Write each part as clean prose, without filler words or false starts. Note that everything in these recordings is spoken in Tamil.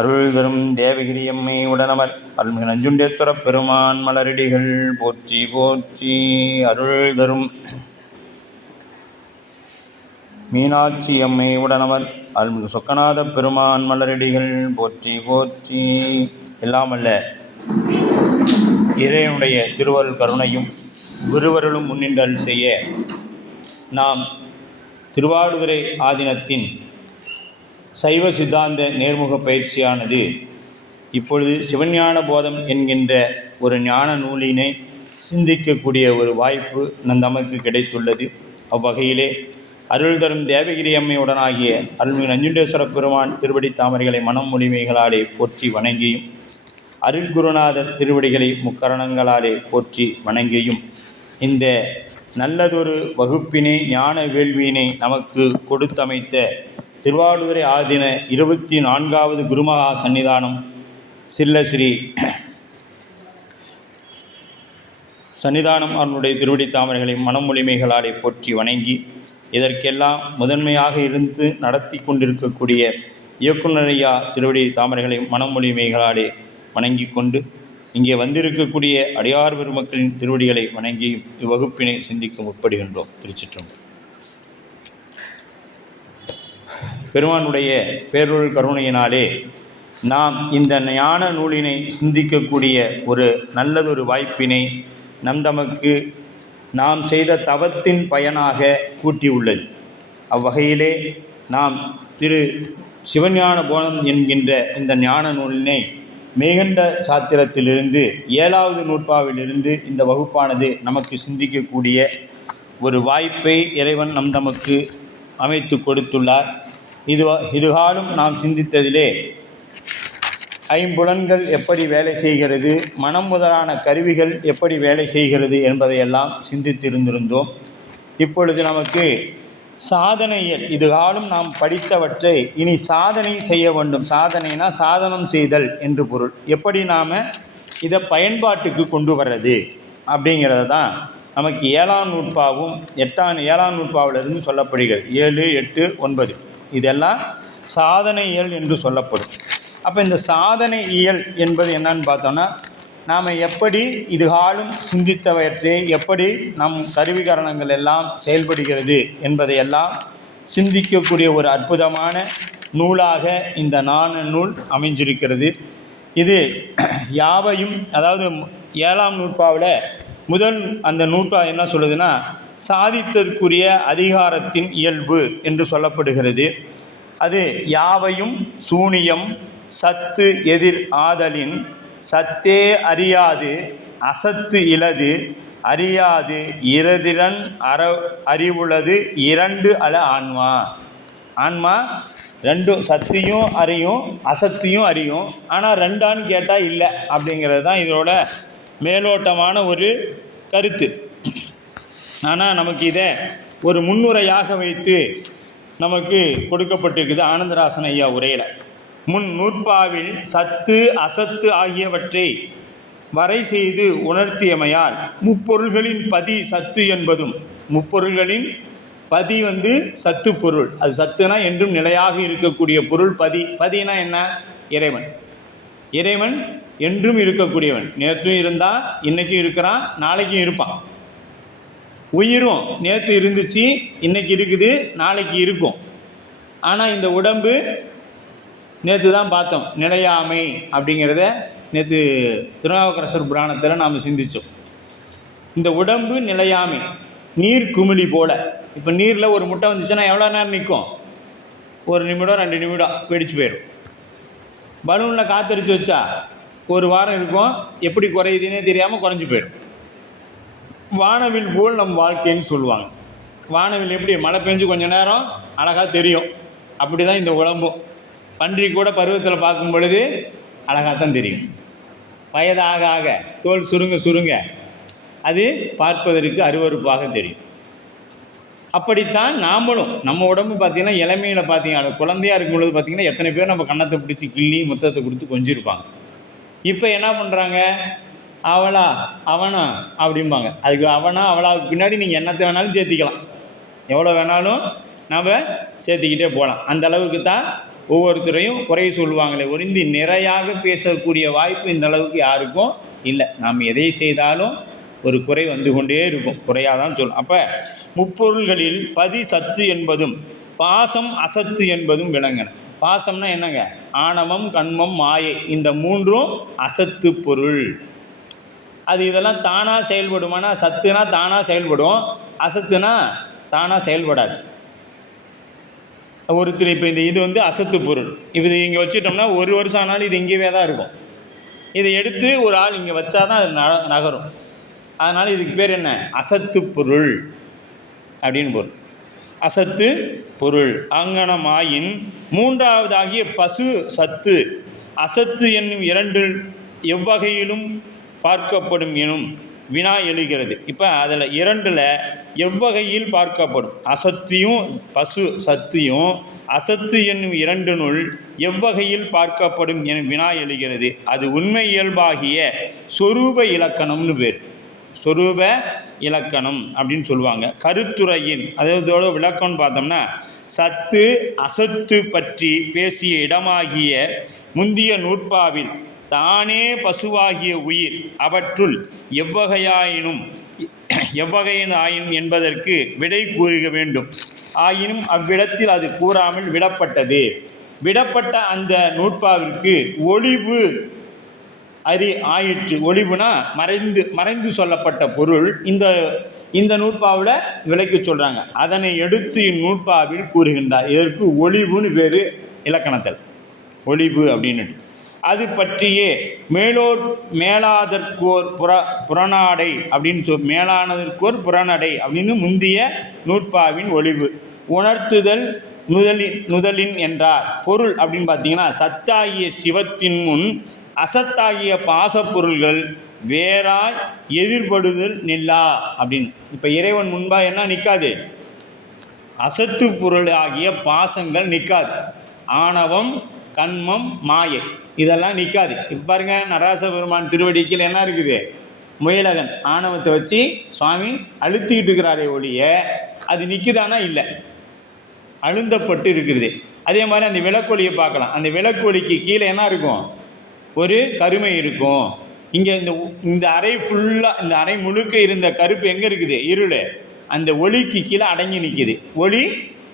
அருள் தரும் தேவகிரியம்மை உடனமர் அருள்மிகு நஞ்சுண்டேஸ்வரப் பெருமான் மலரடிகள் போற்றி போற்றி. அருள் தரும் மீனாட்சி அம்மை உடனமர் அருள்மிகு சொக்கநாத பெருமான் மலரடிகள் போற்றி போற்றி. எல்லாமல்ல இறைவனுடைய திருவருள் கருணையும் குருவருளும் முன்னின்றல் செய்ய நாம் திருவாவடுதுறை ஆதீனத்தின் சைவ சித்தாந்த நேர்முக பயிற்சியானது இப்பொழுது சிவஞான போதம் என்கின்ற ஒரு ஞான நூலினை சிந்திக்கக்கூடிய ஒரு வாய்ப்பு நமக்கு கிடைத்துள்ளது. அவ்வகையிலே அருள் தரும் தேவகிரி அம்மையுடனாகிய அருள்மிகு நஞ்சுண்டேஸ்வர பெருமான் திருவடி தாமரைகளை மனம் மொழிமைகளாலே போற்றி வணங்கியும், அருள் குருநாதர் திருவடிகளை முக்கரணங்களாலே போற்றி வணங்கியும், இந்த நல்லதொரு வகுப்பினை ஞான வேள்வியினை நமக்கு கொடுத்தமைத்த திருவாவடுதுறை ஆதீன 24வது குருமகா சன்னிதானம் சில்லஸ்ரீ சன்னிதானம் அவனுடைய திருவடி தாமரைகளை மனமொழிமைகளாலே போற்றி வணங்கி, இதற்கெல்லாம் முதன்மையாக இருந்து நடத்தி கொண்டிருக்கக்கூடிய இயக்குநரையா திருவடி தாமரைகளை மனமொழிமைகளாலே வணங்கி கொண்டு, இங்கே வந்திருக்கக்கூடிய அடியார் பெருமக்களின் திருவடிகளை வணங்கி இவ்வகுப்பினை சிந்திக்க முற்படுகின்றோம். திருச்சிற்றம்பலம். பெருமானுடைய பேரருள் கருணையினாலே நாம் இந்த ஞான நூலினை சிந்திக்கக்கூடிய ஒரு நல்லதொரு வாய்ப்பினை தமக்கு நாம் செய்த தவத்தின் பயனாக கூட்டியுள்ளது. அவ்வகையிலே நாம் திரு சிவஞான போதம் என்கின்ற இந்த ஞான நூலினை மேகண்ட சாத்திரத்திலிருந்து 7வது நூற்பாவிலிருந்து இந்த வகுப்பானது நமக்கு சிந்திக்கக்கூடிய ஒரு வாய்ப்பை இறைவன் தமக்கு அமைத்து கொடுத்துள்ளார். இதுகாலும் நாம் சிந்தித்ததிலே ஐம்புலன்கள் எப்படி வேலை செய்கிறது, மனம் முதலான கருவிகள் எப்படி வேலை செய்கிறது என்பதையெல்லாம் சிந்தித்திருந்திருந்தோம். இப்பொழுது நமக்கு சாதனையில் இதுகாலும் நாம் படித்தவற்றை இனி சாதனை செய்ய வேண்டும். சாதனைனா சாதனம் செய்தல் என்று பொருள். எப்படி நாம் இதை பயன்பாட்டுக்கு கொண்டு வர்றது அப்படிங்கிறத தான் நமக்கு 7ஆம் நூற்பாவும் 7ஆம் நூற்பாவிலிருந்து சொல்லப்படுகிறது. 7, 8, 9 இதெல்லாம் சாதனை இயல் என்று சொல்லப்படும். அப்போ இந்த சாதனை இயல் என்பது என்னன்னு பார்த்தோன்னா, நாம் எப்படி இதுகாலும் சிந்தித்தவற்றை எப்படி நம் கருவிகரணங்கள் எல்லாம் செயல்படுகிறது என்பதையெல்லாம் சிந்திக்கக்கூடிய ஒரு அற்புதமான நூலாக இந்த ஞான நூல் அமைஞ்சிருக்கிறது. இது யாவையும், அதாவது 7ஆம் நூற்பாவில் முதல் அந்த நூற்பா என்ன சொல்லுதுன்னா, சாதித்தற்குரிய அதிகாரத்தின் இயல்பு என்று சொல்லப்படுகிறது. அது யாவையும் சூனியம் சத்து எதிர் ஆதலின் சத்தே அறியாது அசத்து இலது அறியாது இரதிரன் அறிவுள்ளது 2 அல ஆன்மா. ஆன்மா 2 சத்தியும் அறியும் அசத்தியும் அறியும், ஆனால் 2ஆன்னு கேட்டால் இல்லை அப்படிங்கிறது தான் இதோட மேலோட்டமான ஒரு கருத்து. ஆனால் நமக்கு இதை ஒரு முன்னுரையாக வைத்து நமக்கு கொடுக்கப்பட்டிருக்குது ஆனந்தராசன் ஐயா உரையில். முன் நூற்பாவில் சத்து அசத்து ஆகியவற்றை வரை செய்து உணர்த்தியமையால் முப்பொருள்களின் பதி சத்து என்பதும், முப்பொருள்களின் பதி சத்து பொருள். அது சத்துனா என்றும் நிலையாக இருக்கக்கூடிய பொருள். பதினா என்ன? இறைவன். இறைவன் என்றும் இருக்கக்கூடியவன். நேற்றும் இருந்தால் இன்றைக்கும் இருக்கிறான், நாளைக்கும் இருப்பான். உயிரும் நேற்று இருந்துச்சு, இன்றைக்கி இருக்குது, நாளைக்கு இருக்கும். ஆனால் இந்த உடம்பு நேற்று தான் பார்த்தோம், நிலையாமை அப்படிங்கிறத நேற்று திருநாவுக்கரசர் புராணத்தில் நாம் சிந்தித்தோம். இந்த உடம்பு நிலையாமை நீர் குமிழி போல். இப்போ நீரில் ஒரு முட்டை வந்துச்சுன்னா எவ்வளோ நேரம் நிற்கும்? 1 நிமிடம் 2 நிமிடம் வெடிச்சு போயிடும். பலூனில் காத்தரிச்சு வச்சா 1 வாரம் இருக்கும், எப்படி குறையுதுன்னே தெரியாமல் குறைஞ்சி போயிடும். வானவில் போல் நம் வாழ்க்கைன்னு சொல்லுவாங்க. வானவில் எப்படி மழை பெஞ்சு கொஞ்சம் நேரம் அழகாக தெரியும், அப்படி தான் இந்த உடம்பும். பன்றி கூட பருவத்தில் பார்க்கும் பொழுது அழகாக தான் தெரியும். வயதாக ஆக தோல் சுருங்க அது பார்ப்பதற்கு அருவருப்பாக தெரியும். அப்படித்தான் நாமளும் நம்ம உடம்பு பார்த்திங்கன்னா இளமையில் பார்த்திங்கன்னா குழந்தையாக இருக்கும் பொழுது பார்த்திங்கன்னா எத்தனை பேர் நம்ம கன்னத்தை பிடிச்சி கிள்ளி முத்தத்தை கொடுத்து கொஞ்சிருப்பாங்க. இப்போ என்ன பண்ணுறாங்க? அவளா அவனா அப்படிம்பாங்க. அதுக்கு அவனா அவளாவுக்கு பின்னாடி நீங்கள் என்னத்தை வேணாலும் சேர்த்திக்கலாம், எவ்வளோ வேணாலும் நம்ம சேர்த்திக்கிட்டே போகலாம். அந்த அளவுக்கு தான் ஒவ்வொருத்தரையும் குறை சொல்லுவாங்களே ஒரிந்து நிறையாக பேசக்கூடிய வாய்ப்பு இந்த அளவுக்கு யாருக்கும் இல்லை. நாம் எதை செய்தாலும் ஒரு குறை வந்து கொண்டே இருக்கும், குறையாக தான் சொல்லும். அப்போ முப்பொருள்களில் பதி சத்து என்பதும் பாசம் அசத்து என்பதும் விளங்கின. பாசம்னா என்னங்க? ஆணவம், கண்மம், மாயை, இந்த மூன்றும் அசத்து பொருள். அது இதெல்லாம் தானாக செயல்படுமானா? சத்துனா தானாக செயல்படும், அசத்துனா தானாக செயல்படாது. ஒருத்தர் இப்போ இது வந்து அசத்து பொருள். இது இங்கே வச்சுட்டோம்னா ஒரு வருஷம் ஆனாலும் இது இங்கேயே தான் இருக்கும். இதை எடுத்து ஒரு ஆள் இங்கே வச்சா தான் அது நகரும். அதனால் இதுக்கு பேர் என்ன? அசத்து பொருள் அப்படின்னு பொருள். அசத்து பொருள். அங்கனமாயின் மூன்றாவதாகிய பசு சத்து அசத்து என்னும் இரண்டு எவ்வகையிலும் பார்க்கப்படும் எனும் வினா எழுகிறது. இப்போ அதில் இரண்டில் எவ்வகையில் பார்க்கப்படும்? அசத்தியும் பசு சத்தியும் அசத்து என்னும் இரண்டினுள் எவ்வகையில் பார்க்கப்படும் எனும் வினா எழுகிறது. அது உண்மை இயல்பாகிய சொரூப இலக்கணம்னு பேர். சொரூப இலக்கணம் அப்படின்னு சொல்லுவாங்க. கருத்துரையின் அதோட விளக்கம்னு பார்த்தோம்னா, சத்து அசத்து பற்றி பேசிய இடமாகிய முந்திய நூற்பாவில் தானே பசுவாகிய உயிர் அவற்றுள் எவ்வகையாயினும் என்பதற்கு விடை கூறுக வேண்டும். ஆயினும் அவ்விடத்தில் அது கூறாமல் விடப்பட்டது. விடப்பட்ட அந்த நூற்பாவிற்கு ஒளிவு ஆயிற்று. ஒளிவுனா மறைந்து சொல்லப்பட்ட பொருள் இந்த நூற்பாவில் விளக்கி சொல்கிறாங்க. அதனை எடுத்து இந்நூற்பாவில் கூறுகின்றார். இதற்கு ஒளிவுன்னு பேர் இலக்கணத்தில், ஒளிவு அப்படின்னு. அது பற்றியே மேலாதற்கோர் புறநாடை அப்படின்னு மேலானதற்கோர் புறநடை அப்படின்னு முந்திய நூற்பாவின் ஒளிவு. உணர்த்துதல் நுதலின் என்றார். பொருள் அப்படின்னு பார்த்தீங்கன்னா, சத்தாகிய சிவத்தின் முன் அசத்தாகிய பாசப்பொருள்கள் வேறாய் எதிர்படுதல் நில்லா அப்படின்னு. இப்போ இறைவன் முன்பா என்ன நிற்காது? அசத்து பொருள் ஆகிய பாசங்கள் நிற்காது. ஆணவம், கண்மம், மாயை இதெல்லாம் நிற்காது. இப்போ பாருங்கள், நடராச பெருமான் திருவடிக்கில் என்ன இருக்குது? முயலகன் ஆணவத்தை வச்சு சுவாமி அழுத்திக்கிட்டு இருக்கிறாரே ஒழிய அது நிற்குதானா? இல்லை, அழுந்தப்பட்டு இருக்கிறது. அதே மாதிரி அந்த விளக்கொலியை பார்க்கலாம். அந்த விளக்கொலிக்கு கீழே என்ன இருக்கும்? ஒரு கருமை இருக்கும். இங்கே இந்த அறை ஃபுல்லாக, இந்த அறை முழுக்க இருந்த கருப்பு எங்கே இருக்குது? இருள். அந்த ஒளிக்கு கீழே அடங்கி நிற்குது, ஒளி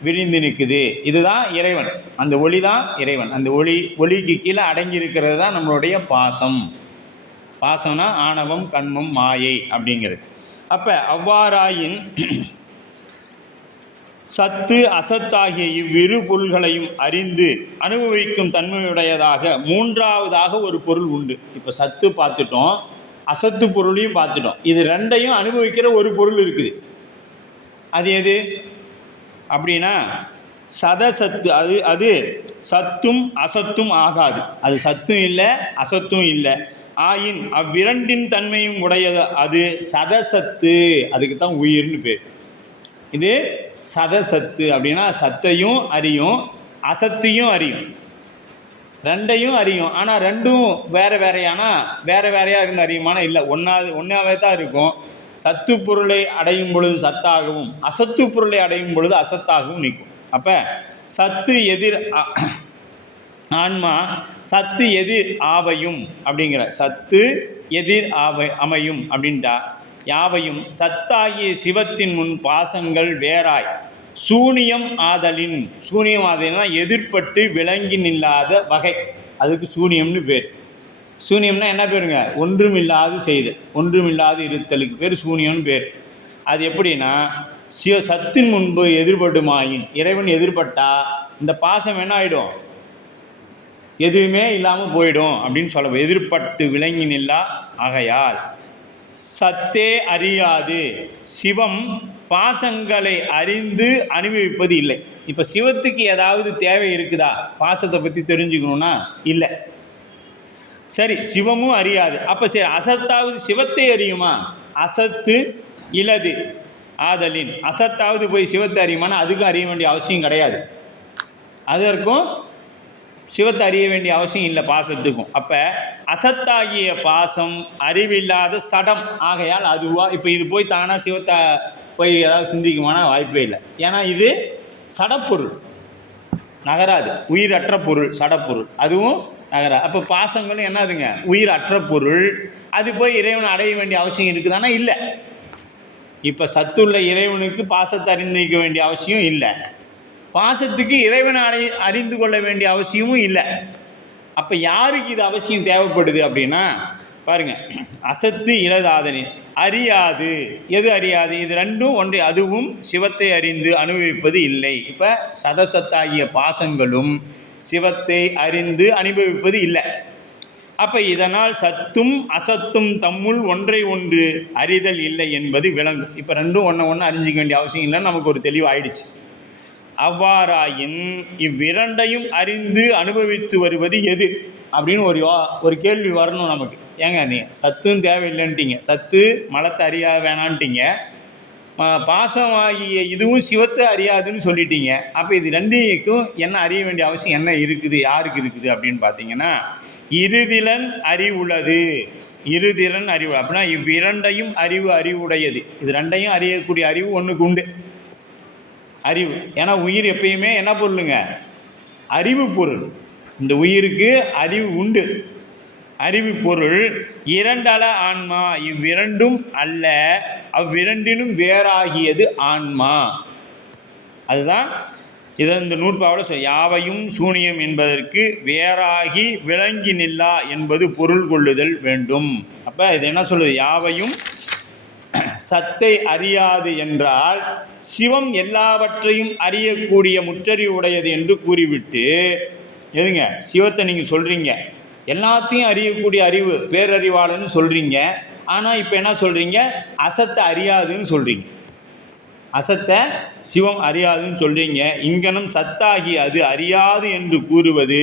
விரிந்து நிற்குது. இதுதான் இறைவன், அந்த ஒளி தான் இறைவன். அந்த ஒளிக்கு கீழே அடங்கி இருக்கிறது தான் நம்மளுடைய பாசம். பாசம்னா ஆணவம், கண்மம், மாயை அப்படிங்கிறது. அப்போ அவ்வாறாயின் சத்து அசத்தாகிய இவ்விரு பொருள்களையும் அறிந்து அனுபவிக்கும் தன்மையுடையதாக மூன்றாவதாக ஒரு பொருள் உண்டு. இப்போ சத்து பார்த்துட்டோம், அசத்து பொருளையும் பார்த்துட்டோம். இது ரெண்டையும் அனுபவிக்கிற ஒரு பொருள் இருக்குது. அது எது அப்படின்னா சதசத்து. அது சத்தும் அசத்தும் ஆகாது. அது சத்தும் இல்லை, அசத்தும் இல்லை. ஆயின் அவ்விரண்டின் தன்மையும் உடையது அது சதசத்து. அதுக்கு தான் உயிர்னு பேர். இது சதசத்து அப்படின்னா சத்தையும் அறியும், அசத்தையும் அறியும், ரெண்டையும் அறியும். ஆனால் ரெண்டும் வேறு வேறையாக இருந்து அறியுமானா இல்லை, ஒன்றாவே தான் இருக்கும். சத்து பொருளை அடையும் பொழுது சத்தாகவும், அசத்து பொருளை அடையும் பொழுது அசத்தாகவும் நிற்கும். அப்போ சத்து எதிர் ஆன்மா, சத்து எதிர் ஆவையும் அப்படிங்கிற, சத்து எதிர் அமையும் அப்படின்ட்டா யாவையும் சத்தாகிய சிவத்தின் முன் பாசங்கள் வேறாய் சூனியம் ஆதலின். சூனியம் ஆதலின்னா எதிர்பட்டு விளங்கி நில்லாத வகை, அதுக்கு சூனியம்னு பேர். சூனியம்னா என்ன பேருங்க? ஒன்றுமில்லாது செய்தல், ஒன்றுமில்லாது இருத்தலுக்கு பேர் சூனியம்னு பேர். அது எப்படின்னா, சத்தின் முன்பு எதிர்படுமாயின், இறைவன் எதிர்பட்டா இந்த பாசம் என்ன ஆகிடும்? எதுவுமே இல்லாமல் போயிடும் அப்படின்னு சொல்ல. எதிர்பட்டு விளங்கி நில்லா ஆகையால் சத்தே அறியாது சிவம் பாசங்களை அறிந்து அனுபவிப்பது இல்லை. இப்போ சிவத்துக்கு ஏதாவது தேவை இருக்குதா? பாசத்தை பற்றி தெரிஞ்சுக்கணுன்னா இல்லை. சரி, சிவமும் அறியாது. அப்போ சரி, அசத்தாவது சிவத்தை அறியுமா? அசத்து இலது ஆதலின். அசத்தாவது போய் சிவத்தை அறியுமானா அதுக்கும் அறிய வேண்டிய அவசியம் கிடையாது. அதற்கும் சிவத்தை அறிய வேண்டிய அவசியம் இல்லை பாசத்துக்கும். அப்போ அசத்தாகிய பாசம் அறிவில்லாத சடம் ஆகையால் அதுவா. இப்போ இது போய் தானாக சிவத்தை போய் ஏதாவது சிந்திக்குமானா வாய்ப்பே இல்லை. ஏன்னா இது சடப்பொருள். நகராது. உயிரற்ற பொருள், சடப்பொருள், அதுவும் நகராது. அப்போ பாசங்களும் என்னதுங்க, உயிர் அற்ற பொருள். அது போய் இறைவனை அடைய வேண்டிய அவசியம் இருக்குதானா? இல்லை. இப்போ சத்துள்ள இறைவனுக்கு பாசத்தை அறிந்திக்க வேண்டிய அவசியம் இல்லை. பாசத்துக்கு இறைவனை அறிந்து கொள்ள வேண்டிய அவசியமும் இல்லை. அப்போ யாருக்கு இது அவசியம் தேவைப்படுது அப்படின்னா பாருங்க, அசத்து இலதாதனி அறியாது. எது அறியாது? இது ரெண்டும் ஒன்றை. அதுவும் சிவத்தை அறிந்து அனுபவிப்பது இல்லை. இப்போ சதசத்தாகிய பாசங்களும் சிவத்தை அறிந்து அனுபவிப்பது இல்லை. அப்போ இதனால் சத்தும் அசத்தும் தம்முள் ஒன்றை ஒன்று அறிதல் இல்லை என்பது விளங்கும். இப்போ ரெண்டும் ஒன்று அறிஞ்சிக்க வேண்டிய அவசியம் இல்லைன்னு நமக்கு ஒரு தெளிவாயிடுச்சு. அவ்வாறாயின் இவ்விரண்டையும் அறிந்து அனுபவித்து வருவது எது அப்படின்னு ஒரு கேள்வி வரணும் நமக்கு. ஏங்க நீ சத்தும் தேவையில்லைன்ட்டீங்க, சத்து மலத்தை அறியா வேணான்ட்டீங்க, பாசம் ஆகிய இதுவும் சிவத்தை அறியாதுன்னு சொல்லிட்டீங்க. அப்போ இது ரெண்டுக்கும் என்ன அறிய வேண்டிய அவசியம் என்ன இருக்குது, யாருக்கு இருக்குது அப்படின்னு பார்த்தீங்கன்னா, இருதிலன் அறிவுள்ளது. இருதிறன் அறிவு அப்படின்னா இவ்விரண்டையும் அறிவுடையது. இது ரெண்டையும் அறியக்கூடிய அறிவு ஒன்றுக்கு உண்டு, அறிவு. ஏன்னா உயிர் எப்பயுமே என்ன பொருளுங்க, அறிவு பொருள். இந்த உயிருக்கு அறிவு உண்டு, அறிவு பொருள். இரண்டல ஆன்மா, இவ்விரண்டும் அல்ல, அவ்விரண்டினும் வேறாகியது ஆன்மா. அதுதான் இதை இந்த நூற்பாவில் சொல்ல, யாவையும் சூனியம் என்பதற்கு வேறாகி விளங்கி நில்லா என்பது பொருள் கொள்ளுதல் வேண்டும். அப்போ இது என்ன சொல்லுது, யாவையும் சத்தை அறியாது என்றால் சிவம் எல்லாவற்றையும் அறியக்கூடிய முற்றறிவு உடையது என்று கூறிவிட்டு, எதுங்க சிவத்தை நீங்கள் சொல்கிறீங்க, எல்லாத்தையும் அறியக்கூடிய அறிவு பேரறிவாளன்னு சொல்கிறீங்க. ஆனால் இப்போ என்ன சொல்கிறீங்க, அசத்தை அறியாதுன்னு சொல்கிறீங்க. அசத்தை சிவம் அறியாதுன்னு சொல்கிறீங்க. இங்கனம் சத்தாகி அது அறியாது என்று கூறுவது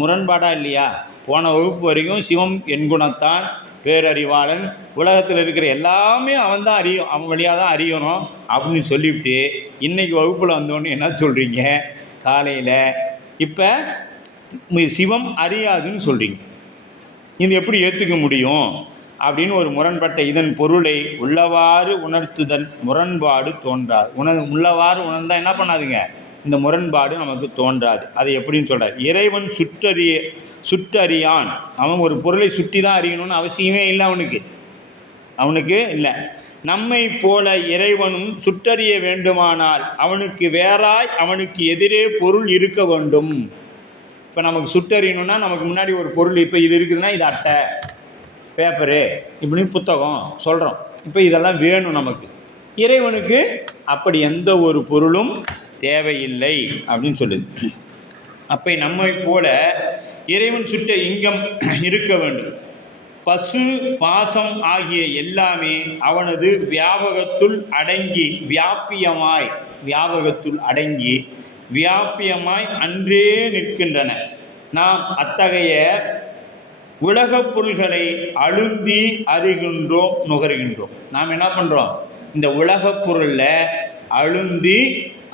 முரண்பாடாக இல்லையா? போன வகுப்பு வரைக்கும் சிவம் எண்குணத்தான், பேரறிவாளன், உலகத்தில் இருக்கிற எல்லாமே அவன் தான் அறியும், அவன் வழியாக தான் அறியணும் அப்படின்னு சொல்லிவிட்டு இன்றைக்கி வகுப்பில் வந்தோன்னு என்ன சொல்கிறீங்க, காலையில் இப்போ சிவம் அறியாதுன்னு சொல்கிறீங்க. இது எப்படி ஏற்றுக்க முடியும் அப்படின்னு ஒரு முரண்பட்ட இதன் பொருளை உள்ளவாறு உணர்த்துதல் முரண்பாடு தோன்றாது. உள்ளவாறு உணர்ந்தால் என்ன பண்ணாதுங்க, இந்த முரண்பாடு நமக்கு தோன்றாது. அது எப்படின்னு சொல்கிறார், இறைவன் சுற்றறியான். அவன் ஒரு பொருளை சுற்றி தான் அறியணும்னு அவசியமே இல்லை அவனுக்கு இல்லை. நம்மை போல இறைவனும் சுற்றறிய வேண்டுமானால் அவனுக்கு வேறாய் அவனுக்கு எதிரே பொருள் இருக்க வேண்டும். இப்போ நமக்கு சுற்றறியணும்னா நமக்கு முன்னாடி ஒரு பொருள், இப்போ இது இருக்குதுன்னா இது அட்டை, பேப்பரு, இப்படின்னு புத்தகம் சொல்கிறோம். இப்போ இதெல்லாம் வேணும் நமக்கு. இறைவனுக்கு அப்படி எந்த ஒரு பொருளும் தேவையில்லை அப்படின்னு சொல்லுது. அப்போ நம்மை போல இறைவன் சுற்ற இங்கம் இருக்க வேண்டும். பசு பாசம் ஆகிய எல்லாமே அவனது வியாபகத்துள் அடங்கி வியாபியமாய் அன்றே நிற்கின்றன. நாம் அத்தகைய உலகப் பொருள்களை அழுந்தி அறிகின்றோம், நுகர்கின்றோம். நாம் என்ன பண்ணுறோம், இந்த உலகப் பொருளில் அழுந்தி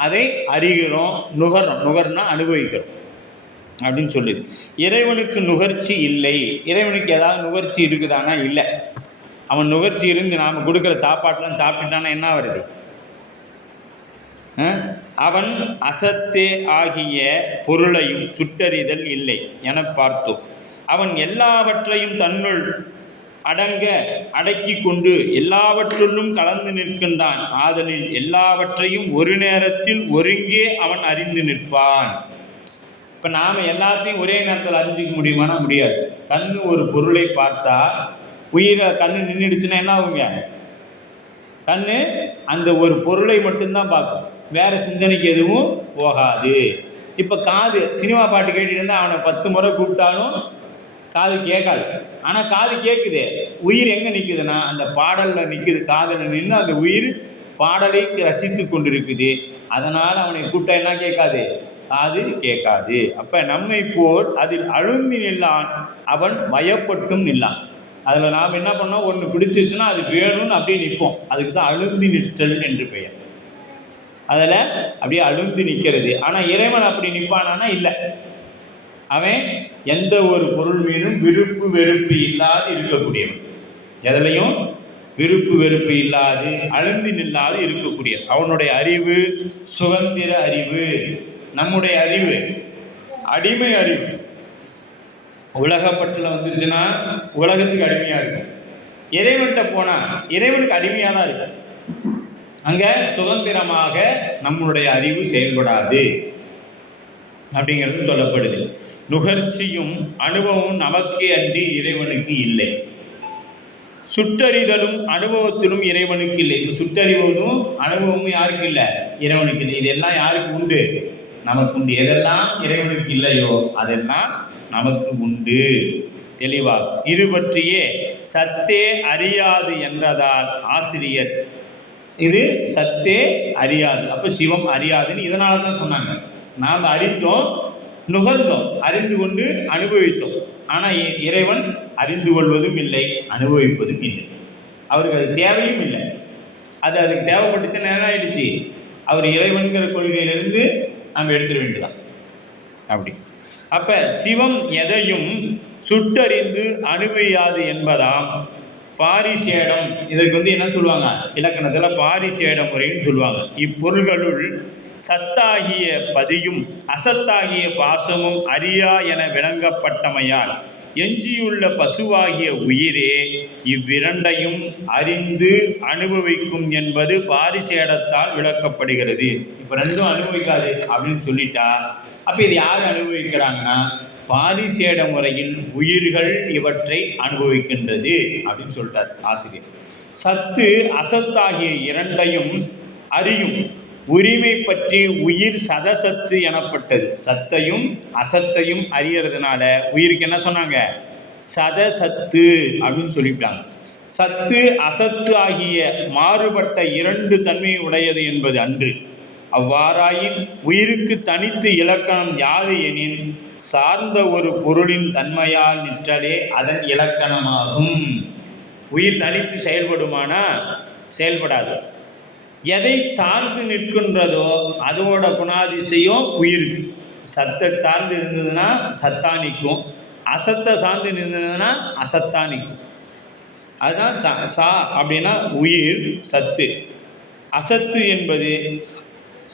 அதை அறிகிறோம், நுகர்னா அனுபவிக்கிறோம் அப்படின்னு சொல்லுது. இறைவனுக்கு நுகர்ச்சி இல்லை. இறைவனுக்கு ஏதாவது நுகர்ச்சி இருக்குதானா? இல்லை. அவன் நுகர்ச்சி இருந்து நாம் கொடுக்குற சாப்பாட்டெலாம் சாப்பிட்டானா என்ன வருது? அவன் அசத்தே ஆகிய பொருளையும் சுட்டறிதல் இல்லை என பார்த்தோம். அவன் எல்லாவற்றையும் தன்னுள் அடக்கி கொண்டு எல்லாவற்றிலும் கலந்து நிற்கின்றான். ஆதலில் எல்லாவற்றையும் ஒரு நேரத்தில் ஒருங்கே அவன் அறிந்து நிற்பான். இப்போ நாம் எல்லாத்தையும் ஒரே நேரத்தில் அறிஞ்சிக்க முடியுமானா முடியாது. கண்ணு ஒரு பொருளை பார்த்தா உயிரை கண்ணு நின்றுடுச்சுன்னா என்ன ஆகுங்க, கண்ணு அந்த ஒரு பொருளை மட்டும்தான் பார்க்கும், வேறு சிந்தனைக்கு எதுவும் போகாது. இப்போ காது சினிமா பாட்டு கேட்டுட்டு இருந்தால் அவனை 10 முறை கூப்பிட்டாலும் காது கேட்காது. ஆனால் காது கேட்குது. உயிர் எங்கே நிற்குதுன்னா அந்த பாடலில் நிற்குது. காதில் நின்று அந்த உயிர் பாடலை ரசித்து கொண்டிருக்குது. அதனால் அவனை கூப்பிட்டா என்ன கேட்காது, காது கேட்காது. அப்போ நம்மை போல் அதில் அழுந்தி நில்லான், அவன் பயப்பட்டும் நில்லான். அதில் நாம் என்ன பண்ணோம், ஒன்று பிடிச்சிச்சுன்னா அது வேணும்னு அப்படியே நிற்போம். அதுக்கு தான் அழுந்தி நிற்றல் என்று பெயர். அதில் அப்படியே அழுந்தி நிற்கிறது. ஆனால் இறைவன் அப்படி நிற்பானா? இல்லை. அவன் எந்த ஒரு பொருள் மீதும் விருப்பு வெறுப்பு இல்லாது இருக்கக்கூடியவன். எதுலையும் விருப்பு வெறுப்பு இல்லாது அழுந்தி நில்லாது இருக்கக்கூடியவன். அவனுடைய அறிவு சுதந்திர அறிவு. நம்முடைய அறிவு அடிமை அறிவு. உலகப்பட்டில் வந்துருச்சுன்னா உலகத்துக்கு அடிமையாக இருக்கும். இறைவன்கிட்ட போனால் இறைவனுக்கு அடிமையாக தான் இருக்கும். அங்கே சுதந்திரமாக நம்மளுடைய அறிவு செயல்படாது அப்படிங்கிறது சொல்லப்படுது. நுகர்ச்சியும் அனுபவமும் நமக்கே அன்றி இறைவனுக்கு இல்லை. சுற்றறிதலும் அனுபவத்திலும் இறைவனுக்கு இல்லை. இப்போ சுற்றறிவதும் அனுபவமும் யாருக்கு இல்லை? இறைவனுக்கு இல்லை. இதெல்லாம் யாருக்கு உண்டு? நமக்கு உண்டு. எதெல்லாம் இறைவனுக்கு இல்லையோ அதெல்லாம் நமக்கு உண்டு. தெளிவாக இது பற்றியே சத்தே அறியாது என்றதால் ஆசிரியர் இது சத்தே அறியாது, அப்போ சிவம் அறியாதுன்னு இதனால தான் சொன்னாங்க. நாம் அறிந்தோம், நுகர்ந்தோம், அறிந்து கொண்டு அனுபவித்தோம். ஆனால் இறைவன் அறிந்து கொள்வதும் இல்லை, அனுபவிப்பதும் இல்லை. அவருக்கு அது தேவையும் இல்லை. அதுக்கு தேவைப்பட்டுச்சுன்னா என்ன ஆயிடுச்சு? அவர் இறைவன்கிற கொள்கையிலிருந்து நாம் எடுத்துட வேண்டியதான். அப்படி அப்போ சிவம் எதையும் சுட்டறிந்து அனுபவியாது என்பதாம் பாரிசேடம். இதற்கு என்ன சொல்லுவாங்க? இலக்கணத்தில் பாரிசேட முறைன்னு சொல்லுவாங்க. இப்பொருள்களுள் சத்தாகிய பதியும் அசத்தாகிய பாசமும் அறியா என விளங்கப்பட்டமையால் எஞ்சியுள்ள பசுவாகிய உயிரே இவ்விரண்டையும் அறிந்து அனுபவிக்கும் என்பது பாரிசேடத்தால் விளக்கப்படுகிறது. இப்போ ரெண்டும் அனுபவிக்காது அப்படின்னு சொல்லிட்டா, அப்போ இது யார் அனுபவிக்கிறாங்கன்னா பாரிசேட முறையில் உயிர்கள் இவற்றை அனுபவிக்கின்றது அப்படின்னு சொல்லிட்டார் ஆசிரியர். சத்து அசத்தாகிய இரண்டையும் அறியும் உரிமை பற்றி உயிர் சதசத்து எனப்பட்டது. சத்தையும் அசத்தையும் அறியறதுனால உயிருக்கு என்ன சொன்னாங்க? சதசத்து அப்படின்னு சொல்லிவிட்டாங்க. சத்து அசத்து ஆகிய மாறுபட்ட இரண்டு தன்மை உடையது என்பது அன்று. அவ்வாறாயின் உயிருக்கு தனித்து இலக்கணம் யாது எனின் சார்ந்த ஒரு பொருளின் தன்மையால் நிற்றலே அதன் இலக்கணமாகும். உயிர் தனித்து செயல்படுமானா? செயல்படாது. எதை சார்ந்து நிற்கின்றதோ அதோட குணாதிசயம் உயிருக்கு. சத்தை சார்ந்து இருந்ததுன்னா சத்தா நிற்கும், அசத்தை சார்ந்து இருந்ததுன்னா அசத்தா நிற்கும். அதுதான் சா அப்படின்னா உயிர் சத்து. அசத்து என்பது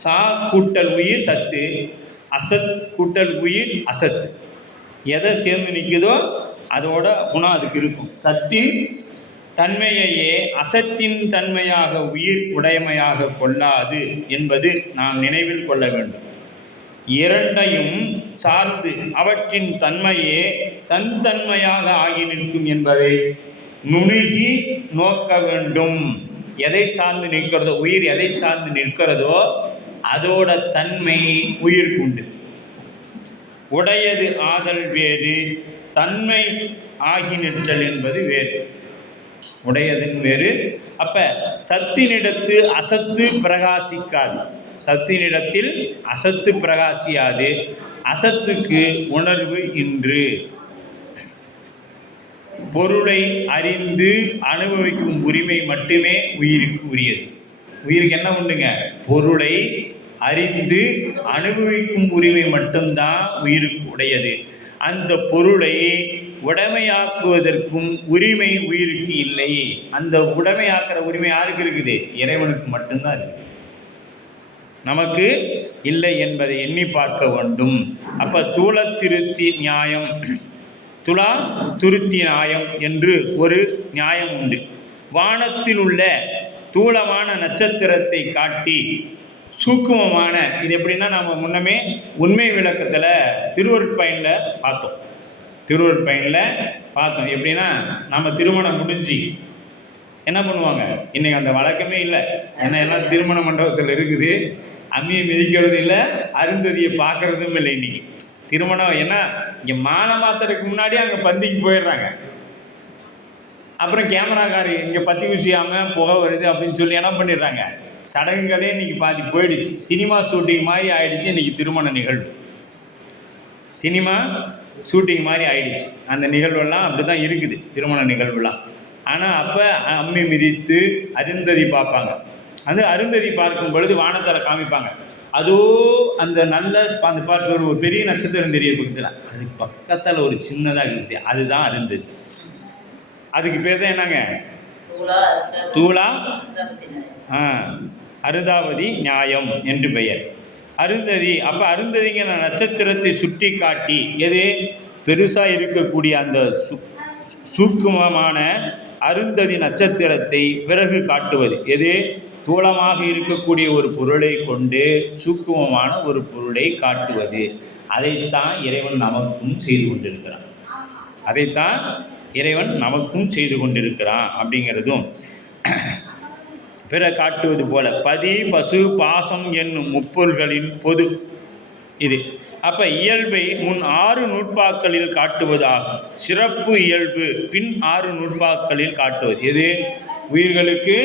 சா கூட்டல் உயிர் சத்து, அசத் கூட்டல் உயிர் அசத்து. எதை சேர்ந்து நிற்குதோ அதோட குணம் அதுக்கு இருக்கும். சத்தின் தன்மையையே அசத்தின் தன்மையாக உயிர் உடைமையாக கொள்ளாது என்பது நாம் நினைவில் கொள்ள வேண்டும். இரண்டையும் சார்ந்து அவற்றின் தன்மையே தன் தன்மையாக ஆகி நிற்கும் என்பதை நுணுகி நோக்க வேண்டும். எதை சார்ந்து நிற்கிறதோ, உயிர் எதை சார்ந்து நிற்கிறதோ அதோட தன்மை உயிருக்கு உண்டு. உடையது ஆதல் வேறு, தன்மை ஆகி நிற்றல் என்பது வேறு. உடையதுன்னு வேறு. அப்போ சத்தினிடத்து அசத்து பிரகாசிக்காது, சத்தினிடத்தில் அசத்து பிரகாசியாது. அசத்துக்கு உணர்வு இன்று. பொருளை அறிந்து அனுபவிக்கும் உரிமை மட்டுமே உயிருக்கு உரியது. உயிருக்கு என்ன உண்டுங்க? பொருளை அறிந்து அனுபவிக்கும் உரிமை மட்டும்தான் உயிருக்கு உடையது. அந்த பொருளை உடைமையாக்குவதற்கும் உரிமை உயிருக்கு இல்லை. அந்த உடைமையாக்குற உரிமை யாருக்கு இருக்குது? இறைவனுக்கு மட்டும்தான் இருக்குது, நமக்கு இல்லை என்பதை எண்ணி பார்க்க வேண்டும். அப்போ தூள திருத்தி நியாயம், துலா துருத்தி நியாயம் என்று ஒரு நியாயம் உண்டு. வானத்தில் உள்ள தூளமான நட்சத்திரத்தை காட்டி சூக்குமமான, இது எப்படின்னா நம்ம முன்னமே உண்மை விளக்கத்தில் திருவருட்பயனில் பார்த்தோம். எப்படின்னா நம்ம திருமணம் முடிஞ்சு என்ன பண்ணுவாங்க? இன்றைக்கி அந்த வழக்கமே இல்லை. ஏன்னா எல்லாம் திருமண மண்டபத்தில் இருக்குது. அம்மியை மிதிக்கிறது இல்லை, அருந்ததியை பார்க்குறதும் இல்லை. இன்றைக்கி திருமணம் ஏன்னா இங்கே மாலை மாத்திரக்கு முன்னாடி அங்கே பந்திக்கு போயிடுறாங்க. அப்புறம் கேமராக்காரி இங்கே பற்றி ஊசியாமல் புகை வருது அப்படின்னு சொல்லி என்ன பண்ணிடுறாங்க? சடங்குகளே இன்றைக்கி பாதி போயிடுச்சு. சினிமா ஷூட்டிங் மாதிரி ஆகிடுச்சு இன்றைக்கி திருமண நிகழ்வு. சினிமா ஷூட்டிங் மாதிரி ஆகிடுச்சு அந்த நிகழ்வெல்லாம். அப்படி தான் இருக்குது திருமண நிகழ்வுலாம். ஆனால் அப்போ அம்மி மிதித்து அருந்ததி பார்ப்பாங்க. அந்த அருந்ததி பார்க்கும் பொழுது வானத்தில் காமிப்பாங்க. அதோ அந்த நல்ல அந்த பார்க்க ஒரு பெரிய நட்சத்திரம் தெரிய பக்கத்தில், அதுக்கு பக்கத்தில் ஒரு சின்னதாக இருக்குது, அதுதான் அருந்ததி. அதுக்கு பேர் தான் என்னங்க? தூளா அருதாவதி நியாயம் என்று பெயர். அருந்ததி. அப்போ அருந்ததிங்கிற நட்சத்திரத்தை சுட்டி காட்டி எது பெருசாக இருக்கக்கூடிய அந்த சூக்குமமான அருந்ததி நட்சத்திரத்தை பிறகு காட்டுவது எது தூளமாக இருக்கக்கூடிய ஒரு பொருளை கொண்டு சூக்குமமான ஒரு பொருளை காட்டுவது. அதைத்தான் இறைவன் நமக்கும் செய்து கொண்டிருக்கிறான். அதைத்தான் இறைவன் நமக்கும் செய்து கொண்டிருக்கிறான் அப்படிங்கிறதும் பிற காட்டுவது போல பதி பசு பாசம் என்னும் முப்பொருள்களின் பொது இது. அப்போ இயல்பை முன் 6 நூற்பாக்களில் காட்டுவதாகும். சிறப்பு இயல்பு பின் 6 நூற்பாக்களில் காட்டுவது எது உயிர்களுக்கு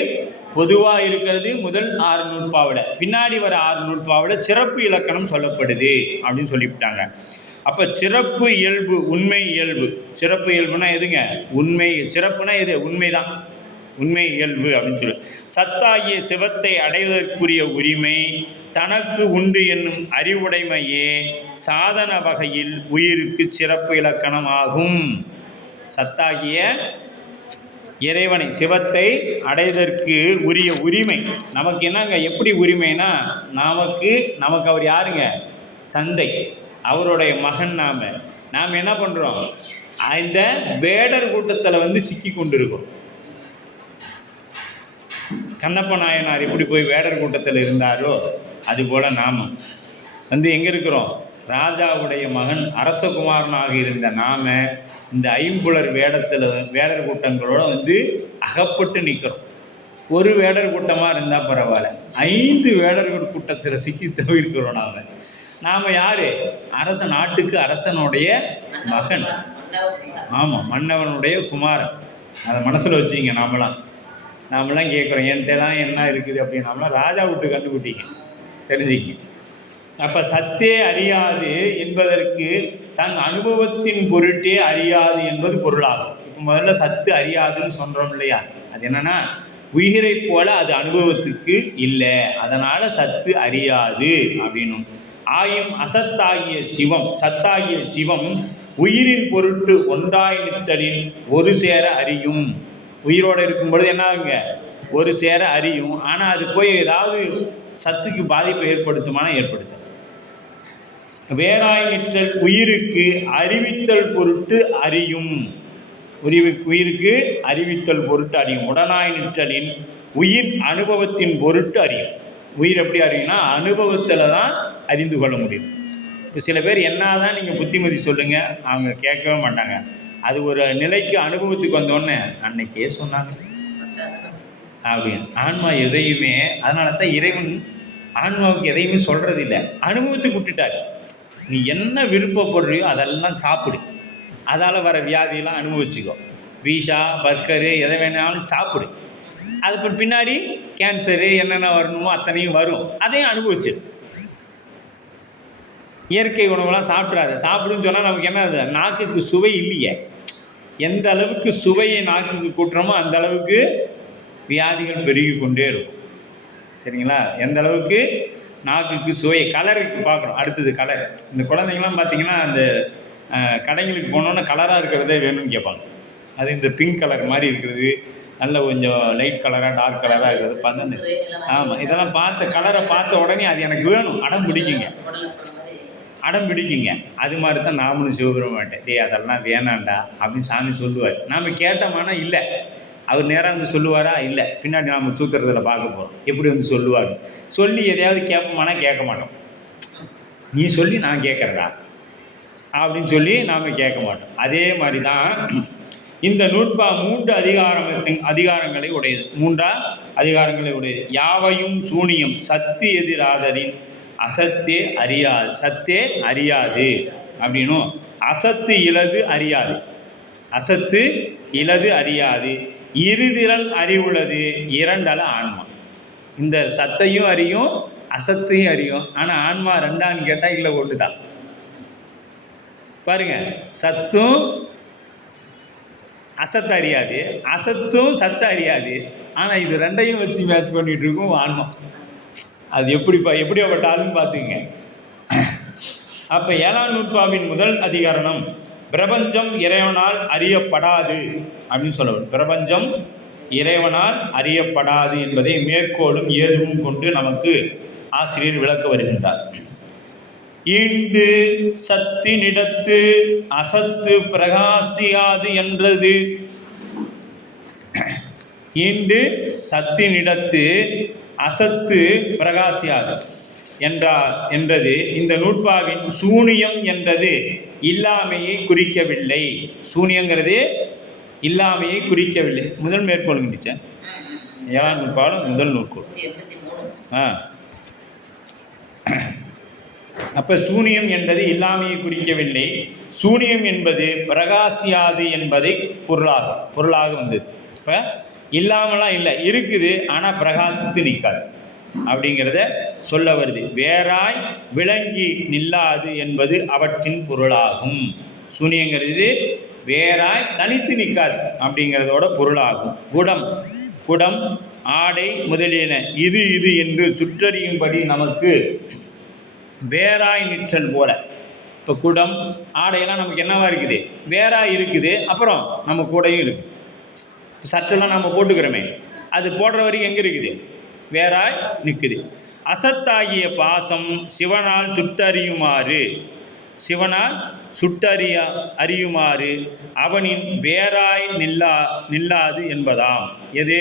பொதுவாக இருக்கிறது முதல் 6 நூற்பாவில், பின்னாடி வர 6 நூற்பாவில் சிறப்பு இலக்கணம் சொல்லப்படுது அப்படின்னு சொல்லிவிட்டாங்க. அப்போ சிறப்பு இயல்பு உண்மை இயல்பு. சிறப்பு இயல்புனா எதுங்க உண்மை, சிறப்புனா எது உண்மை தான், உண்மை இயல்பு அப்படின்னு சொல்லி. சத்தாகிய சிவத்தை அடைவதற்குரிய உரிமை தனக்கு உண்டு என்னும் அறிவுடைமையே சாதன வகையில் உயிருக்கு சிறப்பு இலக்கணம் ஆகும். சத்தாகிய இறைவனை சிவத்தை அடைவதற்கு உரிய உரிமை நமக்கு என்னங்க, எப்படி உரிமைனா நமக்கு அவர் யாருங்க தந்தை, அவருடைய மகன். நாம் என்ன பண்ணுறோம், இந்த வேடர் கூட்டத்தில் சிக்கி கொண்டிருக்கோம். கண்ணப்ப நாயனார் எப்படி போய் வேடர் கூட்டத்தில் இருந்தாரோ அதுபோல் நாம் எங்கே இருக்கிறோம், ராஜாவுடைய மகன் அரசகுமாரனாக இருந்த நாம் இந்த ஐம்புலர் வேடத்தில் வேடர் கூட்டங்களோடு அகப்பட்டு நிற்கிறோம். ஒரு வேடர் கூட்டமாக இருந்தால் பரவாயில்ல, 5 வேடர்கள் கூட்டத்தில் சிக்கி தவிர்க்கிறோம். நாம் யார், நாட்டுக்கு அரசனுடைய மகன். ஆமாம், மன்னவனுடைய குமாரன். அதை மனசில் வச்சுங்க. நாமெல்லாம் கேட்குறோம் என்கிட்டலாம் என்ன இருக்குது அப்படின்னு. நாமெல்லாம் ராஜா விட்டு கண்டுபிட்டிங்க, தெரிஞ்சுக்கிங்க. அப்போ சத்தே அறியாது என்பதற்கு தன் அனுபவத்தின் பொருட்டே அறியாது என்பது பொருளாகும். இப்போ முதல்ல சத்து அறியாதுன்னு சொல்கிறோம் இல்லையா, அது என்னென்னா உயிரை போல அது அனுபவத்துக்கு இல்லை, அதனால் சத்து அறியாது அப்படின்னும். ஆயும் அசத்தாகிய சிவம் சத்தாகிய சிவம் உயிரின் பொருட்டு ஒன்றாய் நிற்றலின் ஒரு சேர அறியும். உயிரோடு இருக்கும் பொழுது என்ன ஆகுங்க, ஒரு சேர அறியும். ஆனால் அது போய் ஏதாவது சத்துக்கு பாதிப்பை ஏற்படுத்துமானா ஏற்படுத்த. வேறாய் நிற்றல் உயிருக்கு அறிவித்தல் பொருட்டு அறியும். உயிருக்கு அறிவித்தல் பொருட்டு அறியும். உடனாய் நிற்றலின் உயிர் அனுபவத்தின் பொருட்டு அறியும். உயிர் எப்படி அறியும்னா அனுபவத்தில் தான் அறிந்து கொள்ள முடியும். இப்போ சில பேர் என்ன தான் நீங்கள் புத்திமதி சொல்லுங்கள், அவங்க கேட்கவே மாட்டாங்க. அது ஒரு நிலைக்கு அனுபவத்துக்கு வந்தோடனே அன்னைக்கே சொன்னாங்க அப்படின்னு. ஆன்மா எதையுமே, அதனால தான் இறைவன் ஆன்மாவுக்கு எதையுமே சொல்கிறது இல்லை, அனுபவத்துக்கு விட்டுட்டார். நீ என்ன விருப்பப்படுறியோ அதெல்லாம் சாப்பிடு, அதால் வர வியாதியெல்லாம் அனுபவிச்சுக்கோ. பீஸா பர்கரு எதை வேணாலும் சாப்பிடு, அது பின்னாடி கேன்சரு என்னென்ன வரணுமோ அத்தனையும் வரும், அதையும் அனுபவிச்சு. இயற்கை உணவுலாம் சாப்பிடுன்னு சொன்னால் நமக்கு என்ன, அது நாக்குக்கு சுவை இல்லையே. எந்த அளவுக்கு சுவையை நாக்குக்கு கூட்டுறோமோ அந்த அளவுக்கு வியாதிகள் பெருகி கொண்டே இருக்கும். சரிங்களா, எந்த அளவுக்கு நாக்குக்கு சுவை. கலருக்கு பார்க்குறோம், அடுத்தது கலர். இந்த குழந்தைங்களாம் பார்த்திங்கன்னா அந்த கடைங்களுக்கு போனோன்னா கலராக இருக்கிறதே வேணும்னு கேட்பாங்க. அது இந்த பிங்க் கலர் மாதிரி இருக்கிறது, நல்ல கொஞ்சம் லைட் கலராக டார்க் கலராக இருக்கிறது பார்த்து. ஆமாம், இதெல்லாம் கலரை பார்த்த உடனே அது எனக்கு வேணும், அடம் பிடிக்குங்க. அது மாதிரி தான் நாமளும் சிவபெருமான்ட்ட டே அதெல்லாம் வேணாண்டா அப்படின்னு சாமி சொல்லுவார். நாம் கேட்டோமானா இல்லை, அவர் நேராக சொல்லுவாரா இல்லை, பின்னாடி நாம் சூத்திரத்தில் பார்க்க போகிறோம் எப்படி சொல்லுவார். சொல்லி எதையாவது கேட்போமானா கேட்க மாட்டோம். நீ சொல்லி நான் கேட்குறதா அப்படின்னு சொல்லி நாம் கேட்க மாட்டோம். அதே மாதிரி தான் இந்த நூற்பா 3 அதிகாரங்களை உடையது. 3 அதிகாரங்களை உடையது. யாவையும் சூனியம் சத்து எதிராதலின் அசத்தே அறியாது. சத்தே அறியாது அப்படின்னும், அசத்து இலது அறியாது. அசத்து இலது அறியாது. இருதிறன் அறிவுள்ளது இரண்டல ஆன்மா. இந்த சத்தையும் அறியும் அசத்தையும் அறியும். ஆனால் ஆன்மா ரெண்டான்னு கேட்டால் இல்லை, ஒன்று தான். பாருங்க, சத்தும் அசத்து அறியாது, அசத்தும் சத்தை அறியாது. ஆனால் இது ரெண்டையும் வச்சு மேட்ச் பண்ணிகிட்டு இருக்கும் ஆன்மா. அது எப்படிப்பட்ட ஆளுன்னு பார்த்துங்க. அப்போ 7ஆம் நூற்பாவின் முதல் அதிகாரணம் பிரபஞ்சம் இறைவனால் அறியப்படாது அப்படின்னு சொல்லணும். பிரபஞ்சம் இறைவனால் அறியப்படாது என்பதை மேற்கோளும் ஏதுவும் கொண்டு நமக்கு ஆசிரியர் விளக்க வருகின்றார். ஈண்டு சத்தினிடத்து அசத்து பிரகாசியாது என்றது. ஈண்டு சத்தினிடத்து அசத்து பிரகாசியாது என்றது இந்த நூற்பாவின் சூனியம் என்றது இல்லாமையை குறிக்கவில்லை. சூனியங்கிறது இல்லாமையை குறிக்கவில்லை. முதல் மேற்கோள் முடித்தேன். 7ஆம் நூற்பாவில் முதல் நூற்கோள். அப்போ சூனியம் என்பது இல்லாமையை குறிக்கவில்லை. சூனியம் என்பது பிரகாசியாது என்பதை பொருளாக வந்தது. இப்போ இல்லாமலாம் இல்லை, இருக்குது, ஆனால் பிரகாசித்து நிற்காது அப்படிங்கிறத சொல்ல வருது. வேறாய் விளங்கி நில்லாது என்பது அவற்றின் பொருளாகும். சூனியங்கிறது வேறாய் தனித்து நிற்காது அப்படிங்கிறதோட பொருளாகும். குடம் ஆடை முதலியன இது என்று சுற்றறியும்படி நமக்கு வேறாய் நிற்றல் போல. இப்போ குடம் ஆடையெல்லாம் நமக்கு என்னவா இருக்குது? வேறாய் இருக்குது. அப்புறம் நம்ம கூடையும் இருக்குது. சட்டெல்லாம் நம்ம போட்டுக்கிறோமே, அது போடுற வரைக்கும் எங்கே இருக்குது? வேறாய் நிற்குது. அசத்தாகிய பாசம் சிவனால் அறியுமாறு அவனின் வேறாய் நில்லாது என்பதாம். எது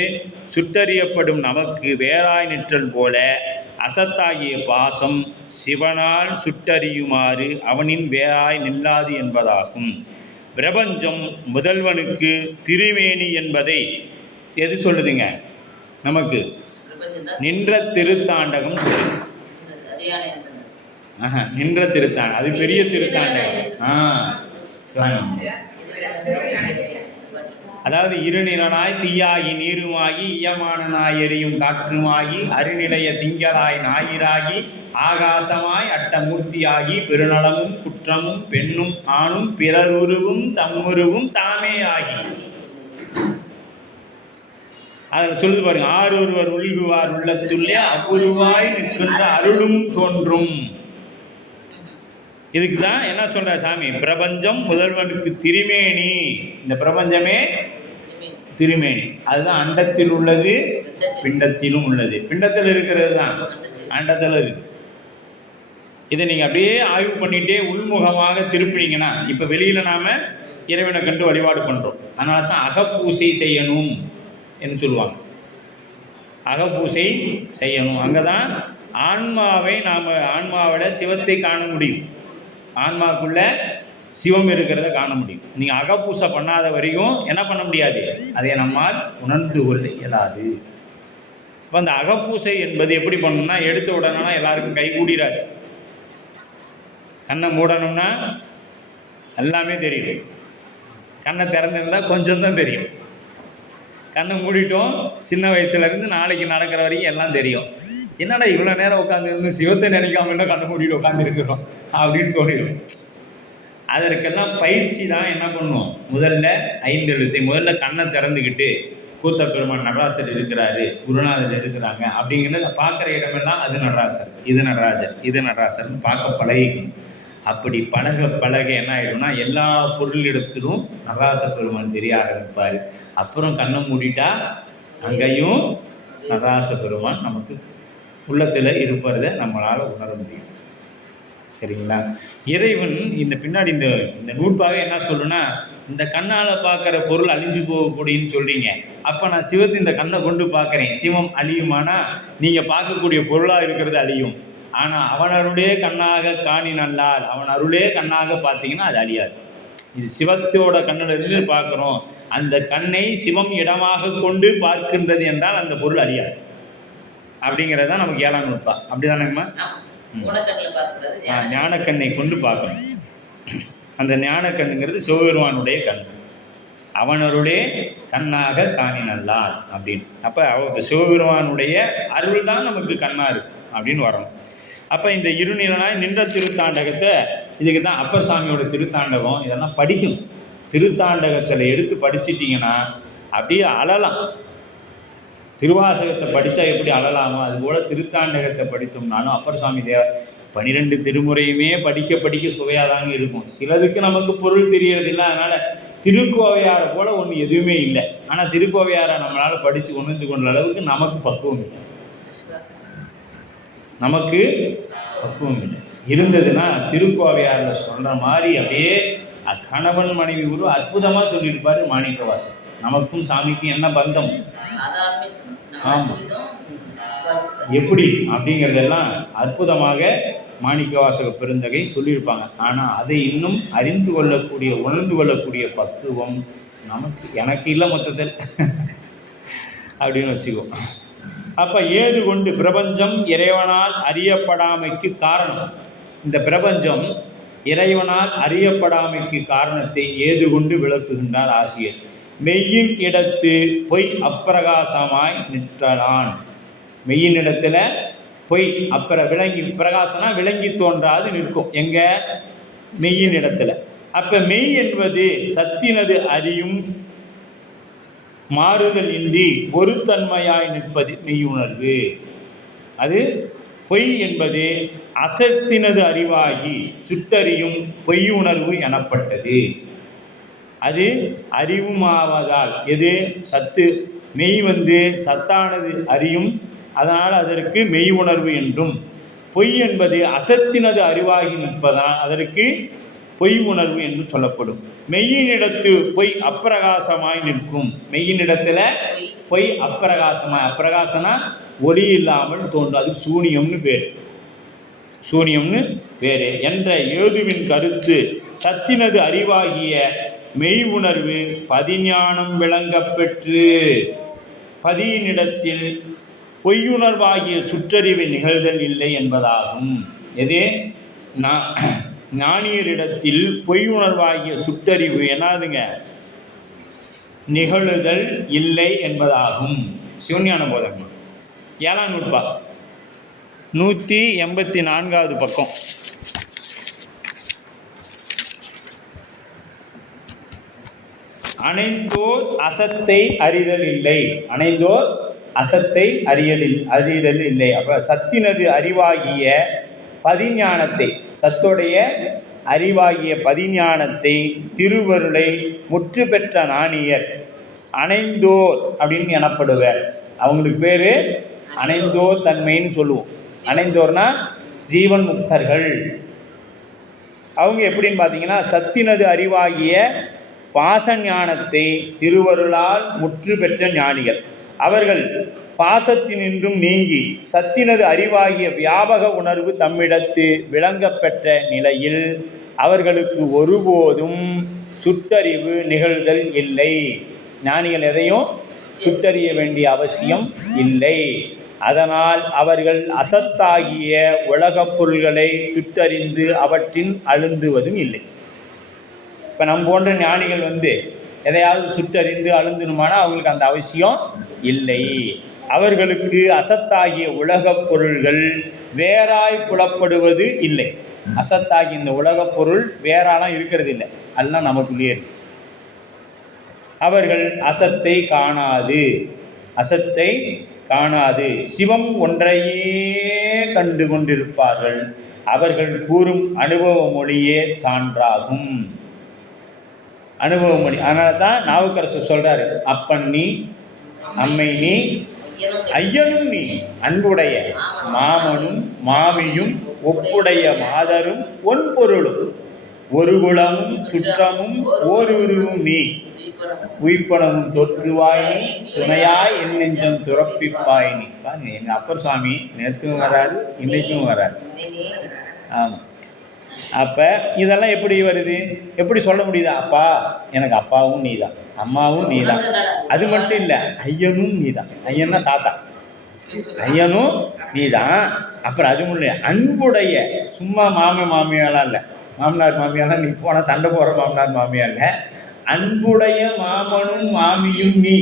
சுட்டறியப்படும் நமக்கு வேறாய் நிற்றல் போல அசத்தாகிய பாசம் சிவனால் சுட்டறியுமாறு அவனின் வேறாய் நில்லாது என்பதாகும். பிரபஞ்சம் முதல்வனுக்கு திருமேனி என்பதை எது சொல்லுதுங்க? நமக்கு நின்ற திருத்தாண்டகம் சொல்லுது. நின்ற திருத்தாண்டம், அது பெரிய திருத்தாண்டகம். அதாவது இருநிலனாய் தீயாகி நீருமாகி இயமானனாய் எரியும் காற்றுமாகி அருநிலைய திங்களாய் ஞாயிறாகி ஆகாசமாய் அட்டமூர்த்தியாகி பெருநலமும் குற்றமும் பெண்ணும் ஆணும் பிறருருவும் தம்முருவும் தாமே ஆகி. அதில் சொல்லுது பாருங்க, ஆரொருவர் உள்குவார் உள்ளத்துள்ளே அப்புருவாய் நிற்கின்ற அருளும் தோன்றும். இதுக்கு தான் என்ன சொல்ற சாமி? பிரபஞ்சம் முதல்வனுக்கு திருமேனி. இந்த பிரபஞ்சமே திருமேனி. அதுதான் அண்டத்தில் உள்ளது, பிண்டத்திலும் உள்ளது. பிண்டத்தில் இருக்கிறது தான் அண்டத்தில் இருக்கு. இதை நீங்கள் அப்படியே ஆய்வு பண்ணிகிட்டே உள்முகமாக திருப்பினீங்கன்னா, இப்போ வெளியில் நாம் இறைவனை கண்டு வழிபாடு பண்ணுறோம். அதனால தான் அகப்பூசை செய்யணும் என்று சொல்லுவாங்க. அகப்பூசை செய்யணும். அங்கே தான் ஆன்மாவோட சிவத்தை காண முடியும். ஆன்மாக்குள்ள சிவம் இருக்கிறத காண முடியும். நீங்கள் அகப்பூசை பண்ணாத வரைக்கும் என்ன பண்ண முடியாது? அதை நம்மால் உணர்ந்து கொள்ள இயலாது. இப்போ அந்த அகப்பூசை என்பது எப்படி பண்ணணும்னா, எடுத்த உடனேனா எல்லாருக்கும் கை கூடிராது. கண்ணை மூடணும்னா எல்லாமே தெரியும். கண்ணை திறந்துருந்தால் கொஞ்சம் தான் தெரியும். கண்ணை மூடிட்டோம், சின்ன வயசுலேருந்து நாளைக்கு நடக்கிற வரைக்கும் எல்லாம் தெரியும். என்னடா இவ்வளோ நேரம் உட்காந்துருந்து சிவத்தை நினைக்காம கண்ணை மூடிட்டு உட்காந்துருக்கிறோம் அப்படின்னு தோணிடும். அதற்கெல்லாம் பயிற்சி தான் என்ன பண்ணுவோம்? முதல்ல 5 எழுத்தை முதல்ல கண்ணை திறந்துக்கிட்டு கூத்த பெருமான் நடராசர் இருக்கிறாரு, குருநாதர் இருக்கிறாங்க அப்படிங்கிறத பார்க்குற இடமெல்லாம் அது நடராசர், இது நடராஜர், இது நடராசர்னு பார்க்க பழகிக்கணும். அப்படி பழக என்ன ஆகிடும்னா எல்லா பொருளிடத்திலும் நடராச பெருமான் தெரிய ஆரம்பிப்பார். அப்புறம் கண்ணை மூடிட்டா அங்கேயும் நடராச பெருமான் நமக்கு உள்ளத்தில் இருப்பதை நம்மளால் உணர முடியும். சரிங்களா? இறைவன் இந்த பின்னாடி இந்த நூற்பாவே என்ன சொல்லுன்னா, இந்த கண்ணால் பார்க்குற பொருள் அழிஞ்சு போகக்கூடியன்னு சொல்கிறீங்க. அப்போ நான் சிவத்தை இந்த கண்ணை கொண்டு பார்க்குறேன், சிவம் அழியுமானா? நீங்கள் பார்க்கக்கூடிய பொருளாக இருக்கிறது அழியும். ஆனால் அவன் அருளே கண்ணாக காணி நல்லால், அவன் அருளே கண்ணாக பார்த்தீங்கன்னா அது அழியாது. இது சிவத்தோட கண்ணில் இருந்து பார்க்குறோம். அந்த கண்ணை சிவம் இடமாக கொண்டு பார்க்கின்றது என்றால் அந்த பொருள் அழியாது. அப்படிங்கிறது தான் நமக்கு 7ஆம் நூற்பா. அப்படி தானேங்கம்மா? ஞானக்கண்ணை கொண்டு பார்க்கணும். அந்த ஞானக்கண்ணுங்கிறது சிவபெருமானுடைய கண். அவனருடைய கண்ணாக காணி நல்லால் அப்படின்னு. அப்போ சிவபெருமானுடைய அருள் தான் நமக்கு கண்ணாக இருக்கும் அப்படின்னு வரணும். அப்போ இந்த இருநிலனாய் நின்ற திருத்தாண்டகத்தை, இதுக்கு தான் அப்பர் சாமியோட திருத்தாண்டகம், இதெல்லாம் படிக்கணும். திருத்தாண்டகத்தில் எடுத்து படிச்சிட்டிங்கன்னா அப்படியே அழலாம். திருவாசகத்தை படித்தா எப்படி அழலாமோ அதுபோல் திருத்தாண்டகத்தை படித்தோம்னாலும் அப்பர் சுவாமி 12 திருமுறையுமே படிக்க சுவையாக தாங்க இருக்கும். சிலதுக்கு நமக்கு பொருள் தெரியறதில்லை. அதனால் திருக்கோவையாரை போல் ஒன்று எதுவுமே இல்லை. ஆனால் திருக்கோவையாரை நம்மளால் படித்து உணர்ந்து கொண்ட அளவுக்கு நமக்கு பக்குவம் இல்லை. நமக்கு பக்குவம் இல்லை. இருந்ததுன்னா திருக்கோவையாரில் சொல்கிற மாதிரி அப்படியே கணவன் மனைவி ஒரு அற்புதமாக சொல்லியிருப்பார் மாணிக்கவாசகர். நமக்கும் சாமிக்கும் என்ன பந்தம், ஆமாம், எப்படி அப்படிங்கிறதெல்லாம் அற்புதமாக மாணிக்கவாசக பெருந்தகை சொல்லியிருப்பாங்க. ஆனால் அதை இன்னும் அறிந்து கொள்ளக்கூடிய, உணர்ந்து கொள்ளக்கூடிய பக்குவம் எனக்கு இல்லை மொத்தத்தில் அப்படின்னு வச்சுக்குவோம். அப்போ ஏது கொண்டு பிரபஞ்சம் இறைவனால் அறியப்படாமைக்கு காரணம், இந்த பிரபஞ்சம் இறைவனால் அறியப்படாமைக்கு காரணத்தை ஏது கொண்டு விளக்குகின்றார் ஆசிரியர். மெய்யின் இடத்து பொய் அப்பிரகாசமாய் நிற்றலான். மெய்யின் இடத்துல பொய் விளங்கி, பிரகாசனா விளங்கி தோன்றாது நிற்கும். எங்க? மெய்யின் இடத்துல. அப்போ மெய் என்பது சத்தினது அறியும் மாறுதல் இன்றி ஒருத்தன்மையாய் நிற்பது மெய்யுணர்வு. அது பொய் என்பது அசத்தினது அறிவாகி சுட்டறியும் பொய்யுணர்வு எனப்பட்டது. அது அறிவுமாவதால், எது சத்து மெய் சத்தானது அறியும், அதனால் அதற்கு மெய் உணர்வு என்றும், பொய் என்பது அசத்தினது அறிவாகி நிற்பதால் அதற்கு பொய் உணர்வு என்று சொல்லப்படும். மெய்யினிடத்து பொய் அப்பிரகாசமாய் நிற்கும். மெய்யினிடத்தில் பொய் அப்பிரகாசமாய், அப்பிரகாசனா ஒளி இல்லாமல் தோன்றும், அதுக்கு சூனியம்னு பேர், சூனியம்னு பேர் என்ற ஏதுவின் கருத்து சத்தினது அறிவாகிய மெய் உணர்வு பதிஞானம் விளங்கப்பெற்று பதியினிடத்தில் பொய்யுணர்வாகிய சுற்றறிவு நிகழ்தல் இல்லை என்பதாகும். எது? ஞானியரிடத்தில் பொய்யுணர்வாகிய சுற்றறிவு என்னாதுங்க? நிகழுதல் இல்லை என்பதாகும். சிவஞான போதகம் 7ஆம் நூற்பா 184வது பக்கம். அணைந்தோர் அசத்தை அறிதல் இல்லை. அணைந்தோர் அசத்தை அறிதல் இல்லை. அப்போ சத்தினது அறிவாகிய பதிஞானத்தை, சத்துடைய அறிவாகிய பதிஞானத்தை, திருவருளை முற்று பெற்ற ஞானியர் அணைந்தோர் அப்படின்னு எனப்படுவர். அவங்களுக்கு பேர் அணைந்தோர் தன்மைன்னு சொல்லுவோம். அணைந்தோர்னா ஜீவன் முக்தர்கள். அவங்க எப்படின்னு பார்த்தீங்கன்னா, சத்தினது அறிவாகிய பாசஞானத்தை திருவருளால் முற்று பெற்ற ஞானிகள். அவர்கள் பாசத்தினின்றும் நீங்கி சத்தினது அறிவாகிய வியாபக உணர்வு தம்மிடத்து விளங்கப்பெற்ற நிலையில் அவர்களுக்கு ஒருபோதும் சுட்டறிவு நிகழ்தல் இல்லை. ஞானிகள் எதையும் சுட்டறிய வேண்டிய அவசியம் இல்லை. அதனால் அவர்கள் அசத்தாகிய உலகப் பொருள்களை சுட்டறிந்து அவற்றின் அழுந்துவதும் இல்லை. இப்போ நம்ம போன்ற ஞானிகள் எதையாவது சுட்டறிந்து அழுந்தணுமானா அவங்களுக்கு அந்த அவசியம் இல்லை. அவர்களுக்கு அசத்தாகிய உலகப் பொருள்கள் வேறாய் புலப்படுவது இல்லை. அசத்தாகிய இந்த உலகப் பொருள் வேறாலாம் இருக்கிறது இல்லை, அதெல்லாம் நமக்குள்ளேயே இருக்கு. அவர்கள் அசத்தை காணாது சிவம் ஒன்றையே கண்டு கொண்டிருப்பார்கள். அவர்கள் கூறும் அனுபவ மொழியே சான்றாகும். அனுபவ மொழி. அதனால தான் நாவுக்கரசர் சொல்கிறாரு, அப்பன் நீ, அம்மை நீ, ஐயனும் நீ, அன்புடைய மாமனும் மாமியும் ஒப்புடைய மாதரும் ஒன் பொருளும் ஒரு குலமும் சுற்றமும் ஓருருவும் நீ, உயிர்ப்பனமும் தொற்றுவாய் நீ, துணையாய் என் நெஞ்சம் துறப்பிப்பாய் நீ. எங்கள் அப்பர் சுவாமி நேற்றும் வராரு, இன்றைக்கும் வராரு. ஆமாம். அப்போ இதெல்லாம் எப்படி வருது? எப்படி சொல்ல முடியுதா? அப்பா எனக்கு அப்பாவும் நீ தான், அம்மாவும் நீ தான். அது மட்டும் இல்லை, ஐயனும் நீ தான். ஐயன்னா தாத்தா, ஐயனும் நீ தான். அப்புறம் அது முடியல, அன்புடைய, சும்மா மாமியாலாம் இல்லை, மாமனார் மாமியாலாம் நீ போனால் சண்டை போடுற மாமனார் மாமியா இல்லை, அன்புடைய மாமனும் மாமியும் நீ.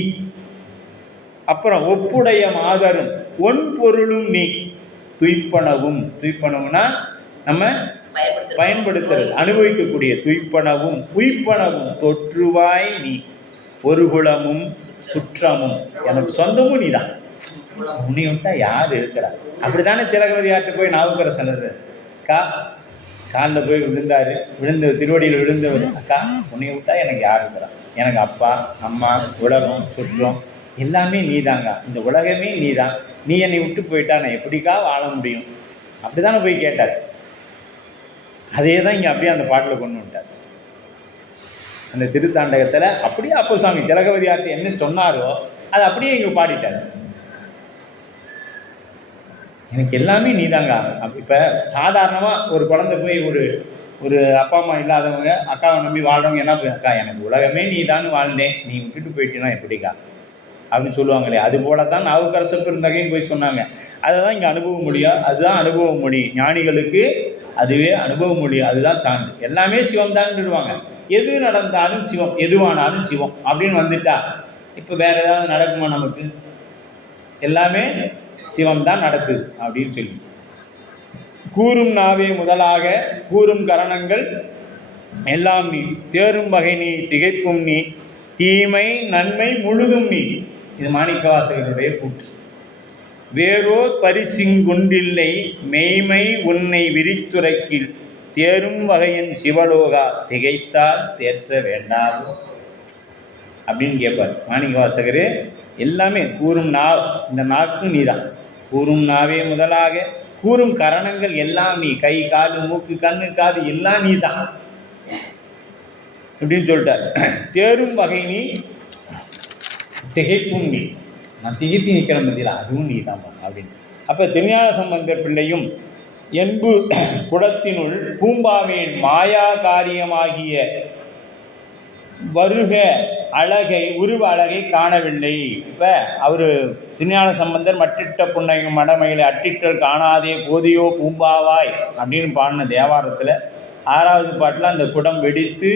அப்புறம் ஒப்புடைய மாதரும் ஒன் பொருளும் நீ. துய்ப்பனவும்னா நம்ம பயன்படுத்துறது, அனுபவிக்கக்கூடிய துய்ப்பனவும் உய்ப்பனவும் தொற்றுவாய் நீ, ஒரு குலமும் சுற்றமும் எனக்கு சொந்தமும் நீ தான். உன்னை விட்டா யார் இருக்கிறா? அப்படி தானே திலகவதியார்கிட்ட போய் நாவுக்கரசர் காலில் போய் விழுந்த திருவடியில் விழுந்தவர், அக்கா உன்னை விட்டா எனக்கு யார் இருக்கிறா? எனக்கு அப்பா அம்மா உலகம் சுற்றம் எல்லாமே நீ தாங்க, இந்த உலகமே நீ தான். நீ என்னை விட்டு போயிட்டா நான் எப்படிக்கா வாழ முடியும் அப்படி தானே போய் கேட்டார். அதே தான் இங்கே அப்படியே அந்த பாட்டில் கொண்டு வந்துட்டார். அந்த திருத்தாண்டகத்தில் அப்படியே அப்போ சுவாமி திலகவதியார்த்தி என்ன சொன்னாரோ அதை அப்படியே இங்கே பாடிட்டார். எனக்கு எல்லாமே நீ தாங்க. இப்போ சாதாரணமாக ஒரு குழந்தை போய் ஒரு அப்பா அம்மா இல்லாதவங்க அக்காவை நம்பி வாழ்கிறவங்க என்ன போய், அக்கா எனக்கு உலகமே நீ தான் வாழ்ந்தேன், நீ விட்டுட்டு போயிட்டீங்கன்னா எப்படிக்கா அப்படின்னு சொல்லுவாங்களே. அது போல தான் நாவுக்கரசர் பெருந்தகையும் போய் சொன்னாங்க. அதை தான் இங்கே அனுபவ மொழியா, அதுதான் அனுபவ மொழி. ஞானிகளுக்கு அதுவே அனுபவ மொழி, அதுதான் சான்று. எல்லாமே சிவம் தான்டுவாங்க. எது நடந்தாலும் சிவம், எதுவானாலும் சிவம் அப்படின்னு வந்துட்டா இப்போ வேறு ஏதாவது நடக்குமா? நமக்கு எல்லாமே சிவம் தான் நடக்குது அப்படின்னு சொல்லி கூறும் நாவே முதலாக கூறும் கரணங்கள் எல்லாம் நீ, தேரும் வகை நீ, திகைப்பும் நீ, தீமை நன்மை முழுதும் நீ. இது மாணிக்கவாசகருடைய கூற்று. வேறோர் பரிசிங்குண்டில்லை மெய்மை உன்னை விரித்துரைக்கில் தேரும் வகையின் சிவலோகா திகைத்தால் தேற்ற வேண்டாமோ அப்படின்னு கேட்பார் மாணிக்கவாசகர். எல்லாமே கூறும் இந்த நாக்கும் நீதான். கூறும் நாவே முதலாக கூறும் கரணங்கள் எல்லாம் நீ, கை காது மூக்கு கண்ணு காது எல்லாம் நீ தான் அப்படின்னு சொல்லிட்டார். தேரும் வகை நீ, திகைப்பும் நீ. நான் திகைத்து நிற்கிறேன் பற்றியில் அதுவும் நீ தான் அப்படின்னு. அப்போ திருஞான சம்பந்தர் பிள்ளையும் என்பு குடத்தினுள் பூம்பாவேன் மாயா காரியமாகிய வருக அழகை உருவ அழகை காணவில்லை. இப்போ அவர் திருஞான சம்பந்தர் மட்டிட்ட புன்னையும் மடமைகளை அட்டிட்டல் காணாதே போதியோ பூம்பாவாய் அப்படின்னு பாடின தேவாரத்தில் 6வது பாட்டில் அந்த குடம் வெடித்து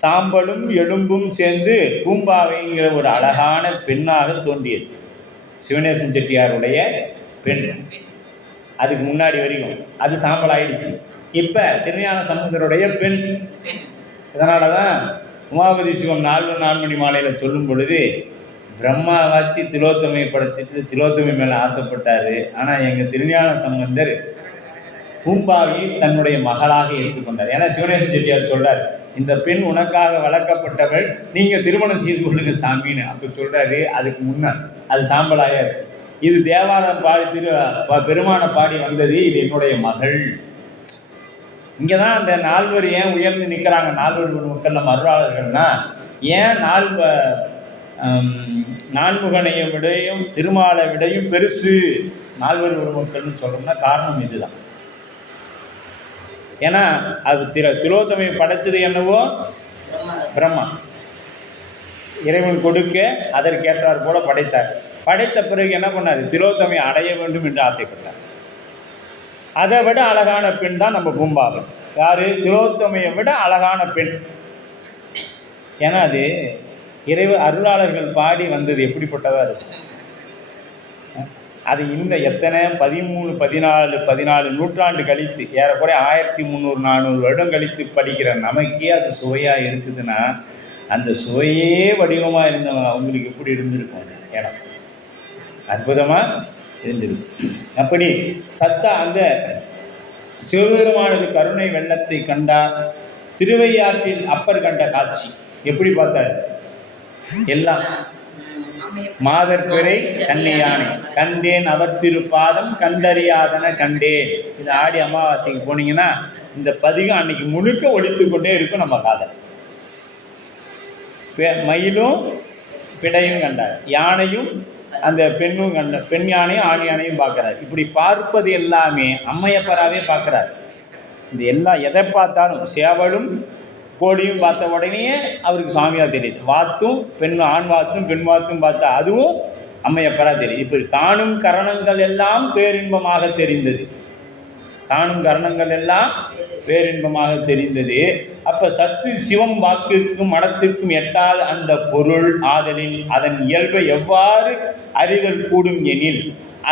சாம்பலும் எலும்பும் சேர்ந்து பூம்பாவைங்கிற ஒரு அழகான பெண்ணாக தோன்றியது. சிவநேசன் செட்டியாருடைய பெண். அதுக்கு முன்னாடி வரைக்கும் அது சாம்பல் ஆயிடுச்சு. இப்போ திருஞான சம்பந்தருடைய பெண். இதனால தான் உமாபதி சிவம் 4 மாலையில் சொல்லும் பொழுது பிரம்மாவாச்சு திலோத்தமையை படைச்சிட்டு திலோத்தமை மேலே ஆசைப்பட்டார். ஆனால் எங்கள் திருஞான சம்பந்தர் பூம்பாவை தன்னுடைய மகளாக எடுத்துக்கொண்டார். ஏன்னா சிவநேசன் செட்டியார் சொல்கிறார், இந்த பெண் உனக்காக வளர்க்கப்பட்டவள், நீங்கள் திருமணம் செய்து கொள்ளுங்க சாமின்னு. அப்போ சொல்கிறாரு. அதுக்கு முன்னே அது சாம்பலாயாச்சு. இது தேவாரம் பாடி பெருமான பாடி வந்தது, இது என்னுடைய மகள். இங்கே தான் அந்த 4 ஏன் உயர்ந்து நிற்கிறாங்க. 4 மக்கள் நம்ம அருளாளர்கள்னா ஏன் 4 விடையும் திருமாலை விடையும் பெருசு 4 மக்கள்னு சொல்கிறோம்னா காரணம் இதுதான். ஏன்னா அது திலோத்தமையை படைச்சது என்னவோ பிரம்மா. இறைவன் கொடுக்க அதற்கேற்றார் போல படைத்தார். படைத்த பிறகு என்ன பண்ணார்? திலோத்தமையை அடைய வேண்டும் என்று ஆசைப்பட்டார். அதை விட அழகான பெண் தான் நம்ம பூம்பாவை. யார்? திலோத்தமையை விட அழகான பெண். ஏன்னா அது அருளாளர்கள் பாடி வந்தது எப்படிப்பட்டதாக இருக்கும். அது இந்த எத்தனை 13, 14 நூற்றாண்டு கழித்து, ஏறக்குறைய 1300-400 வருடம் கழித்து படிக்கிற நமக்கே அது சுவையாக இருக்குதுன்னா அந்த சுவையே வடிவமாக இருந்தவங்க அவங்களுக்கு எப்படி இருந்திருக்கும் இடம். அற்புதமாக இருந்திருக்கு. அப்படி அந்த சிவபெருமானது கருணை வெள்ளத்தை கண்டார். திருவையாற்றில் அப்பர் கண்ட காட்சி எப்படி பார்த்தார்? எல்லாம் மாதர்பிறை கண்ணியானை கண்டேன் அவர் திருப்பாதம் கண்டறியாதன கண்டேன். இது ஆடி அமாவாசைக்கு போனீங்கன்னா இந்த பதிகம் அன்னைக்கு முழுக்க ஒழித்து கொண்டே இருக்கும் நம்ம காதல். மயிலும் பிடையும் கண்டார், யானையும் அந்த பெண்ணும் கண்ட பெண் யானையும் ஆண் யானையும் பார்க்குறாரு. இப்படி பார்ப்பது எல்லாமே அம்மையப்பராகவே பார்க்குறாரு. இந்த எல்லாம் எதை பார்த்தாலும் சேவலும் கோழியும் பார்த்த உடனே அவருக்கு சுவாமியாக தெரியுது. வாத்தும் ஆண் வாத்தும் பெண் வாத்தும் பார்த்தா அதுவும் அம்மையப்பராக தெரியுது. இப்படி காணும் கரணங்கள் எல்லாம் பேரின்பமாக தெரிந்தது. காணும் கரணங்கள் எல்லாம் பேரின்பமாக தெரிந்தது. அப்போ சத்து சிவம் வாக்கிற்கும் மனத்திற்கும் எட்டாத அந்த பொருள் ஆதலில் அதன் இயல்பை எவ்வாறு அறிதல் கூடும் எனில்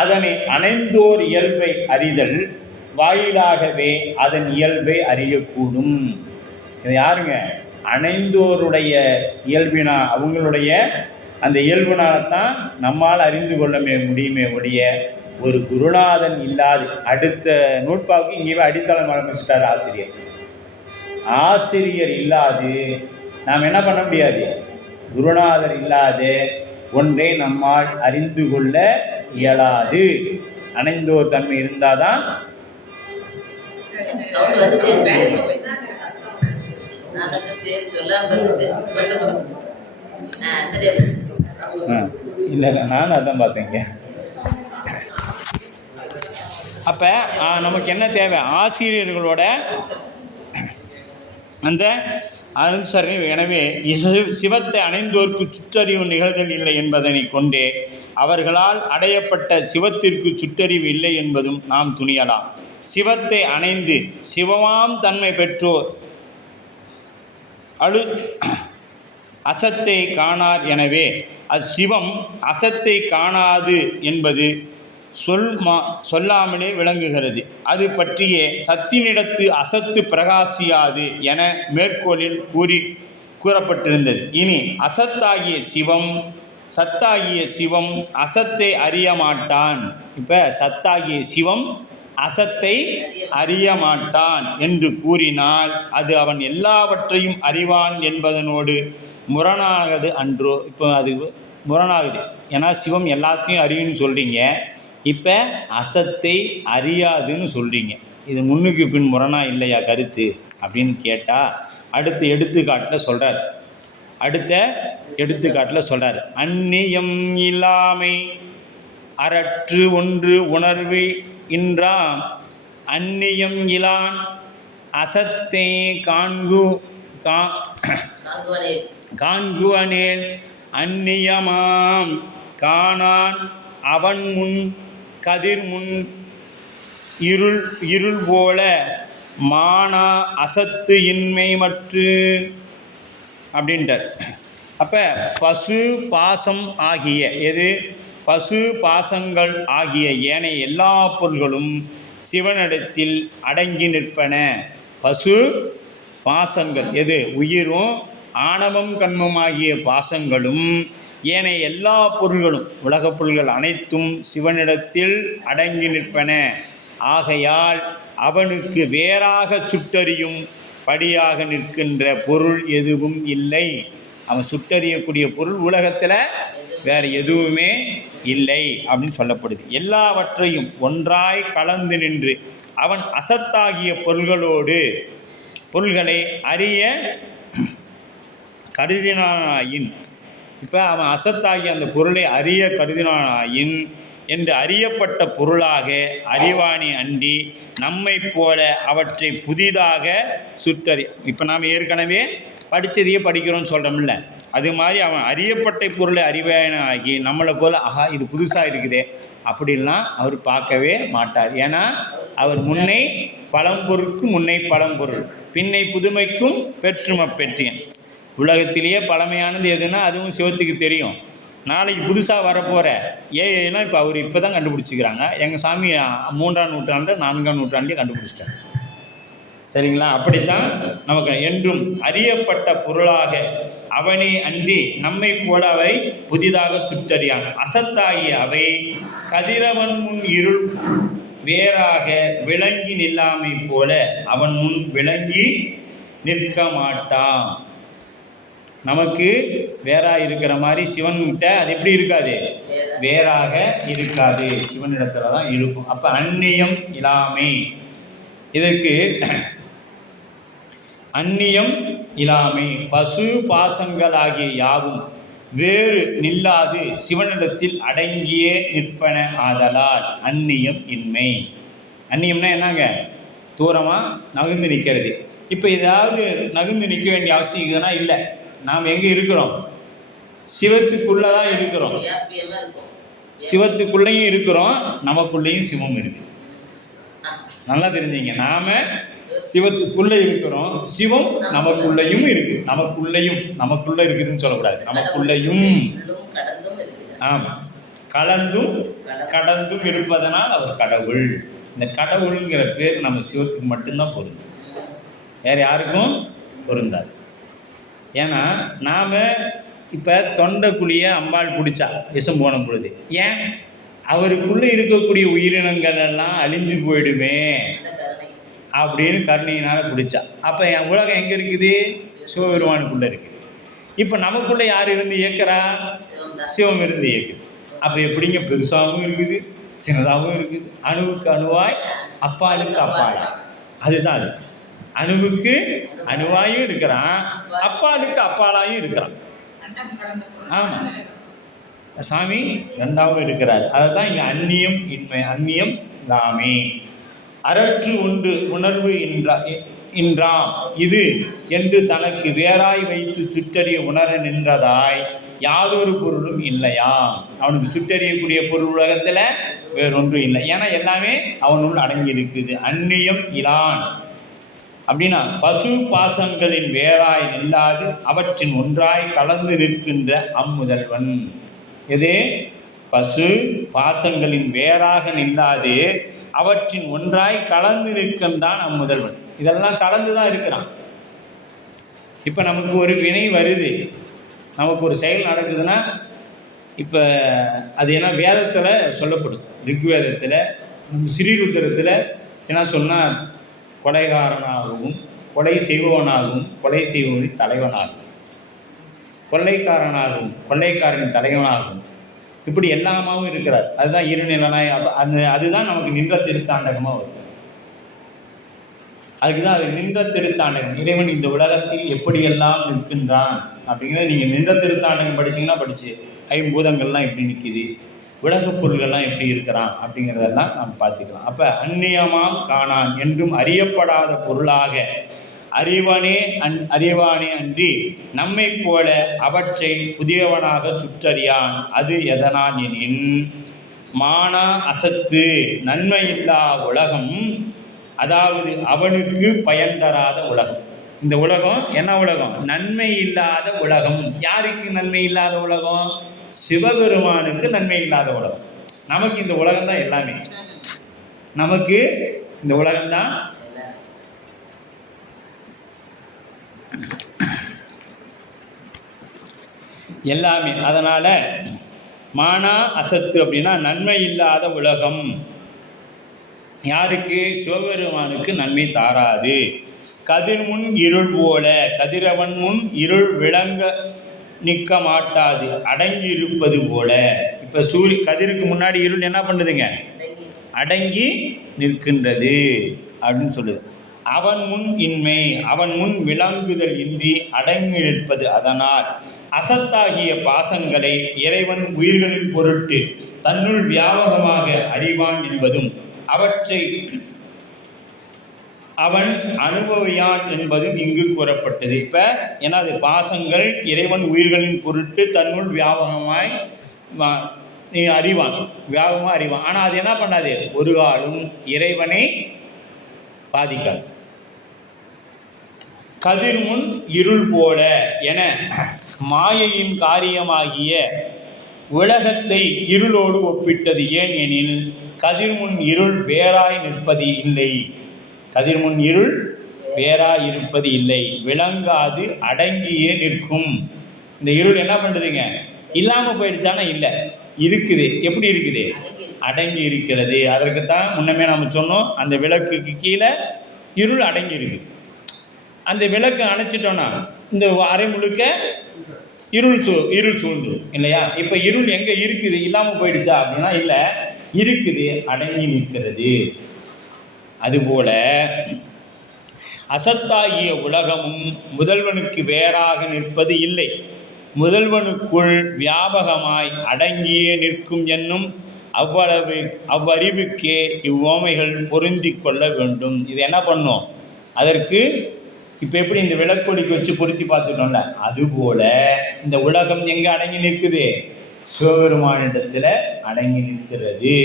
அதனை அணைந்தோர் இயல்பை அறிதல் வாயிலாகவே அதன் இயல்பை அறியக்கூடும். இது யாருங்க? அணைந்தோருடைய இயல்பினா, அவங்களுடைய அந்த இயல்பினால்தான் நம்மால் அறிந்து கொள்ள முடியுமே ஒழிய ஒரு குருநாதன் இல்லாது. அடுத்த நூற்பாவுக்கு இங்கேயே அடித்தளம் ஆரம்பிச்சிட்டார் ஆசிரியர். ஆசிரியர் இல்லாது நாம் என்ன பண்ண முடியாது? குருநாதர் இல்லாது ஒன்றை நம்மால் அறிந்து கொள்ள இயலாது. அணைந்தோர் தன்மை இருந்தால் தான் சவுண்ட் வந்துட்டே இருக்கு. நான் சரி சொல்லாம சொல்லுங்க. சரியா போச்சு. இல்லை நானும் அதான் பார்த்தேங்க. அப்போ நமக்கு என்ன தேவை? ஆசிரியர்களோட அந்த அனுசரணை. எனவே சிவத்தை அணைந்தோர்க்கு சுற்றறிவு நிகழ்தல் இல்லை என்பதனை கொண்டே அவர்களால் அடையப்பட்ட சிவத்திற்கு சுற்றறிவு இல்லை என்பதும் நாம் துணியலாம். சிவத்தை அணைந்து சிவமாம் தன்மை பெற்றோர் அசத்தை காணார். எனவே அச்சிவம் அசத்தை காணாது என்பது சொல்லாமலே விளங்குகிறது. அது பற்றிய சத்தினிடத்து அசத்து பிரகாசியாது என மேற்கோளில் கூறப்பட்டிருந்தது. இனி அசத்தாகிய சிவம் சத்தாகிய சிவம் அசத்தை அறிய மாட்டான். இப்போ சத்தாகிய சிவம் அசத்தை அறிய மாட்டான் என்று கூறினால் அது அவன் எல்லாவற்றையும் அறிவான் என்பதனோடு முரணாகுது அன்றோ? இப்போ அது முரணாகுது. ஏன்னா சிவம் எல்லாத்தையும் அறியுன்னு சொல்கிறீங்க, இப்போ அசத்தை அறியாதுன்னு சொல்கிறீங்க. இது முன்னுக்கு பின் முரணா இல்லையா கருத்து அப்படின்னு கேட்டால் அடுத்த எடுத்துக்காட்டில் சொல்கிறார். அந்நியம் இல்லாமை அறற்று ஒன்று உணர்வு இன்றாம் அந்நியம் இலான் அசத்தை காண்குவனேல் அந்நியமாம் காணான் அவன் முன் கதிர் முன் இருள் போல மானா அசத்து இன்மை மற்று அப்படின்ட்டார். அப்போ பசு பாசம் ஆகிய பசு பாசங்கள் ஆகிய ஏனைய எல்லா பொருள்களும் சிவனிடத்தில் அடங்கி நிற்பன. பசு பாசங்கள் உயிரும் ஆணவம் கண்மம் ஆகிய பாசங்களும் ஏனைய எல்லா பொருள்களும் உலகப் பொருள்கள் அனைத்தும் சிவனிடத்தில் அடங்கி நிற்பன. ஆகையால் அவனுக்கு வேறாக சுட்டறியும் படியாக நிற்கின்ற பொருள் எதுவும் இல்லை. அவன் சுட்டறியக்கூடிய பொருள் உலகத்தில் வேறு எதுவுமே இல்லை அப்படின்னு சொல்லப்படுது. எல்லாவற்றையும் ஒன்றாய் கலந்து நின்று அவன் அசத்தாகிய பொருள்களை அறிய கருதினானாயின், இப்போ அவன் அசத்தாகிய அந்த பொருளை அறிய கருதினானாயின் என்று அறியப்பட்ட பொருளாக அறிவானி அன்றி நம்மை போல அவற்றை புதிதாக இப்போ நாம் ஏற்கனவே படித்ததையே படிக்கிறோன்னு சொல்கிறோம்ல, அது மாதிரி அவன் அறியப்பட்ட பொருளை அறிவானாகி நம்மளை போல் ஆஹா இது புதுசாக இருக்குதே அப்படின்லாம் அவர் பார்க்கவே மாட்டார். ஏன்னா அவர் முன்னை பழம்பொருளுக்கும் முன்னை பழம்பொருள் பின்னை புதுமைக்கும் பெற்றியன். உலகத்திலேயே பழமையானது எதுனா அதுவும் சிவத்துக்கு தெரியும். நாளைக்கு புதுசாக வரப்போகிற ஏஐலாம் இப்போ அவர் இப்போ தான் கண்டுபிடிச்சிக்கிறாங்க. எங்கள் சாமி 3ஆம் நூற்றாண்டு 4ஆம் நூற்றாண்டே கண்டுபிடிச்சிட்டார். சரிங்களா? அப்படித்தான் நமக்கு என்றும் அறியப்பட்ட பொருளாக அவனே அன்றி நம்மை போல அவை புதிதாக சுற்றறியான். அசத்தாகிய அவை கதிரவன் முன் இருள் வேறாக விளங்கி நில்லாமை போல அவன் முன் விளங்கி நிற்க மாட்டான். நமக்கு வேறாக இருக்கிற மாதிரி சிவன்கிட்ட அது எப்படி இருக்காது? வேறாக இருக்காது, சிவனிடத்துல தான் இருக்கும். அப்போ அந்நியம் இல்லாமை, இதற்கு அந்நியம் இல்லாமை பசு பாசங்கள் ஆகிய யாவும் வேறு நில்லாது சிவனிடத்தில் அடங்கியே நிற்பன ஆதலால் அந்நியம் இன்மை. அந்நியம்னா என்னங்க? தூரமாக நகுந்து நிற்கிறது. இப்போ ஏதாவது நகுந்து நிற்க வேண்டிய அவசியம் இருக்குதுன்னா இல்லை. நாம் எங்கே இருக்கிறோம்? சிவத்துக்குள்ளே தான் இருக்கிறோம். சிவத்துக்குள்ளேயும் இருக்கிறோம், நமக்குள்ளேயும் சிவம் இருக்குது. நல்லா தெரிஞ்சிங்க, நாம் சிவத்துக்குள்ளே இருக்கிறோம், சிவம் நமக்குள்ளேயும் இருக்குது. நமக்குள்ளே இருக்குதுன்னு சொல்லக்கூடாது, நமக்குள்ளேயும் கலந்தும் கடந்தும் இருப்பதனால் அவர் கடவுள். இந்த கடவுளுங்கிற பேர் நம்ம சிவத்துக்கு மட்டும்தான் பொருந்தும், வேறு யாருக்கும் பொருந்தாது. ஏன்னா நாம் இப்போ தொண்டைக்குழியை அம்பாள் பிடிச்சா விஷம் போன பொழுது, ஏன்? அவருக்குள்ளே இருக்கக்கூடிய உயிரினங்கள் எல்லாம் அழிஞ்சு போயிடுமே அப்படின்னு கருணையினால் பிடிச்சா. அப்போ என் உலகம் எங்கே இருக்குது? சிவபெருமானுக்குள்ளே இருக்குது. இப்போ நமக்குள்ளே யார் இருந்து இயக்கிறா? சிவம் இருந்து இயக்குது. அப்போ எப்படிங்க? பெருசாகவும் இருக்குது, சின்னதாகவும் இருக்குது, அணுவுக்கு அணுவாய் அப்பாலுக்கு அப்பாலா. அதுதான் அது. அணுவுக்கு அணுவாயும் இருக்கிறான், அப்பாலுக்கு அப்பாலாயும் இருக்கிறான். ஆமாம், சாமி ரெண்டாவும் இருக்கிறார். அதை தான் இங்கே அந்நியம் இன்மை, அந்நியம் இல்லாமே அரற்று உண்டு உணர்வு இன்றாம் இது என்று தனக்கு வேறாய் வைத்து சுற்றறிய உணர நின்றதாய் யாதொரு பொருளும் இல்லையா. அவனுக்கு சுற்றறியக்கூடிய பொருள் உலகத்தில் வேறொன்றும் இல்லை. ஏன்னா எல்லாமே அவனுள் அடங்கி இருக்குது. அந்நியம் இலான் அப்படின்னா பசு பாசங்களின் வேறாய் நில்லாது அவற்றின் ஒன்றாய் கலந்து நிற்கின்ற அம்முதல்வன். எது? பசு பாசங்களின் வேறாக நில்லாது அவற்றின் ஒன்றாய் கலந்து நிற்கின்றான் அம்முதல்வன். இதெல்லாம் கலந்து தான் இருக்கிறான். இப்போ நமக்கு ஒரு வினை வருது, நமக்கு ஒரு செயல் நடக்குதுன்னா இப்போ அது என்ன வேதத்தில் சொல்லப்படும். ரிக்வேதத்தில் நம்ம ஸ்ரீருத்திரத்தில் என்ன சொன்னால் கொலைகாரனாகவும் கொலை செய்பவனாகவும் கொலை செய்பவனின் தலைவனாகும், கொள்ளைக்காரனாகவும் கொள்ளைக்காரனின் தலைவனாகும், இப்படி எல்லாமாவும் இருக்கிறார். அதுதான் இருநிலனாய். அதுதான் நமக்கு நின்ற திருத்தாண்டகமாக வரும். அதுக்கு தான் அது நின்ற திருத்தாண்டகம். இறைவன் இந்த உலகத்தில் எப்படியெல்லாம் நிற்கின்றான் அப்படிங்கிறது நீங்கள் நின்ற திருத்தாண்டகம் படிச்சிங்கன்னா படிச்சு ஐம்பூதங்கள்லாம் எப்படி நிற்கிது, உலகப் பொருள்கள்லாம் எப்படி இருக்கிறான் அப்படிங்கிறதெல்லாம் நாம் பார்த்துக்கலாம். அப்போ அந்நியமாம் காணான் என்றும் அறியப்படாத பொருளாக அறிவானே அன்றி நம்மை போல அவற்றை புதியவனாக சுற்றறியான். அது எதனால் எனின் மானா அசத்து நன்மையில்லா உலகம், அதாவது அவனுக்கு பயன் தராத உலகம். இந்த உலகம் என்ன உலகம்? நன்மை இல்லாத உலகம். யாருக்கு நன்மை இல்லாத உலகம்? சிவபெருமானுக்கு நன்மை இல்லாத உலகம். நமக்கு இந்த உலகம் தான் எல்லாமே, நமக்கு இந்த உலகம்தான் எல்லாமே. அதனால் மானா அசத்து அப்படின்னா நன்மை இல்லாத உலகம். யாருக்கு? சிவபெருமானுக்கு நன்மை தாராது. கதிர் முன் இருள் போல, கதிரவன் முன் இருள் விளங்க நிற்க மாட்டாது அடங்கி இருப்பது போல. இப்போ கதிருக்கு முன்னாடி இருள் என்ன பண்ணுதுங்க? அடங்கி நிற்கின்றது அப்படின்னு சொல்லுது. அவன் முன் இன்மை, அவன் முன் விளங்குதல் இன்றி அடங்கி நிற்பது. அதனால் அசத்தாகிய பாசங்களை இறைவன் உயிர்களின் பொருட்டு தன்னுள் வியாபகமாக அறிவான் என்பதும் அவற்றை அவன் அனுபவியான் என்பதும் இங்கு கூறப்பட்டது. இப்போ ஏன்னா அது பாசங்கள் இறைவன் உயிர்களின் பொருட்டு தன்னுள் வியாபகமாய் அறிவான், வியாபகமாக அறிவான். ஆனால் அது என்ன பண்ணாது? ஒரு காலும் இறைவனை பாதிக்காது. கதிர் முன் இருள் போல என மாயையின் காரியமாகிய உலகத்தை இருளோடு ஒப்பிட்டது. ஏன் எனில் கதிர் முன் இருள் வேறாய் நிற்பது இல்லை. கதிர் முன் இருள் வேறாய் இருப்பது இல்லை, விளங்காது அடங்கியே நிற்கும். இந்த இருள் என்ன பண்ணுதுங்க? இல்லாமல் போயிடுச்சானா இல்லை, இருக்குது. எப்படி இருக்குது? அடங்கி இருக்கிறது. அதற்குத்தான் முன்னமே நம்ம சொன்னோம், அந்த விளக்குக்கு கீழே இருள் அடங்கி இருக்குது. அந்த விளக்கு அணைச்சிட்டோன்னா இந்த அரை முழுக்க இருள் சூழ்ந்துடும் இல்லையா? இப்போ இருள் எங்கே இருக்குது? இல்லாமல் போயிடுச்சா அப்படின்னா இல்லை, இருக்குது, அடங்கி நிற்கிறது. அதுபோல அசத்தாகிய உலகமும் முதல்வனுக்கு வேறாக நிற்பது இல்லை, முதல்வனுக்குள் வியாபகமாய் அடங்கியே நிற்கும் என்னும் அவ்வறிவுக்கே இவ்வோமைகள் பொருந்தி கொள்ள வேண்டும். இது என்ன பண்ணும்? அதற்கு இப்போ எப்படி இந்த விளக்கொடிக்கு வச்சு பொருத்தி பார்த்துட்டோம்ல, அதுபோல் இந்த உலகம் எங்கே அடங்கி நிற்குது? சிவபெருமானிடத்தில் அடங்கி நிற்கிறது.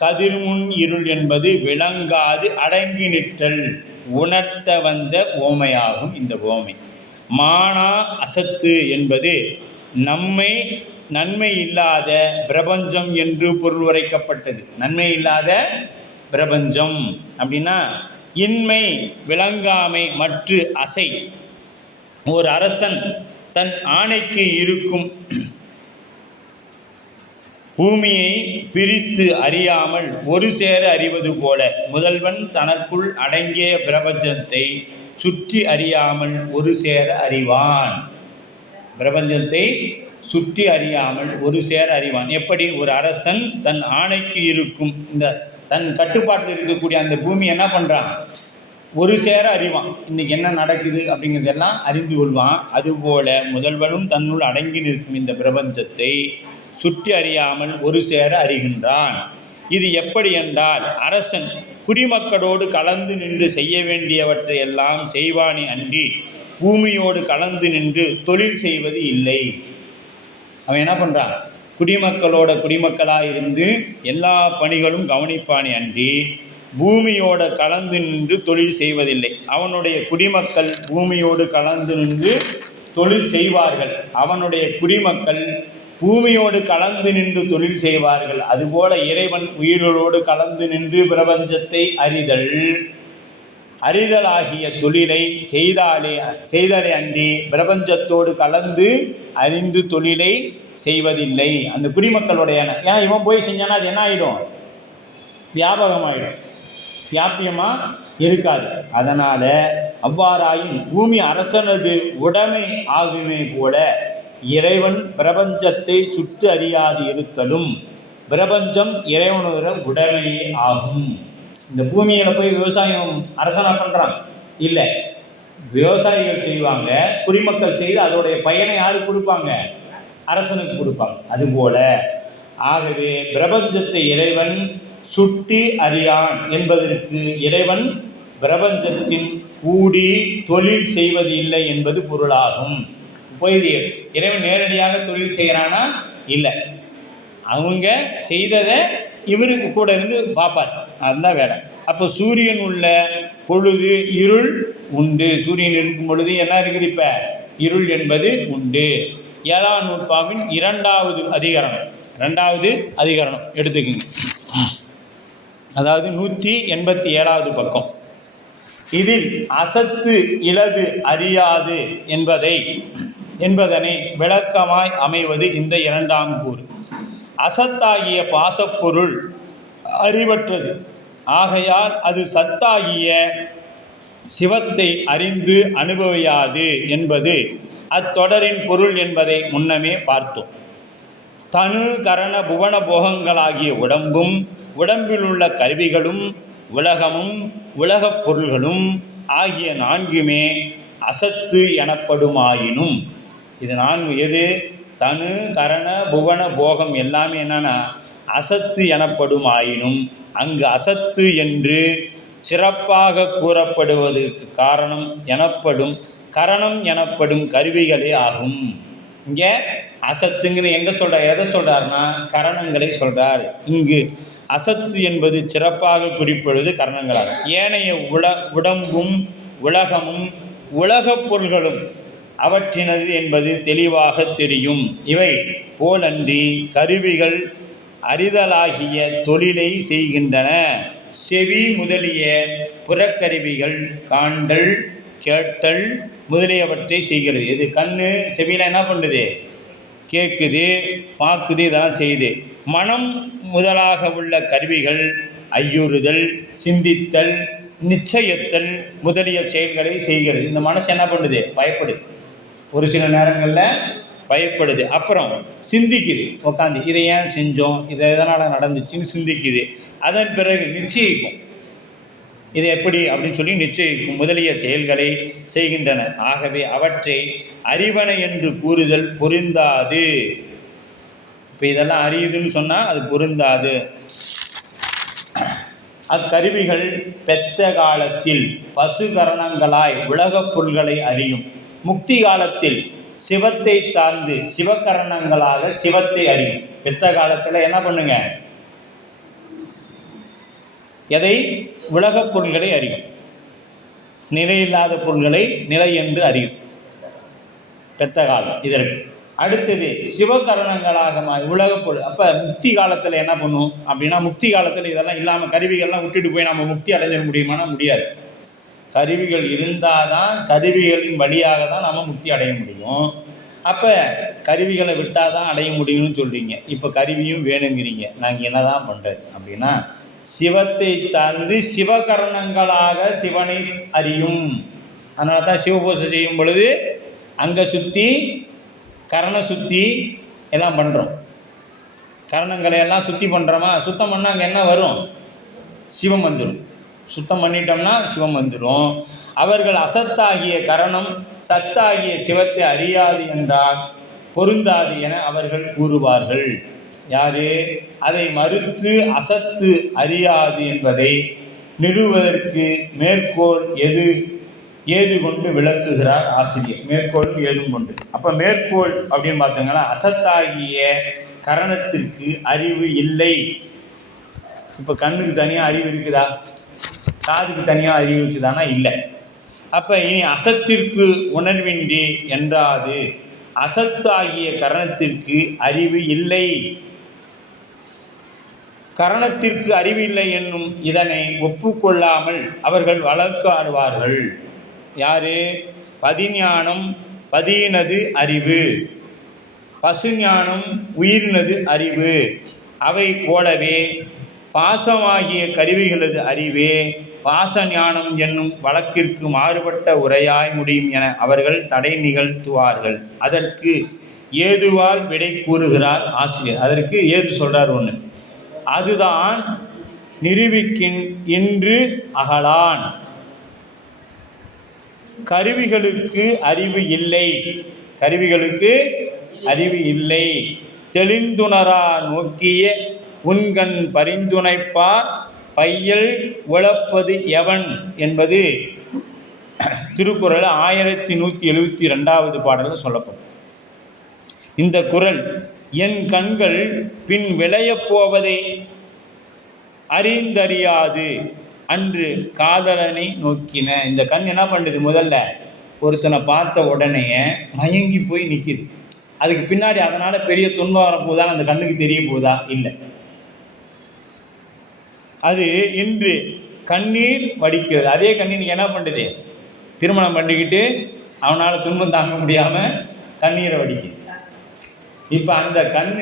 கதிர் முன் இருள் என்பது விளங்காது அடங்கி நிற்றல் உணர்த்த வந்த ஓமையாகும். இந்த ஓமை மானா அசத்து என்பது நன்மை இல்லாத பிரபஞ்சம் என்று பொருள் உரைக்கப்பட்டது. நன்மை இல்லாத பிரபஞ்சம் அப்படின்னா இன்மை, விளங்காமை, மற்ற அசை. ஒரு அரசன் தன் ஆணைக்கு இருக்கும் பூமியை பிரித்து அறியாமல் ஒரு சேர அறிவது போல முதல்வன் தனக்குள் அடங்கிய பிரபஞ்சத்தை சுற்றி அறியாமல் ஒரு சேர அறிவான். பிரபஞ்சத்தை சுற்றி அறியாமல் ஒரு சேர அறிவான். எப்படி? ஒரு அரசன் தன் ஆணைக்கு இருக்கும் இந்த தன் கட்டுப்பாட்டில் இருக்கக்கூடிய அந்த பூமி என்ன பண்ணுறான்? ஒரு சேர அறிவான். இன்றைக்கி என்ன நடக்குது அப்படிங்கிறதெல்லாம் அறிந்து கொள்வான். அதுபோல முதல்வனும் தன்னுள் அடங்கி நிற்கும் இந்த பிரபஞ்சத்தை சுற்றி அறியாமல் ஒரு சேர அறிகின்றான். இது எப்படி என்றால், அரசன் குடிமக்களோடு கலந்து நின்று செய்ய வேண்டியவற்றை எல்லாம் செய்வானே அன்றி பூமியோடு கலந்து நின்று தொழில் செய்வது இல்லை. அவன் என்ன பண்ணுறான்? குடிமக்களாக இருந்து எல்லா பணிகளும் கவனிப்பானே அன்றி பூமியோட கலந்து நின்று தொழில் செய்வதில்லை. அவனுடைய குடிமக்கள் பூமியோடு கலந்து நின்று தொழில் செய்வார்கள். அவனுடைய குடிமக்கள் பூமியோடு கலந்து நின்று தொழில் செய்வார்கள். அதுபோல இறைவன் உயிரோடு கலந்து நின்று பிரபஞ்சத்தை அறிதலாகிய தொழிலை செய்தாலே அன்றி பிரபஞ்சத்தோடு கலந்து அறிந்து தொழிலை செய்வதில்லை. அந்த குடிமக்களுடைய ஏன்னா இவன் போய் செஞ்சானா அது என்ன ஆகிடும்? வியாபகமாகிடும், வியாபியமாக இருக்காது. அதனால் அவ்வாறாயின் பூமி அரசனது உடைமை ஆகுமே போல இறைவன் பிரபஞ்சத்தை சுற்று அறியாது இருத்தலும் பிரபஞ்சம் இறைவனோட உடைமையே ஆகும். இந்த பூமியில் போய் விவசாயம் அரசனாக பண்ணுறான் இல்லை, விவசாயிகள் செய்வாங்க, குடிமக்கள் செய்து அதோடைய பயனை யாருக்கு கொடுப்பாங்க? அரசனுக்கு கொடுப்பாங்க. அதுபோல ஆகவே பிரபஞ்சத்தை இறைவன் சுட்டி அறியான் என்பதற்கு இறைவன் பிரபஞ்சத்தின் கூடி தொழில் செய்வது இல்லை என்பது பொருளாகும். போய் இறைவன் நேரடியாக தொழில் செய்கிறானா? இல்லை, அவங்க செய்ததை இவருக்கு கூட இருந்து பார்ப்பார். அதுதான் வேலை. அப்போ சூரியன் உள்ள பொழுது இருள் உண்டு. சூரியன் இருக்கும் பொழுது என்ன இருக்குது? இப்போ இருள் என்பது உண்டு. 7ஆம் நூற்பாவின் 2வது அதிகரணம் எடுத்துக்கோங்க. அதாவது 187வது பக்கம். இதில் அசத்து இலது அறியாது என்பதனை விளக்கமாய் அமைவது இந்த 2ஆம் கூறு. அசத்தாகிய பாசப்பொருள் அறிவற்றது. ஆகையால் அது சத்தாகிய சிவத்தை அறிந்து அனுபவியாது என்பது அத்தொடரின் பொருள் என்பதை முன்னமே பார்த்தோம். தனு கரண புவன போகங்களாகிய உடம்பும் உடம்பிலுள்ள கருவிகளும் உலகமும் உலகப் பொருள்களும் ஆகிய 4மே அசத்து எனப்படுமாயினும், இது 4 எது? தனு கரண புவன போகம் எல்லாமே என்னன்னா அசத்து எனப்படுமாயினும் அங்கு அசத்து என்று சிறப்பாக கூறப்படுவதற்கு கரணம் எனப்படும் கருவிகளே ஆகும். இங்கே அசத்துங்கிற எங்கே சொல்கிறார்? எதை சொல்கிறார்னா கரணங்களை சொல்கிறார். இங்கு அசத்து என்பது சிறப்பாக குறிப்பிடுவது கரணங்களாகும். ஏனைய உடம்பும் உலகமும் உலகப் பொருள்களும் அவற்றினது என்பது தெளிவாக தெரியும். இவை போலன்றி கருவிகள் அறிதலாகிய தொழிலை செய்கின்றன. செவி முதலிய புறக்கருவிகள் காண்டல் கேட்டல் முதலியவற்றை செய்கிறது. இது கண்ணு செவியில் என்ன பண்ணுது? கேட்குது, பார்க்குது, இதெல்லாம் செய்யுது. மனம் முதலாக உள்ள கருவிகள் ஐயுறுதல், சிந்தித்தல், நிச்சயத்தல் முதலிய செயல்களை செய்கிறது. இந்த மனசு என்ன பண்ணுது? பயப்படுது. ஒரு சில நேரங்களில் பயப்படுது. அப்புறம் சிந்திக்குது, உட்காந்து இதை ஏன் செஞ்சோம், இதை எதனால் நடந்துச்சுன்னு சிந்திக்குது. அதன் பிறகு நிச்சயிக்கும், இது எப்படி அப்படின்னு சொல்லி நிச்சயிக்கும் முதலிய செயல்களை செய்கின்றன. ஆகவே அவற்றை அறிவன என்று கூறுதல் பொருந்தாது. இப்போ இதெல்லாம் அறியுதுன்னு சொன்னால் அது பொருந்தாது. அக்கருவிகள் பெத்த காலத்தில் பசுகரணங்களாய் உலகப் பொருள்களை அறியும். முக்தி காலத்தில் சிவத்தை சார்ந்து சிவகரணங்களாக சிவத்தை அறியும். பெத்த காலத்தில் என்ன பண்ணுங்க? எதை? உலகப் பொருள்களை அறியும். நிலையில்லாத பொருள்களை நிலை என்று அறியும் பெத்த காலம். இதற்கு அடுத்தது சிவகரணங்களாக உலகப் பொருள். அப்போ முக்தி காலத்தில் என்ன பண்ணும் அப்படின்னா, முக்தி காலத்தில் இதெல்லாம் இல்லாமல் கருவிகள்லாம் விட்டுட்டு போய் நம்ம முக்தி அடைஞ்சிட முடியுமானா முடியாது. கருவிகள் இருந்தால் தான், கருவிகளின் வழியாக தான் நம்ம முக்தி அடைய முடியும். அப்போ கருவிகளை விட்டால் தான் அடைய முடியும்னு சொல்கிறீங்க. இப்போ கருவியும் வேணுங்கிறீங்க. நாங்கள் என்ன தான் பண்ணுறது அப்படின்னா, சிவத்தை சார்ந்து சிவகரணங்களாக சிவனை அறியும். அதனால தான் சிவபூசை செய்யும் பொழுது அங்கே சுற்றி கரண சுற்றி எல்லாம் பண்ணுறோம். கரணங்களை எல்லாம் சுற்றி பண்ணுறோமா? சுத்தம் பண்ணால் அங்கே என்ன வரும்? சிவம் வந்துடும். சுத்தம் பண்ணிட்டோம்னா சிவம் வந்துடும். அவர்கள் அசத்தாகிய கரணம் சத்தாகிய சிவத்தை அறியாது என்றால் பொருந்தாது என அவர்கள் கூறுவார்கள். யாரு? அதை மறுத்து அசத்து அறியாது என்பதை நிறுவுவதற்கு மேற்கோள் ஏது கொண்டு விளக்குகிறார் ஆசிரியர். மேற்கோள் ஏதும் கொண்டு. அப்போ மேற்கோள் அப்படின்னு பார்த்தீங்கன்னா, அசத்தாகிய கரணத்திற்கு அறிவு இல்லை. இப்போ கண்ணுக்கு தனியாக அறிவு இருக்குதா? காதுக்கு தனியாக அறிவு இருக்குதானா? இல்லை. அப்போ இனி அசத்திற்கு உணர்வின்றி என்றாது அசத்தாகிய கரணத்திற்கு அறிவு இல்லை. கரணத்திற்கு அறிவில்லை என்னும் இதனை ஒப்புக்கொள்ளாமல் அவர்கள் வழக்காடுவார்கள். யாரு? பதிஞானம் பதியினது அறிவு, பசுஞானம் உயிரினது அறிவு. அவை போலவே பாசமாகிய கருவிகளது அறிவே பாசஞானம் என்னும் வழக்கிற்கு மாறுபட்ட உரையாய் முடியும் என அவர்கள் தடை நிகழ்த்துவார்கள். அதற்கு ஏதுவால் விடை கூறுகிறார் ஆசிரியர். அதற்கு ஏது சொல்கிறார் ஒன்று. அதுதான் நிரூபிக்கின் இன்று அகலான். கருவிகளுக்கு அறிவு இல்லை. கருவிகளுக்கு அறிவு இல்லை. தெளிந்துணரா நோக்கிய உண்கண் பரிந்துணைப்பார் பையல் உழப்பது எவன் என்பது திருக்குறள் 1172 பாடலில் சொல்லப்படும். இந்த குறள் என் கண்கள் பின் விளையப் போவதை அறிந்தறியாது அன்று காதலனை நோக்கின. இந்த கண் என்ன பண்ணுது? முதல்ல ஒருத்தனை பார்த்த உடனே மயங்கி போய் நிற்கிது. அதுக்கு பின்னாடி அதனால் பெரிய துன்பம் வரப்போதா அந்த கண்ணுக்கு தெரிய போதா? இல்லை. அது இன்று கண்ணீர் வடிக்கிறது. அதே கண்ணீர் என்ன பண்ணுது? திருமணம் பண்ணிக்கிட்டு அவனால் துன்பம் தாங்க முடியாமல் கண்ணீரை வடிக்குது. இப்போ அந்த கண்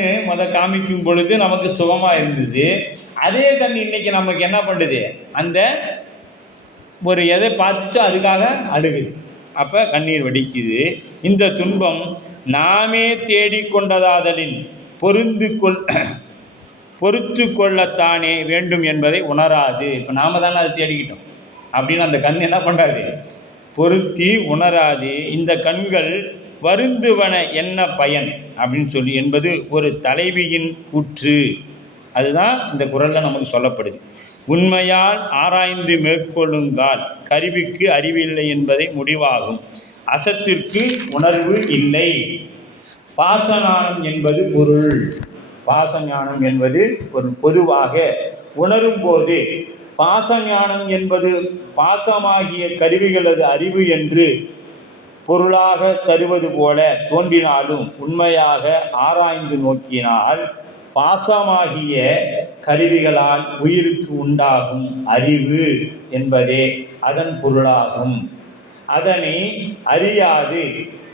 காமிக்கும் பொழுது நமக்கு சுகமாக இருந்தது. அதே கண் இன்னைக்கு நமக்கு என்ன பண்ணுது? அந்த ஒரு எதை பார்த்துச்சோ அதுக்காக அழுகுது. அப்போ கண்ணீர் வடிக்குது. இந்த துன்பம் நாமே தேடிக்கொண்டதாதலின் பொறுத்து கொள்ளத்தானே வேண்டும் என்பதை உணராது. இப்போ நாம தானே அதை தேடிக்கிட்டோம் அப்படின்னு அந்த கண் என்ன பண்ணுறாது? பொருத்தி உணராது. இந்த கண்கள் வருந்துவன என்ன பயன் அப்படின்னு சொல்லி என்பது ஒரு தலைவியின் கூற்று. அதுதான் இந்த குறளில் நமக்கு சொல்லப்படுது. உண்மையால் ஆராய்ந்து மேற்கொள்ளுங்கால் கருவிக்கு அறிவில்லை என்பதை முடிவாகும். அசத்திற்கு உணர்வு இல்லை. பாசஞானம் என்பது பொருள். பாசஞானம் என்பது ஒரு பொதுவாக உணரும் போது பாசஞானம் என்பது பாசமாகிய கருவிகளது அறிவு என்று பொருளாக தருவது போல தோன்றினாலும் உண்மையாக ஆராய்ந்து நோக்கினால் பாசமாகிய கருவிகளால் உயிருக்கு உண்டாகும் அறிவு என்பதே அதன் பொருளாகும். அதனை அறியாது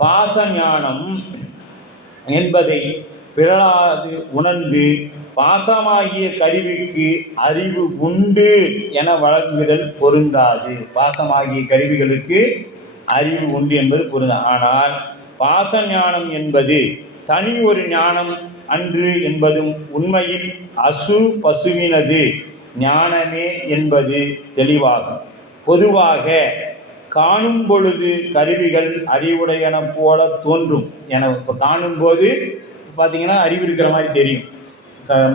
பாசஞானம் என்பதை பிறளாது உணர்ந்து பாசமாகிய கருவிக்கு அறிவு உண்டு என வழங்குதல் பொருந்தாது. பாசமாகிய கருவிகளுக்கு அறிவு உண்டு என்பது பொருந்தாது. ஆனால் பாசஞானம் என்பது தனி ஒரு ஞானம் அன்று என்பதும் உண்மையில் பசுவினது ஞானமே என்பது தெளிவாகும். பொதுவாக காணும் பொழுது கருவிகள் அறிவுடையன போல தோன்றும் என. இப்போ காணும்போது பார்த்திங்கன்னா அறிவு இருக்கிற மாதிரி தெரியும்.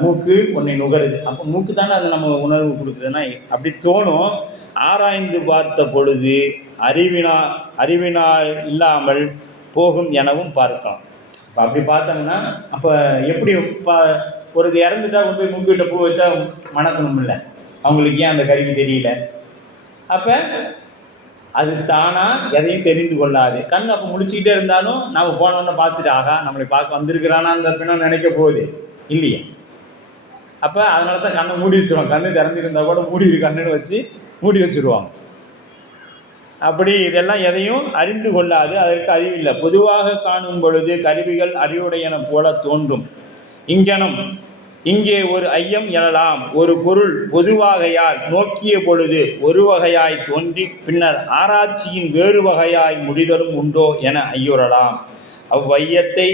மூக்கு ஒன்றை நுகருது. அப்போ மூக்கு தானே அது நம்ம உணர்வு கொடுக்குதுன்னா அப்படி தோணும். ஆராய்ந்து பார்த்த பொழுது அறிவினால் இல்லாமல் போகும் எனவும் பார்க்கலாம். இப்போ அப்படி பார்த்தோம்னா அப்போ எப்படி இப்போ ஒரு இறந்துட்டா கொண்டு போய் மூக்கிட்ட பூ வச்சா மணக்கணும் இல்லை? அவங்களுக்கு ஏன் அந்த கருவி தெரியல? அப்போ அது தானாக எதையும் தெரிந்து கொள்ளாது. கண் அப்போ முடிச்சுக்கிட்டே இருந்தாலும் நம்ம போனோன்னு பார்த்துட்டு ஆகா நம்மளை பார்க்க வந்திருக்கிறானா அந்த பின்னம் நினைக்க போகுது இல்லையே. அப்போ அதனால தான் கண்ணை மூடி வச்சுருவாங்க. கண்ணு திறந்துருந்தால் கூட கண்ணுன்னு வச்சு மூடி வச்சுருவாங்க. அப்படி இதெல்லாம் எதையும் அறிந்து கொள்ளாது. அதற்கு அறிவில்லை. பொதுவாக காணும் பொழுது கருவிகள் அறிவுடையன போல தோன்றும். இங்கே ஒரு ஐயம் எழலாம். ஒரு பொருள் பொதுவாகையால் நோக்கிய பொழுது ஒரு வகையாய் தோன்றி பின்னர் ஆராய்ச்சியின் வேறு வகையாய் முடிதலும் உண்டோ என ஐயுறலாம். அவ்வையத்தை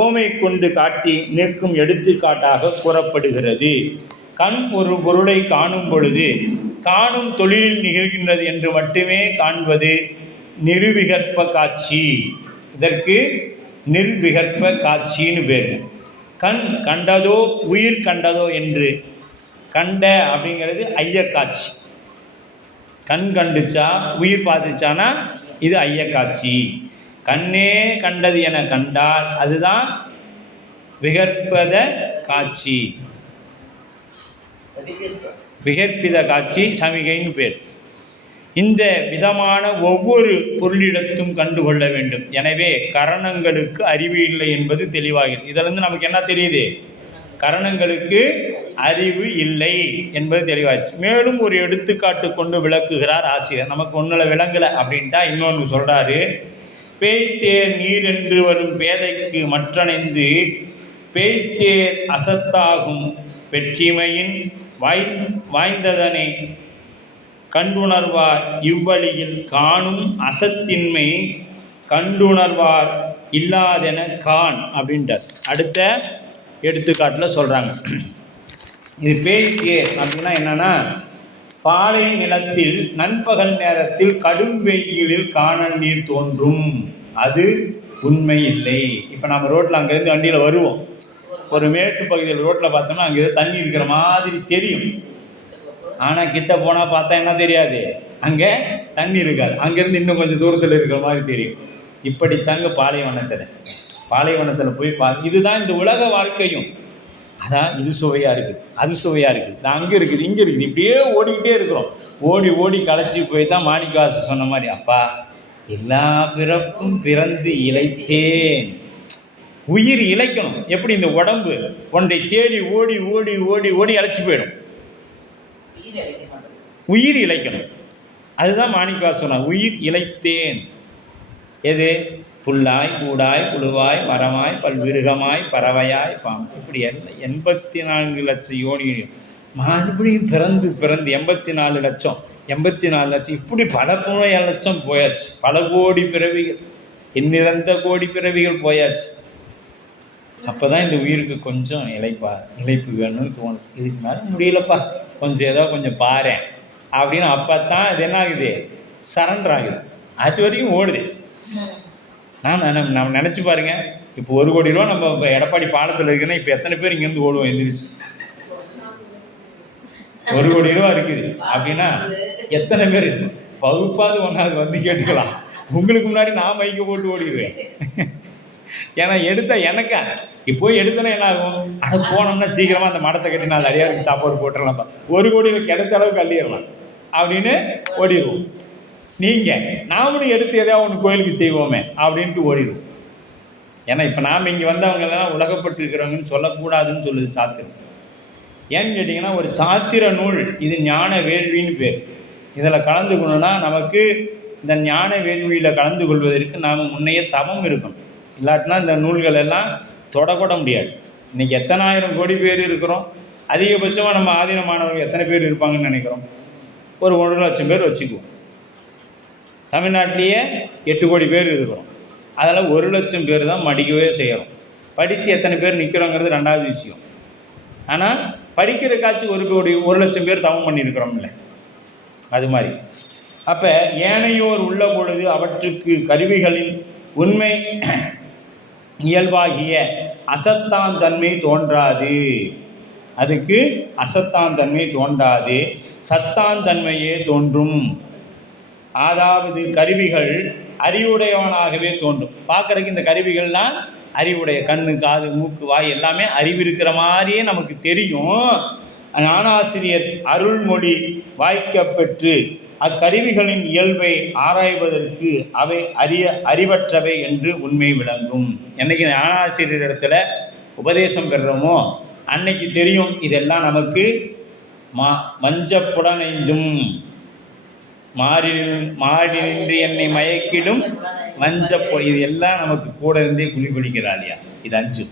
ஓமை கொண்டு காட்டி நிற்கும் எடுத்துக்காட்டாக கூறப்படுகிறது. கண் ஒரு பொருளை காணும் பொழுது காணும் தொழிலில் நிகழ்கின்றது என்று மட்டுமே காண்பது நிர்விகற்ப காட்சி. இதற்கு நிர்விகற்ப காட்சின்னு பேர். கண் கண்டதோ உயிர் கண்டதோ என்று கண்ட அப்படிங்கிறது ஐயக்காட்சி. கண் கண்டுச்சா உயிர் பார்த்துச்சானா இது ஐயக்காட்சி. கண்ணே கண்டது என கண்டால் அதுதான் விகற்பத காட்சி. விகற்பித காட்சி சமிகைன்னு பேர். இந்த விதமான ஒவ்வொரு பொருளிடத்தும் கண்டுகொள்ள வேண்டும். எனவே கரணங்களுக்கு அறிவு இல்லை என்பது தெளிவாகிறது. இதிலிருந்து நமக்கு என்ன தெரியுது? கரணங்களுக்கு அறிவு இல்லை என்பது தெளிவாகிடுச்சு. மேலும் ஒரு எடுத்துக்காட்டு கொண்டு விளக்குகிறார் ஆசிரியர். நமக்கு ஒன்றில் விளங்கலை அப்படின்ட்டா இன்னொன்று சொல்கிறாரு. பேய்த்தேர் நீர் என்று வரும் பேதைக்கு மற்றணைந்து பேய்த்தேர் அசத்தாகும் வெற்றிமையின் வாய்ந்ததனை கண்டுணர்வார் இவ்வழியில் காணும் அசத்தின்மை கண்டுணர்வார் இல்லாதென கான் அப்படின்றார். அடுத்த எடுத்துக்காட்டில் சொல்கிறாங்க. இது பேய்த்தேர் அப்படின்னா என்னென்னா, பாலை நிலத்தில் நண்பகல் நேரத்தில் கடும் வெயிலில் காணல் நீர் தோன்றும், அது உண்மை இல்லை. இப்போ நம்ம ரோட்டில் அங்கேருந்து வண்டியில் வருவோம், ஒரு மேட்டு பகுதியில் ரோட்டில் பார்த்தோம்னா அங்கே தண்ணி இருக்கிற மாதிரி தெரியும். ஆனால் கிட்ட போனால் பார்த்தா என்ன தெரியாது, அங்கே தண்ணி இருக்காது. அங்கேருந்து இன்னும் கொஞ்சம் தூரத்தில் இருக்கிற மாதிரி தெரியும். இப்படித்தாங்க பாலைவனத்தில் போய் இதுதான் இந்த உலக வாழ்க்கையும். அதான் இது சுவையாக இருக்குது, அது சுவையாக இருக்குது, இது அங்கே இருக்குது, இங்கே இருக்குது, இப்படியே ஓடிக்கிட்டே இருக்கிறோம். ஓடி ஓடி களைச்சி போய் தான் மாணிக்கவாசு சொன்ன மாதிரி, அப்பா எல்லா பிறப்பும் பிறந்து இளைத்தேன். உயிர் இளைக்கணும். எப்படி? இந்த உடம்பு ஒன்றை தேடி ஓடி ஓடி ஓடி ஓடி அழைச்சி போயிடும். உயிர் இளைக்கணும். அதுதான் மாணிக்கவாசு சொன்னார், உயிர் இளைத்தேன். எது? புல்லாய் பூடாய் புழுவாய் மரமாய் பல்விருகமாய் பறவையாய் பாம்பு, இப்படி 84 லட்சம் யோனியும் மறுபடியும் பிறந்து 84 லட்சம் இப்படி பல 7 லட்சம் போயாச்சு. பல கோடி பிறவிகள், எண்ணிறந்த கோடி பிறவிகள் போயாச்சு. அப்போ தான் இந்த உயிருக்கு கொஞ்சம் இளைப்பு வேணும்னு தோணும். இதுக்கு மேலே முடியலப்பா, கொஞ்சம் பாரேன் அப்படின்னு. அப்போ தான் இது என்ன ஆகுது? சரண்டர் ஆகுது. அது வரைக்கும் ஓடுது. நம்ம நினச்சி பாருங்கள், இப்போ 1 கோடி ரூபா நம்ம இப்போ எடப்பாடி பாலத்தில் இருக்குன்னா இப்போ எத்தனை பேர் இங்கேருந்து ஓடுவோம் எந்திரிச்சு? 1 கோடி ரூபா இருக்குது அப்படின்னா எத்தனை பேர்? பகுப்பாது ஒன்றாவது வந்து கேட்டுக்கலாம். உங்களுக்கு முன்னாடி நான் மைக்க போட்டு ஓடிடுவேன். ஏன்னா எனக்கு இப்போ எடுத்தோன்னா என்ன ஆகும்? ஆனால் போனோம்னா சீக்கிரமாக அந்த மடத்தை கட்டி 4 அடியாருக்கு சாப்பாடு போட்டுடலாம்ப்பா, 1 கோடியில் கிடைச்ச அளவுக்கு அள்ளிடலாம் அப்படின்னு ஓடிடுவோம். நீங்கள் நாமளும் எடுத்து எதாவது ஒன்று கோயிலுக்கு செய்வோமே அப்படின்ட்டு ஓடிடுவோம். ஏன்னா இப்போ நாம் இங்கே வந்தவங்கெல்லாம் உலகப்பட்டு இருக்கிறவங்கன்னு சொல்லக்கூடாதுன்னு சொல்லுது சாத்திரம். ஏன்னு கேட்டிங்கன்னா, ஒரு சாத்திர நூல் இது ஞான வேள்வின்னு பேர். இதில் கலந்துக்கணுன்னா நமக்கு இந்த ஞான வேள்வியில் கலந்து கொள்வதற்கு நாம் முன்னையே தவம் இருக்கணும். இல்லாட்டினா இந்த நூல்கள் எல்லாம் தொடக்கூட முடியாது. இன்றைக்கி எத்தனை ஆயிரம் கோடி பேர் இருக்கிறோம். அதிகபட்சமாக நம்ம ஆதீன மாணவர்கள் எத்தனை பேர் இருப்பாங்கன்னு நினைக்கிறோம்? ஒரு 1 லட்சம் பேர் வச்சுக்குவோம். தமிழ்நாட்டிலேயே 8 கோடி பேர் இருக்கிறோம். அதில் 1 லட்சம் பேர் தான் மடிக்கவே செய்கிறோம். படித்து எத்தனை பேர் நிற்கிறோங்கிறது 2வது விஷயம். ஆனால் படிக்கிற காட்சி 1 லட்சம் பேர் தவம் பண்ணியிருக்கிறோம்ல, அது மாதிரி. அப்போ ஏனையோர் உள்ள பொழுது அவற்றுக்கு கருவிகளின் உண்மை இயல்பாகிய அசத்தான் தன்மை தோன்றாது. அதுக்கு அசத்தான் தன்மை தோன்றாது, சத்தான் தன்மையே தோன்றும். அதாவது கருவிகள் அறிவுடையவனாகவே தோன்றும். பார்க்குறதுக்கு இந்த கருவிகள்லாம் அறிவுடைய, கண்ணு காது மூக்கு வாய் எல்லாமே அறிவு இருக்கிற மாதிரியே நமக்கு தெரியும். ஞானாசிரியர் அருள்மொழி வாய்க்கப்பெற்று அக்கருவிகளின் இயல்பை ஆராய்வதற்கு அவை அறிவற்றவை என்று உண்மை விளங்கும். என்னைக்கு ஞானாசிரியர் இடத்துல உபதேசம் பெறுறோமோ அன்னைக்கு தெரியும் இதெல்லாம் நமக்கு மஞ்சப்புடனைந்தும் மாறி நின்று என்னை மயக்கிடும் இது எல்லாம் நமக்கு கூட இருந்தே குழி பிடிக்கிறாளியா. இது 5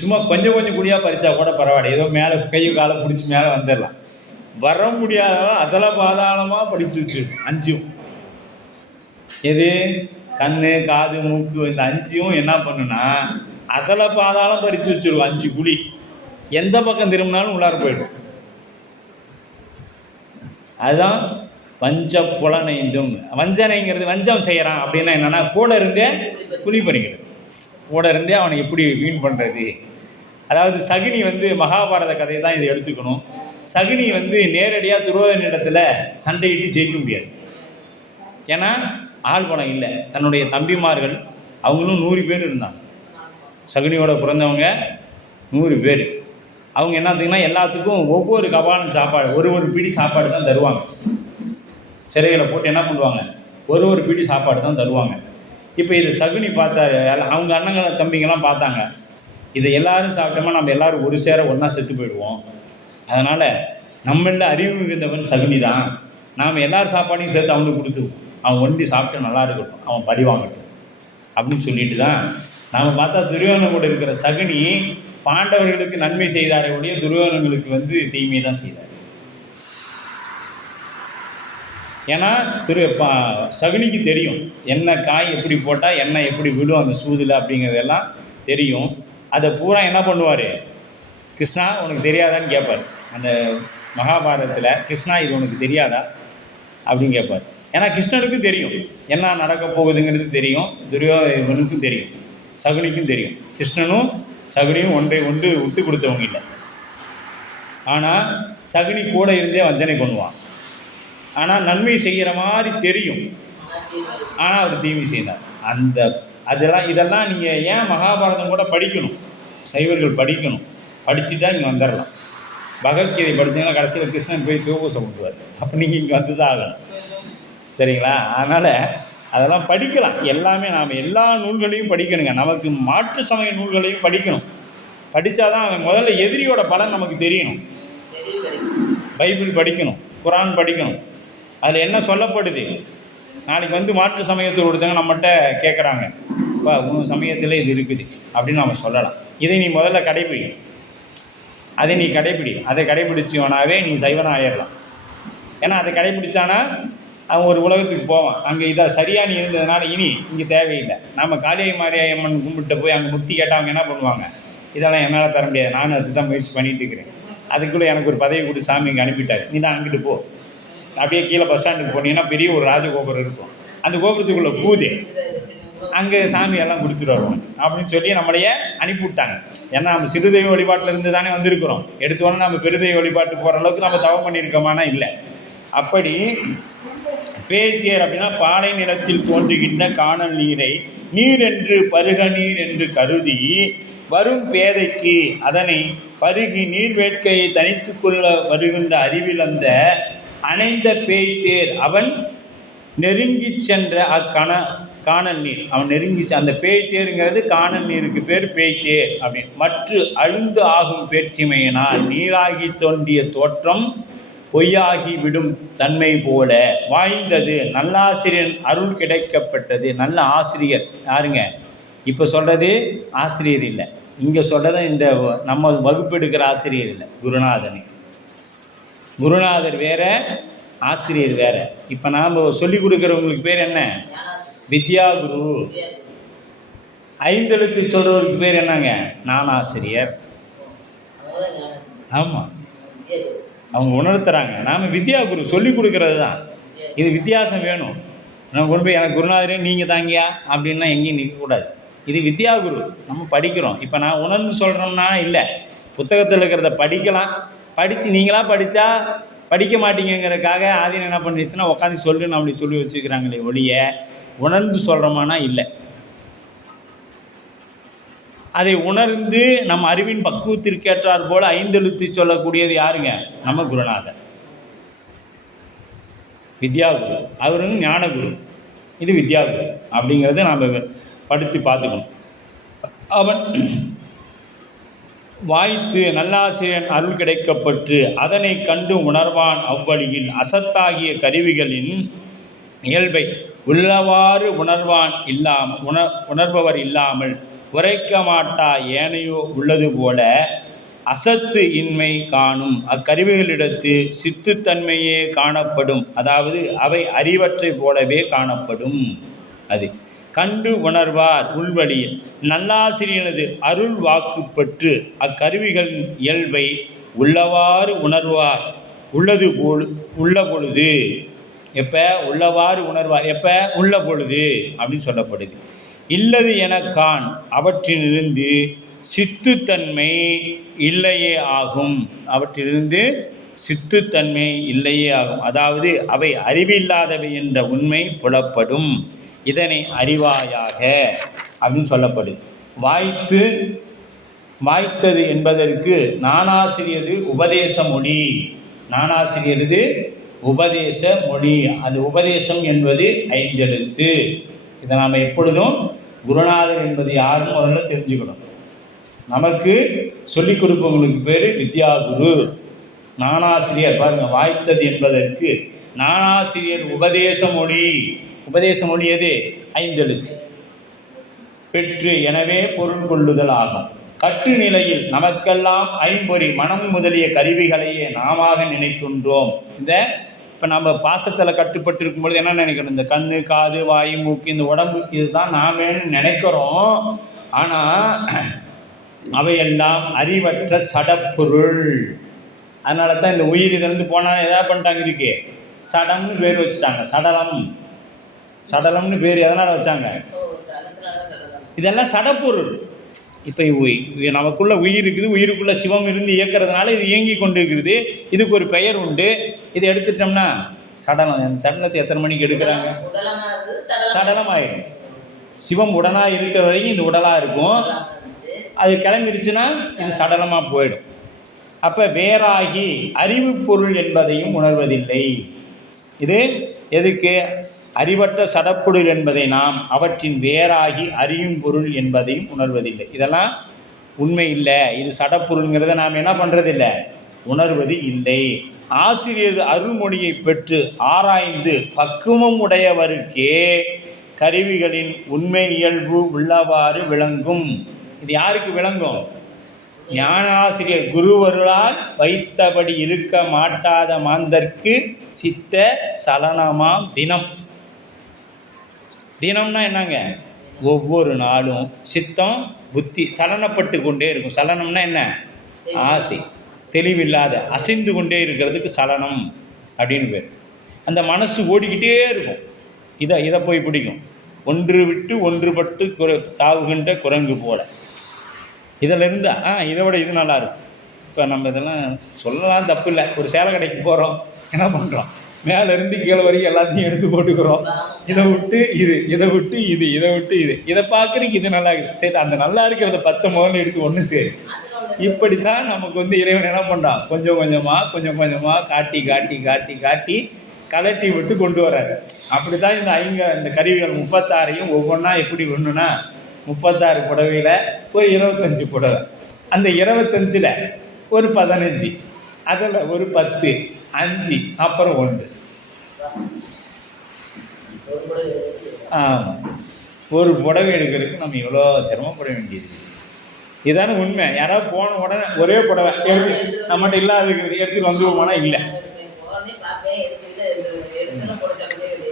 சும்மா கொஞ்சம் குழியாக பறிச்சா கூட பரவாயில்ல, ஏதோ மேலே கையும் காலை பிடிச்சி மேலே வந்துடலாம். வர முடியாதவன் அதில் பாதாளமாக படித்து வச்சு 5. எது? கண்ணு காது மூக்கு, இந்த 5 என்ன பண்ணுன்னா அதில் பாதாளம் பறித்து வச்சுருவோம். 5 குழி எந்த பக்கம் திரும்பினாலும் உள்ளார போய்டும். அதுதான் வஞ்ச புலனைந்தும். வஞ்சனைங்கிறது வஞ்சம் செய்கிறான் அப்படின்னா என்னென்னா கூட இருந்தே குழி பறிக்கிறது, கூட இருந்தே அவனை எப்படி வீண் பண்ணுறது. அதாவது சகுனி மகாபாரத கதையை தான் இதை எடுத்துக்கணும். சகுனி நேரடியாக துரோதனிடத்தில் சண்டையிட்டு ஜெயிக்க முடியாது. ஏன்னா ஆள் பலம் இல்லை. தன்னுடைய தம்பிமார்கள் அவங்களும் 100 பேர் இருந்தாங்க. சகுனியோட பிறந்தவங்க 100 பேர். அவங்க என்னத்துக்குன்னா எல்லாத்துக்கும் ஒவ்வொரு கபாலம் சாப்பாடு, ஒரு பிடி சாப்பாடு தான் தருவாங்க. சிறைகளை போட்டு என்ன பண்ணுவாங்க, ஒரு பிடி சாப்பாடு தான் தருவாங்க. இப்போ இது சகுனி பார்த்தாரு, அவங்க அண்ணங்களை தம்பிங்கெல்லாம் பார்த்தாங்க, இதை எல்லோரும் சாப்பிட்டோமா நம்ம எல்லோரும் ஒரு சேர ஒன்றா செத்து போயிடுவோம். அதனால் நம்மளில் அறிவு மிகுந்தவன் சகுனி தான், நாம் எல்லார் சாப்பாடையும் சேர்த்து அவனுக்கு கொடுத்துருவோம், அவன் ஒண்டி சாப்பிட்டு நல்லா இருக்கட்டும், அவன் பழி வாங்கட்டும் அப்படின்னு சொல்லிட்டு தான் நாம் பார்த்தா துரியோதனன் கூட இருக்கிற சகுனி பாண்டவர்களுக்கு நன்மை செய்தாரே ஒழிய துரியோதனங்களுக்கு தீமை தான் செய்தார். ஏன்னா சகுனிக்கு தெரியும் என்ன காய் எப்படி போட்டால் என்ன எப்படி விழும் அந்த சூதில் அப்படிங்கிறதெல்லாம் தெரியும். அதை பூரா என்ன பண்ணுவார், கிருஷ்ணா உனக்கு தெரியாதான்னு கேட்பார். அந்த மகாபாரதத்தில் கிருஷ்ணா இது உனக்கு தெரியாதா அப்படின்னு கேட்பார். ஏன்னா கிருஷ்ணனுக்கும் தெரியும் என்ன நடக்க போகுதுங்கிறது தெரியும், துரியோதனனுக்கும் தெரியும், சகுனிக்கும் தெரியும். கிருஷ்ணனும் சகுனியும் ஒன்றை ஒன்று விட்டு கொடுத்தவங்க இல்லை. ஆனால் சகுனி கூட இருந்தே வஞ்சனை பண்ணுவான். ஆனால் நன்மை செய்கிற மாதிரி தெரியும், ஆனால் அவர் தீமை செய்தார். இதெல்லாம் நீங்கள் ஏன் மகாபாரதம் கூட படிக்கணும், சைவர்கள் படிக்கணும். படிச்சுட்டா இங்கே வந்துடலாம். பகவத்கீதை படித்தீங்கன்னா கடைசியில் கிருஷ்ணன் போய் சிவபூசை கொடுத்துருவார். அப்போ நீங்கள் இங்கே வந்து தான் ஆகணும், சரிங்களா? அதனால் அதெல்லாம் படிக்கலாம். எல்லாமே நாம் எல்லா நூல்களையும் படிக்கணுங்க. நமக்கு மாற்று சமய நூல்களையும் படிக்கணும். படித்தா தான் அவன் முதல்ல எதிரியோட பலன் நமக்கு தெரியணும். பைபிள் படிக்கணும், குரான் படிக்கணும். அதில் என்ன சொல்லப்படுது, நாளைக்கு மாற்று சமயத்தில் ஒருத்தங்க நம்மகிட்ட கேட்குறாங்க, இப்போ உன் சமயத்தில் இது இருக்குது அப்படின்னு நம்ம சொல்லலாம். இதை நீ முதல்ல கடைப்பிடி, அதை கடைப்பிடிச்சோனாவே நீ சைவனாக ஆயிடலாம். ஏன்னா அதை கடைப்பிடிச்சானா அவன் ஒரு உலகத்துக்கு போவான். அங்கே இதாக சரியாக நீ இருந்ததுனால இனி இங்கே தேவையில்லை. நம்ம காளியை மாரியம்மன் கும்பிட்டு போய் அங்கே முக்தி கேட்டால் அவங்க என்ன பண்ணுவாங்க, இதெல்லாம் என்னால் தர முடியாது, நானும் அதுக்கு தான் முயற்சி பண்ணிகிட்டு இருக்கிறேன், அதுக்குள்ளே எனக்கு ஒரு பதவி கொடு சாமி இங்கே அனுப்பிட்டார், நீ தான் அங்கிட்டு போ. அப்படியே கீழே பஸ் ஸ்டாண்டுக்கு போனீங்கன்னா பெரிய ஒரு ராஜகோபுரம் இருக்கும், அந்த கோபுரத்துக்குள்ளே பூஜை, அங்கே சாமியெல்லாம் கொடுத்துட்டு வருவாங்க அப்படின்னு சொல்லி நம்மளையே அனுப்பிவிட்டாங்க. ஏன்னா நம்ம சிறுதெய்வ வழிபாட்டில் இருந்து தானே வந்திருக்கிறோம். எடுத்தோன்னே நம்ம பெருதெய்வ வழிபாட்டு போகிற அளவுக்கு நம்ம தவம் பண்ணியிருக்கோமானா இல்லை. அப்படி பேய்த்தியர் அப்படின்னா பாலை நிலத்தில் தோன்றுகின்ற காணல் நீரை நீர் என்று பருக நீர் என்று கருதி வரும் பேதைக்கு அதனை பருகி நீர் வேட்கையை தனித்து கொள்ள வருகின்ற அறிவில் அந்த அணைந்த பேய்த்தேர் அவன் நெருங்கி சென்ற காணல் நீர், அவன் நெருங்கி அந்த பேய்த்தேருங்கிறது காணல் நீருக்கு பேர் பேய்த்தேர் அப்படின்னு. மற்ற அழுந்து ஆகும் பேச்சிமையினால் நீராகி தோன்றிய தோற்றம் பொய்யாகி விடும் தன்மை போல வாய்ந்தது நல்லாசிரியன் அருள் கிடைக்கப்பட்டது. நல்ல ஆசிரியர் யாருங்க, இப்போ சொல்கிறது ஆசிரியர் இல்லை, இங்கே சொல்கிறது இந்த நம்ம வகுப்பு எடுக்கிற ஆசிரியர் இல்லை, குருநாதர் வேற, ஆசிரியர் வேற. இப்போ நாம் சொல்லிக் கொடுக்குறவங்களுக்கு பேர் என்ன, வித்யா குரு. 5 எழுத்து சொல்கிறவருக்கு பேர் என்னங்க, நான் ஆசிரியர். ஆமாம், அவங்க உணர்த்துறாங்க. நாம் வித்யா குரு சொல்லிக் கொடுக்கறது தான். இது வித்தியாசம் வேணும். நம்ம கொண்டு போய் எனக்கு குருநாதரே நீங்கள் தாங்கியா அப்படின்னா எங்கேயும் நிற்கக்கூடாது. இது வித்யா குரு, நம்ம படிக்கிறோம். இப்போ நான் உணர்ந்து சொல்கிறோம்னா இல்லை, புத்தகத்தில் இருக்கிறத படிக்கலாம், படித்து நீங்களாக படித்தா படிக்க மாட்டீங்கிறதுக்காக ஆதீனம் என்ன பண்ணிடுச்சுன்னா உட்காந்து சொல்லு நம்மளுக்கு சொல்லி வச்சுக்கிறாங்களே ஒழிய உணர்ந்து சொல்கிறோமானா இல்லை. அதை உணர்ந்து நம்ம அறிவின் பக்குவத்திற்கேற்றார் போல் 5 எழுத்து சொல்லக்கூடியது யாருங்க, நம்ம குருநாதர் வித்யாகுரு. அவரும் ஞானகுரு, இது வித்யாகுரு அப்படிங்கிறத நாம் படித்து பார்த்துக்கணும். அவன் வாய்த்து நல்லாசிரியன் அருள் கிடைக்கப்பட்டு அதனை கண்டு உணர்வான். அவ்வழியில் அசத்தாகிய கருவிகளின் இயல்பை உள்ளவாறு உணர்வான். உணர்பவர் இல்லாமல் உரைக்க மாட்டா ஏனையோ உள்ளது போல அசத்து இன்மை காணும். அக்கருவிகளிடத்து சித்துத்தன்மையே காணப்படும். அதாவது அவை அறிவற்றை போலவே காணப்படும். அது கண்டு உணர்வார் உள்வழியில் நல்லாசிரியனது அருள் வாக்குப்பற்று அக்கருவிகளின் இயல்பை உள்ளவாறு உணர்வார். உள்ளது போல் உள்ள பொழுது, எப்போ உள்ளவாறு உணர்வார், எப்போ உள்ள பொழுது அப்படின்னு சொல்லப்படுது. இல்லது எனக்கான் அவற்றிலிருந்து சித்துத்தன்மை இல்லையே ஆகும். அவற்றிலிருந்து சித்துத்தன்மை இல்லையே ஆகும். அதாவது அவை அறிவில்லாதவை என்ற உண்மை புலப்படும். இதனை அறிவாயாக அப்படின்னு சொல்லப்படுது. வாய்த்தது என்பதற்கு நானாசிரியது உபதேச மொழி. நானாசிரியது உபதேச மொழி. அது உபதேசம் என்பது 5 எழுத்து. இதை நாம் எப்பொழுதும் குருநாதர் என்பது யாருன்னு முதல்ல தெரிஞ்சுக்கணும். நமக்கு சொல்லிக் கொடுப்பவங்களுக்கு பேர் வித்யாகுரு. நானாசிரியர் பாருங்கள், வாய்த்தது என்பதற்கு நானாசிரியர் உபதேச மொழி. உபதேச மொழி எது? 5 எழுத்து. பெற்று எனவே பொருள் கொள்ளுதல் ஆகும். கற்று நிலையில் நமக்கெல்லாம் ஐம்பொறி மனம் முதலிய கருவிகளையே நாம நினைக்கின்றோம். இந்த இப்போ நம்ம பாசத்தில் கட்டுப்பட்டு இருக்கும்பொழுது என்ன நினைக்கிறோம்? இந்த கண், காது, வாய், மூக்கு, இந்த உடம்பு இதுதான் நாமேன்னு நினைக்கிறோம். ஆனால் அவையெல்லாம் அறிவற்ற சடப்பொருள். அதனால தான் இந்த உயிர் இதிலேருந்து போனால் எதாவது பண்ணிட்டாங்க, இதுக்கு சடம்னு பேர் வச்சுட்டாங்க. சடலம்னு பேர் எதனால் வச்சாங்க? இதெல்லாம் சடப்பொருள். இப்போ நமக்குள்ள உயிர் இருக்குது, உயிருக்குள்ளே சிவம் இருந்து இயக்கிறதுனால இது இயங்கி கொண்டு இருக்கிறது. இதுக்கு ஒரு பெயர் உண்டு. இதை எடுத்துட்டோம்னா சடலம். அந்த சடலத்தை எத்தனை மணிக்கு எடுக்கிறாங்க? சடலம் ஆகிடும். சிவம் உடனாக இருக்கிற வரைக்கும் இது உடலாக இருக்கும். அது கிளம்பிடுச்சுன்னா இது சடலமாக போயிடும். அப்போ வேறாகி அறிவு பொருள் என்பதையும் உணர்வதில்லை. இது எதுக்கு? அறிவற்ற சடப்பொருள் என்பதை நாம் அவற்றின் வேறாகி அறியும் பொருள் என்பதையும் உணர்வதில்லை. இதெல்லாம் உண்மை இல்லை. இது சடப்பொருளுங்கிறத நாம் என்ன பண்ணுறதில்லை, உணர்வது இல்லை. ஆசிரியர் அருள்மொழியை பெற்று ஆராய்ந்து பக்குவம் உடையவருக்கே கருவிகளின் உண்மை இயல்பு உள்ளவாறு விளங்கும். இது யாருக்கு விளங்கும்? ஞானாசிரியர் குருவருளால் வைத்தபடி இருக்க மாட்டாத மாந்தர்க்கு சித்த சலனமாம் தினம். தினம்னா என்னங்க? ஒவ்வொரு நாளும் சித்தம் புத்தி சலனப்பட்டு கொண்டே இருக்கும். சலனம்னா என்ன? ஆசை, தெளிவில்லாத அசைந்து கொண்டே இருக்கிறதுக்கு சலனம் அப்படின்னு பேர். அந்த மனசு ஓடிக்கிட்டே இருக்கும். இதை போய் பிடிக்கும். ஒன்று விட்டு ஒன்றுபட்டு தாவுகின்ற குரங்கு போல. இதில் இருந்தால் இதை விட இது நல்லாயிருக்கும். இப்போ நம்ம இதெல்லாம் சொல்லலாம், தப்பு இல்லை. ஒரு சேலை கடைக்கு போகிறோம், என்ன பண்ணுறோம்? மேலேருந்து கீழே வரைக்கும் எல்லாத்தையும் எடுத்து போட்டுக்கிறோம். இதை விட்டு இது, இதை விட்டு இது, இதை விட்டு இது, இதை பார்க்குறதுக்கு இது நல்லா இருக்குது. சரி, அந்த நல்லா இருக்கிறத 10 முதல்ல எடுத்து ஒன்று சரி. இப்படி தான் நமக்கு இறைவன் என்ன பண்ணுறான்? கொஞ்சம் கொஞ்சமாக காட்டி கலட்டி விட்டு கொண்டு வர்றாரு. அப்படி தான் இந்த கருவிகள் 36ஐயும் ஒவ்வொன்றா எப்படி ஒன்றுனா 36 புடவையில் ஒரு 25 புடவை, அந்த 25ல் ஒரு 15, அதில் ஒரு 10, 5, அப்புறம் 1. ஒரு புடவை எடுக்கிறதுக்கு நம்ம இவ்வளோ சிரமப்பட வேண்டியது. இதான உண்மை. யாராவது போன உடனே ஒரே புடவை எடுத்து நம்மகிட்ட இல்லாத இருக்கிறது எடுத்துகிட்டு வந்துடுவோமானா இல்லை.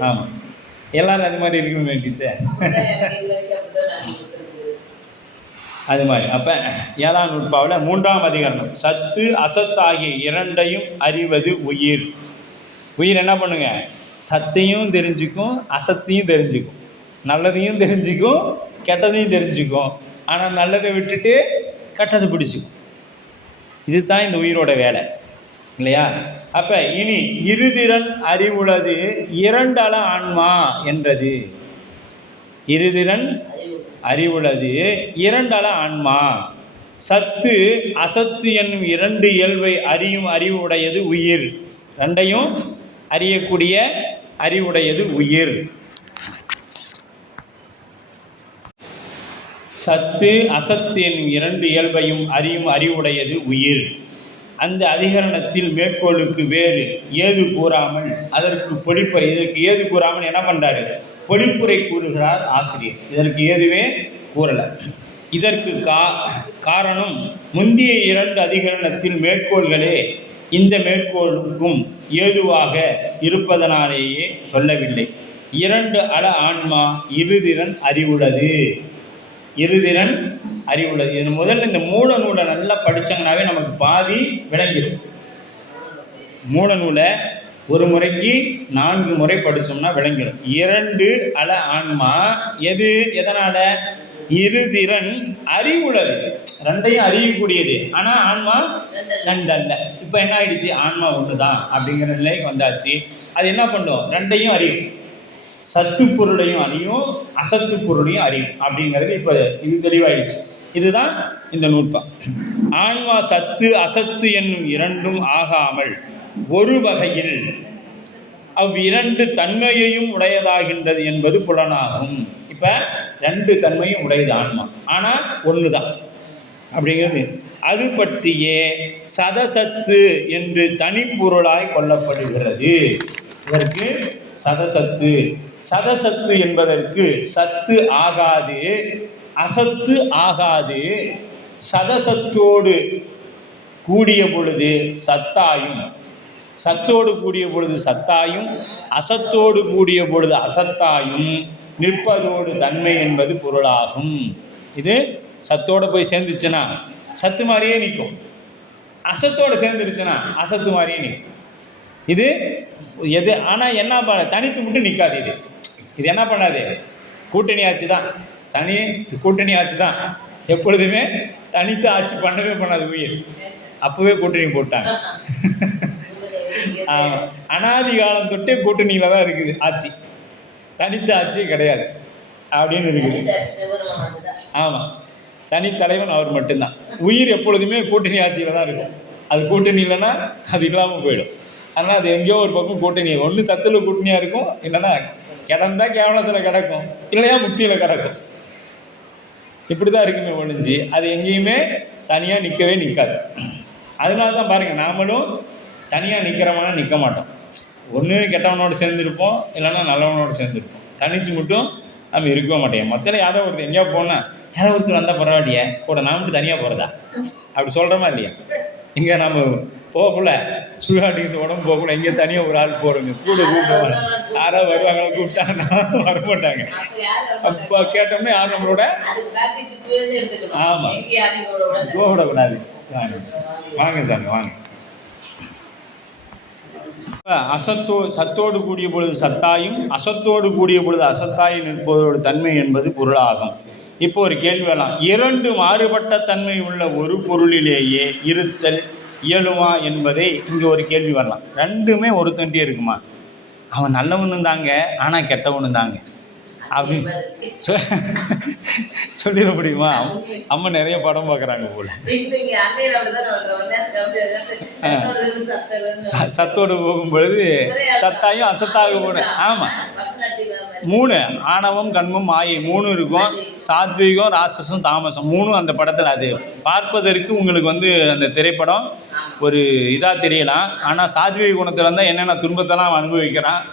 ஆமாம், எல்லோரும் அது மாதிரி இருக்கணும் வேண்டிச்சு. அது மாதிரி. அப்போ 7ஆம் நூற்பாவில் 3ஆம் அதிகரணம் சத்து அசத்து ஆகிய இரண்டையும் அறிவது உயிர். உயிர் என்ன பண்ணுங்க? சத்தையும் தெரிஞ்சுக்கும், அசத்தையும் தெரிஞ்சுக்கும், நல்லதையும் தெரிஞ்சுக்கும், கெட்டதையும் தெரிஞ்சுக்கும். ஆனால் நல்லதை விட்டுட்டு கெட்டதை பிடிச்சிக்கும். இது தான் இந்த உயிரோட வேலை இல்லையா? அப்போ இனி இருதிறன் அறிவுள்ளது இரண்டள ஆன்மா என்றது. இருதிறன் அறிவுள்ளது இரண்டள ஆன்மா. சத்து அசத்து என்னும் 2 இயல்பை அறியும் அறிவு உடையது உயிர். ரெண்டையும் அறியக்கூடிய அறிவுடையது உயிர். சத்து அசத்து என்னும் 2 இயல்பையும் அறியும் அறிவுடையது உயிர். அந்த அதிகரணத்தில் மேற்கோளுக்கு வேறு ஏது கூறாமல் அதற்கு பொழிப்புரை, இதற்கு ஏது கூறாமல் என்ன பண்ணுறாரு? பொழிப்புரை கூறுகிறார் ஆசிரியர். இதற்கு ஏதுவே கூறலை. இதற்கு காரணம் முந்திய 2 அதிகரணத்தில் மேற்கோள்களே இந்த மேற்கோளுக்கும் ஏதுவாக இருப்பதனாலேயே சொல்லவில்லை. 2 அள ஆன்மா இருதிறன் அறிவுள்ளது. இருதிறன் அறிவுள்ளது. இது முதல்ல இந்த மூல நூலை நல்லா படித்தாங்கனாவே நமக்கு பாதி விளங்கிடும். மூல நூலை ஒரு முறைக்கு 4 முறை படித்தோம்னா விளங்கிடும். 2 அல ஆன்மா எது எதனால்? இருதிறன் அறிவுள்ளது, ரெண்டையும் அறியக்கூடியது. ஆனால் ஆன்மா 2 அல்ல. இப்போ என்ன ஆயிடுச்சு? ஆன்மா ஒன்று தான் அப்படிங்கிற நிலைக்கு வந்தாச்சு. அது என்ன பண்ணும்? ரெண்டையும் அறியும், சத்து பொருளையும் அறியும், அசத்து பொருளையும் அறியும் அப்படிங்கிறது இப்போ இது தெளிவாயிடுச்சு. இதுதான் இந்த நூட்பம். ஆன்மா சத்து அசத்து என்னும் இரண்டும் ஆகாமல் ஒரு வகையில் அவ்விரண்டு தன்மையையும் உடையதாகின்றது என்பது புலனாகும். இப்போ 2 தன்மையும் உடையது ஆன்மா, ஆனால் ஒன்று தான் அப்படிங்கிறது. அது பற்றியே சதசத்து என்று தனிப்பொருளாய் கொள்ளப்படுகிறது. இதற்கு சதசத்து, சதசத்து என்பதற்கு சத்து ஆகாது, அசத்து ஆகாது. சதசத்தோடு கூடிய பொழுது சத்தாயும், சத்தோடு கூடிய பொழுது சத்தாயும், அசத்தோடு கூடிய பொழுது அசத்தாயும் நிற்பதோடு தன்மை என்பது பொருளாகும். இது சத்தோடு போய் சேர்ந்துச்சுன்னா சத்து மாதிரியே நிற்கும், அசத்தோடு சேர்ந்துருச்சுன்னா அசத்து மாதிரியே நிற்கும். இது எது? ஆனால் என்ன தனித்து மட்டும் நிற்காது. இது என்ன பண்ணாது? கூட்டணி ஆட்சி தான், தனி கூட்டணி ஆட்சி தான். எப்பொழுதுமே தனித்து ஆட்சி பண்ணவே பண்ணாது உயிர். அப்போவே கூட்டணி போட்டாங்க. அனாதி காலம் தொட்டே கூட்டணியில் தான் இருக்குது ஆட்சி, தனித்த ஆட்சியே கிடையாது அப்படின்னு இருக்குது. ஆமாம், தனித்தலைவன் அவர் மட்டும்தான். உயிர் எப்பொழுதுமே கூட்டணி ஆட்சியில் தான் இருக்கும். அது கூட்டணி இல்லைன்னா அது இல்லாமல் போயிடும். அதனால் அது எங்கேயோ ஒரு பக்கம் கூட்டணி, ஒன்று சத்தில் கூட்டணியாக இருக்கும், இல்லைன்னா கிடந்தா கேவலத்தில் கிடக்கும், இல்லையா முக்தியில் கிடக்கும். இப்படி தான் இருக்குமே ஒழிஞ்சு அது எங்கேயுமே தனியாக நிற்கவே நிற்காது. அதனால தான் பாருங்கள், நாமளும் தனியாக நிற்கிறவனா நிற்க மாட்டோம். ஒன்று கெட்டவனோடு சேர்ந்துருப்போம், இல்லைன்னா நல்லவனோடு சேர்ந்துருப்போம். தனிச்சு மட்டும் நம்ம இருக்கவே மாட்டோம். மொத்தத்தில் யாராவது ஒருத்தர் எங்கேயா போனால் யாராவது ஒருத்தர் வந்தால் பரவாயில்லையே கூட, நான் மட்டும் தனியாக போகிறதா அப்படி சொல்கிறோமா இல்லையா? இங்கே நம்ம போகக்குள்ள சுடுகாட்டுக்கு உடம்பு போகக்குள்ள எங்கேயும் தனியாக ஒரு ஆள் போகிறோங்க, கூட கூப்பிடுவாங்க. யாராவது வருவாங்களோ, கூப்பிட்டாங்கன்னா வரமாட்டாங்க. அப்போ கேட்டோம்னா யார் நம்மளோட? ஆமாம், போகக்கூடாது. வாங்க சாமி வாங்க. சத்தோடு கூடிய பொழுது சத்தாயும், அசத்தோடு கூடிய பொழுது அசத்தாயும் நிற்பதோடு தன்மை என்பது பொருளாகும். இப்போ ஒரு கேள்வி வரலாம், 2 மாறுபட்ட தன்மை உள்ள ஒரு பொருளிலேயே இருத்தல் இயலுமா என்பதை இங்கே ஒரு கேள்வி வரலாம். 2மே ஒருத்தன்ட்டே இருக்குமா? அவன் நல்லவனும் தாங்க, ஆனால் கெட்டவனும் தாங்க அப்படின்னு சொல்லிட முடியுமா? அம்மா நிறைய படம் பார்க்குறாங்க போல. சத்தோடு போகும்பொழுது சத்தாயும் அசத்தாக போன. ஆமாம், 3 ஆணவம் கண்மம் மாயை 3 இருக்கும். சாத்வீகம் ராட்சசம் தாமசம் 3 அந்த படத்தில். அது பார்ப்பதற்கு உங்களுக்கு அந்த திரைப்படம் ஒரு இதாக தெரியலாம். ஆனால் சாத்வீக குணத்தில் இருந்தால் என்னென்ன துன்பத்தெல்லாம் அனுபவிக்கிறான்,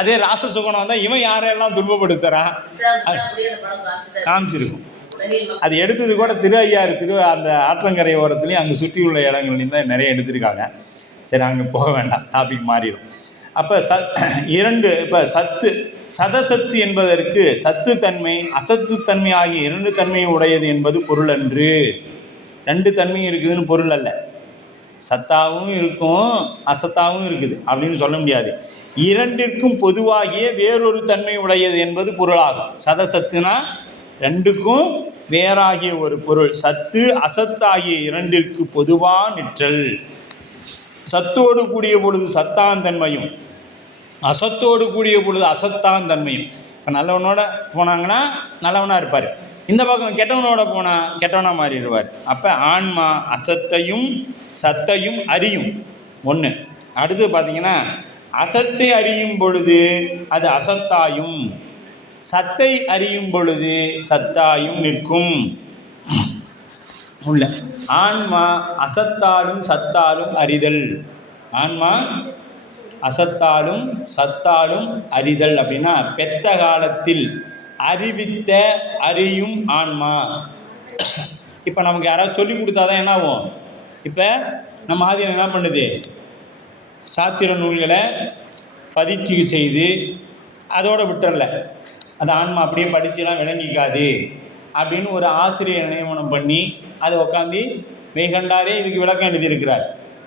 அதே ராட்சச குணம் வந்தால் இவன் யாரையெல்லாம் துன்பப்படுத்துகிறான் காமிச்சிருக்கும். அது எடுத்தது கூட அந்த ஆற்றங்கரை ஓரத்துலேயும் அங்கே சுற்றியுள்ள இடங்கள்லையும் தான் நிறைய எடுத்திருக்காங்க. சரி, அங்கே போக வேண்டாம், டாபிக் மாறிடும். அப்போ 2 இப்போ சதசத்து என்பதற்கு சத்து தன்மை அசத்து தன்மை ஆகிய 2 தன்மையும் உடையது என்பது பொருள் அன்று. 2 தன்மையும் இருக்குதுன்னு பொருள் அல்ல. சத்தாகவும் இருக்கும், அசத்தாகவும் இருக்குது அப்படின்னு சொல்ல முடியாது. 2ற்கும் பொதுவாகிய வேறொரு தன்மை உடையது என்பது பொருளாகும். சதசத்துனா 2க்கும் வேறாகிய ஒரு பொருள். சத்து அசத்தாகிய 2ற்கு பொதுவாக நிற்றல். சத்தோடு கூடிய பொழுது சத்தான் தன்மையும், அசத்தோடு கூடிய பொழுது அசத்தான் தன்மையும். இப்போ நல்லவனோட போனாங்கன்னா நல்லவனாக இருப்பார், இந்த பக்கம் கெட்டவனோட போனால் கெட்டவனாக மாறிடுவார். அப்போ ஆன்மா அசத்தையும் சத்தையும் அறியும் ஒன்று. அடுத்து பார்த்திங்கன்னா, அசத்தை அறியும் பொழுது அது அசத்தாயும், சத்தை அறியும் பொழுது சத்தாயும் நிற்கும். உள்ள ஆன்மா அசத்தாலும் சத்தாலும் அறிதல். ஆன்மா அசத்தாலும் சத்தாலும் அறிதல் அப்படின்னா பெத்த காலத்தில் அறிவித்த அறியும் ஆன்மா. இப்போ நமக்கு யாராவது சொல்லி கொடுத்தாதான் என்ன ஆகும்? இப்போ நம்ம ஆதினம் என்ன பண்ணுது? சாத்திர நூல்களை பதிச்சு செய்து அதோடு விட்டுறல, அது ஆன்மா அப்படியே படிச்சுலாம் விளங்கிக்காது அப்படின்னு ஒரு ஆசிரியர் நியமனம் பண்ணி அதை உட்காந்து மெய்கண்டாரே இதுக்கு விளக்கம் எழுதியிருக்கிறார்.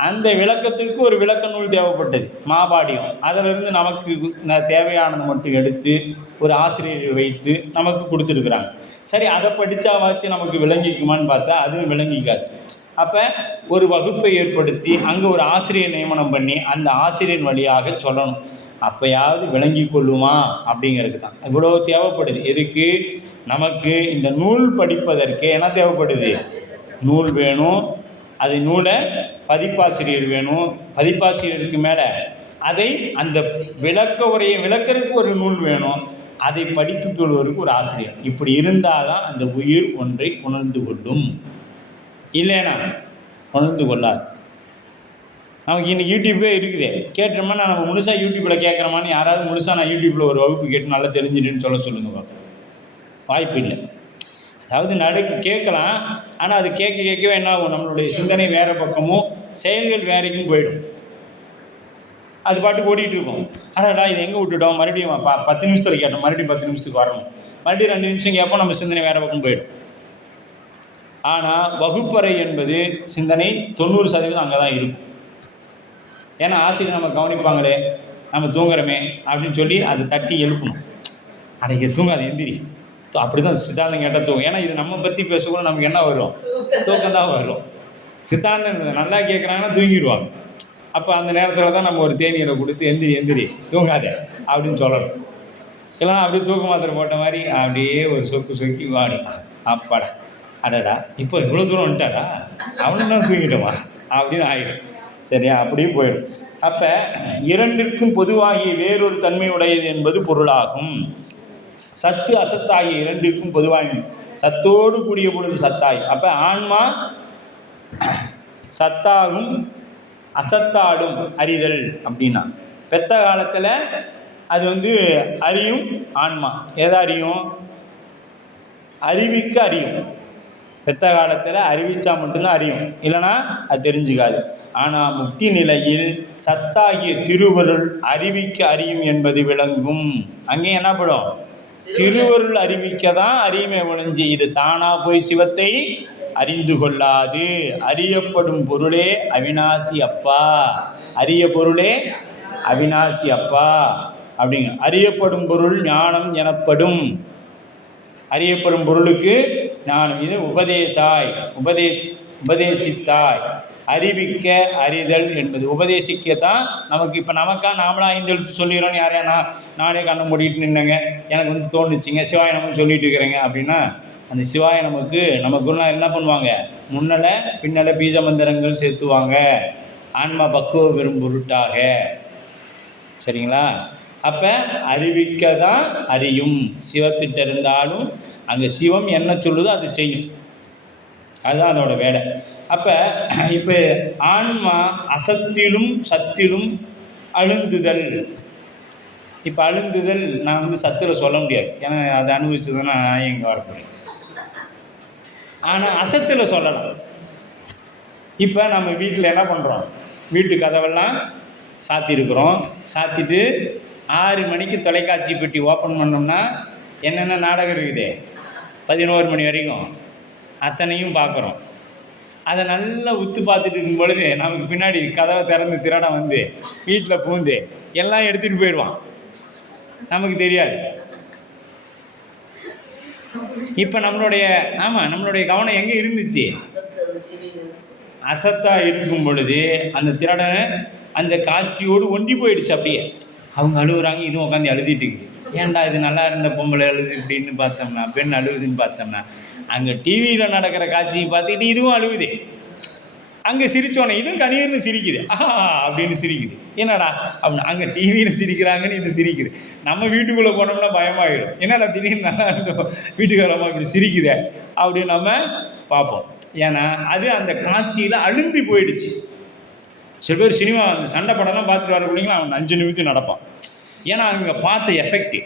அந்த விளக்கத்திற்கு ஒரு விளக்க நூல் தேவைப்பட்டது, மாபாடியம். அதிலிருந்து நமக்கு தேவையானது மட்டும் எடுத்து ஒரு ஆசிரியரை வைத்து நமக்கு கொடுத்துருக்குறாங்க. சரி, அதை படித்தாவாச்சு நமக்கு விளங்கிக்குமான்னு பார்த்தா அதுவும் விளங்கிக்காது. அப்போ ஒரு வகுப்பை ஏற்படுத்தி அங்கே ஒரு ஆசிரியர் நியமனம் பண்ணி அந்த ஆசிரியர் வழியாக சொல்லணும். அப்போயாவது விளங்கி கொள்ளுமா அப்படிங்கிறதுக்கு தான் இவ்வளோ தேவைப்படுது. எதுக்கு? நமக்கு இந்த நூல் படிப்பதற்கு என்ன தேவைப்படுது? நூல் வேணும். அது நூலை பதிப்பாசிரியர் வேணும். பதிப்பாசிரியருக்கு மேலே அதை அந்த விளக்க உரையை விளக்கிறதுக்கு ஒரு நூல் வேணும். அதை படித்து சொல்வதற்கு ஒரு ஆசிரியர். இப்படி இருந்தால் தான் அந்த உயிர் ஒன்றை உணர்ந்து கொள்ளும். இல்லைனா உணர்ந்து கொள்ளாது. நமக்கு இன்னைக்கு யூடியூப்பே இருக்குது, கேட்டோம்னா நம்ம முழுசாக யூடியூப்பில் கேட்குறோமான்னு யாராவது முழுசாக நான் யூடியூப்பில் ஒரு வகுப்பு கேட்டு நல்லா தெரிஞ்சுட்டுன்னு சொல்லுங்கள் பார்க்க வாய்ப்பு இல்லை. அதாவது கேட்கலாம், ஆனால் அது கேட்கவே என்ன ஆகும்? நம்மளுடைய சிந்தனை வேறு பக்கமும் செயல்கள் வேறைக்கும் போயிடும். அது பாட்டுக்கு ஓடிட்டு இருக்கும். அடாடா இது எங்கே விட்டுட்டோம், மறுபடியும் 10 நிமிஷத்தில் கேட்டோம், மறுபடியும் 10 நிமிஷத்துக்கு வரணும், மறுபடியும் 2 நிமிஷம் கேட்போம், நம்ம சிந்தனை வேறு பக்கம் போயிடும். ஆனால் வகுப்பறை என்பது சிந்தனை 90% அங்கே தான் இருக்கும். ஏன்னா ஆசிரியர் நம்ம கவனிப்பாங்களே, நம்ம தூங்குறோமே அப்படின்னு சொல்லி அதை தட்டி எழுப்பணும். அன்றைக்கி தூங்காது, எந்திரி. அப்படி தான் சித்தாந்தம் கேட்டால் தூங்கும். ஏன்னா இது நம்ம பற்றி பேசக்கூட நமக்கு என்ன வரும்? தூக்கம் தான் வரும். சித்தாந்தம் நல்லா கேட்குறாங்கன்னா தூங்கிடுவாங்க. அப்போ அந்த நேரத்தில் தான் நம்ம ஒரு தேநீரை கொடுத்து எந்திரி தூங்காத அப்படின்னு சொல்லணும். இல்லைனா அப்படியே தூக்க மாத்திரை போட்ட மாதிரி அப்படியே ஒரு சொக்கி வாடி அப்பாடா அடடா இப்போ இவ்வளோ தூரம் வந்துட்டாரா, அவனு தான் தூங்கிட்டோமா அப்படின்னு ஆகிடும். சரியா? அப்படியும் போயிடும். அப்போ இரண்டிற்கும் பொதுவாகிய வேறொரு தன்மை உடையது என்பது பொருளாகும். சத்து அசத்தாகிய இரண்டிற்கும் பொதுவாக சத்தோடு கூடிய பொழுது சத்தாய். அப்போ ஆன்மா சத்தாகும் அசத்தாடும் அறிதல் அப்படின்னா பெத்த காலத்தில் அது அறியும். ஆன்மா எதை அறியும்? அறிவிக்க அறியும். பெத்த காலத்தில் அறிவிச்சா மட்டும்தான் அறியும், இல்லைனா அது தெரிஞ்சுக்காது. ஆனால் முக்தி நிலையில் சத்தாகிய திருவருள் அறிவிக்க அறியும் என்பது விளங்கும். அங்கே என்ன படும்? திருவருள் அறிவிக்க தான் அறியுமே ஒழிஞ்சு இது தானாக போய் சிவத்தை அறிந்து கொள்ளாது. அறியப்படும் பொருளே அவிநாசி அப்பா, அரிய பொருளே அவிநாசி அப்பா அப்படிங்க. அறியப்படும் பொருள் ஞானம் எனப்படும். அறியப்படும் பொருளுக்கு ஞானம். இது உபதேசாய், உபதேசித்தாய். அறிவிக்க அறிதல் என்பது உபதேசிக்கத்தான் நமக்கு. இப்போ நாமளா 5 எழுத்து சொல்லிடுறோம். யாரையா நானே கண்ணை மூடிட்டு நின்னங்க, எனக்கு தோணுச்சுங்க சிவாய நமக்கு சொல்லிட்டு இருக்கிறேங்க அப்படின்னா அந்த சிவாய நமக்குன்னா என்ன பண்ணுவாங்க? முன்னல பின்னல பீஜ மந்திரங்கள் சேர்த்துவாங்க, ஆன்மா பக்குவ பெரும் பொருட்டாக. சரிங்களா? அப்போ அறிவிக்க தான் அறியும். சிவத்திட்ட இருந்தாலும் அங்கே சிவம் என்ன சொல்லுதோ அது செய்யும். அதுதான் அதோட வேலை. அப்போ இப்போ ஆன்மா அசத்திலும் சத்திலும் அழுந்துதல். இப்போ அழுந்துதல் நான் சத்தில் சொல்ல முடியாது, ஏன்னா அதை அனுபவிச்சதுன்னா நான் எங்கே வரப்போகிறேன். ஆனால் அசத்தில் சொல்லலாம். இப்போ நம்ம வீட்டில் என்ன பண்ணுறோம்? வீட்டு கதவெல்லாம் சாத்தியிருக்கிறோம். சாத்திட்டு 6 மணிக்கு தொலைக்காட்சி பெட்டி ஓப்பன் பண்ணோம்னா என்னென்ன நாடகம் இருக்குது 11 மணி வரைக்கும் அத்தனையும் பார்க்குறோம். அதை நல்லா உத்து பார்த்துட்டு இருக்கும் பொழுது நமக்கு பின்னாடி கதவை திறந்து திருடன் வீட்டில் பூந்து எல்லாம் எடுத்துகிட்டு போயிடுவான், நமக்கு தெரியாது. இப்போ நம்மளுடைய கவனம் எங்கே இருந்துச்சு? அசத்தா இருக்கும் பொழுது அந்த திருடன் அந்த காட்சியோடு ஒன்றி போயிடுச்சு. அப்படியே அவங்க அழுகுறாங்க, இதுவும் உட்காந்து அழுதிட்டு இருக்குது. ஏன்டா இது நல்லா இருந்த பொம்பளை அழுது இப்படின்னு பார்த்தோம்னா, பெண் அழுகுதுன்னு பார்த்தோம்னா, அங்கே டிவியில் நடக்கிற காட்சியை பார்த்துக்கிட்டு இதுவும் அழுகுது. அங்கே சிரித்தோன்னே இதுவும் கணீர்னு சிரிக்குது, ஆஹா அப்படின்னு சிரிக்குது. என்னடா அப்படின்னு அங்கே டிவியில் சிரிக்கிறாங்கன்னு இது சிரிக்குது. நம்ம வீட்டுக்குள்ளே போனோம்னா பயமாகிடும். என்னடா திடீர்னு நல்லா இருந்தோம் வீட்டுக்காரமாக இப்படி சிரிக்குதே அப்படின்னு நம்ம பார்ப்போம். ஏன்னா அது அந்த காட்சியில் அழுந்தி போயிடுச்சு. சில பேர் சினிமா அந்த சண்டை படம்லாம் பார்த்துட்டு வரக்குள்ளீங்களா அவன் 5 நிமிஷம் நடப்பான். ஏன்னா அவங்க பார்த்த எஃபெக்ட்டு,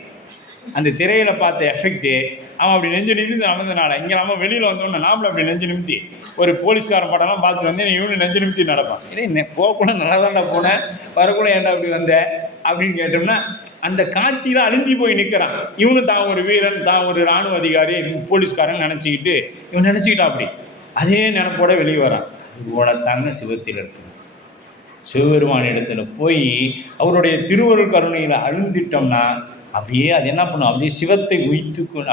அந்த திரையில் பார்த்த எஃபெக்ட்டு அவன் அப்படி நெஞ்சு நிமிந்து நடந்ததுனால. இங்கே நம்ம வெளியில் வந்தோம்னா நாமளும் அப்படி நெஞ்சு நிமித்தி ஒரு போலீஸ்காரன் படம்லாம் பார்த்துட்டு வந்து இவனு நெஞ்சு நிமித்தி நடப்பான். இதே போகக்கூட நல்லா தான்டா போனேன், வரக்கூட ஏன்டா அப்படி வந்தேன் அப்படின்னு கேட்டோம்னா அந்த காட்சியில் அழுந்தி போய் நிற்கிறான். இவனு தான் ஒரு வீரன், தான் ஒரு இராணுவ அதிகாரி, போலீஸ்காரன் நினச்சிக்கிட்டு இவன் நினச்சிக்கிட்டான். அப்படி அதே நினைப்போட வெளியே வரான். அது போல தாங்க சிவத்தில் இருக்குது. சிவபெருமானிடத்தில் போய் அவருடைய திருவருள் கருணையில் அழுந்திட்டோம்னா அப்படியே அது என்ன பண்ணும், அப்படியே சிவத்தை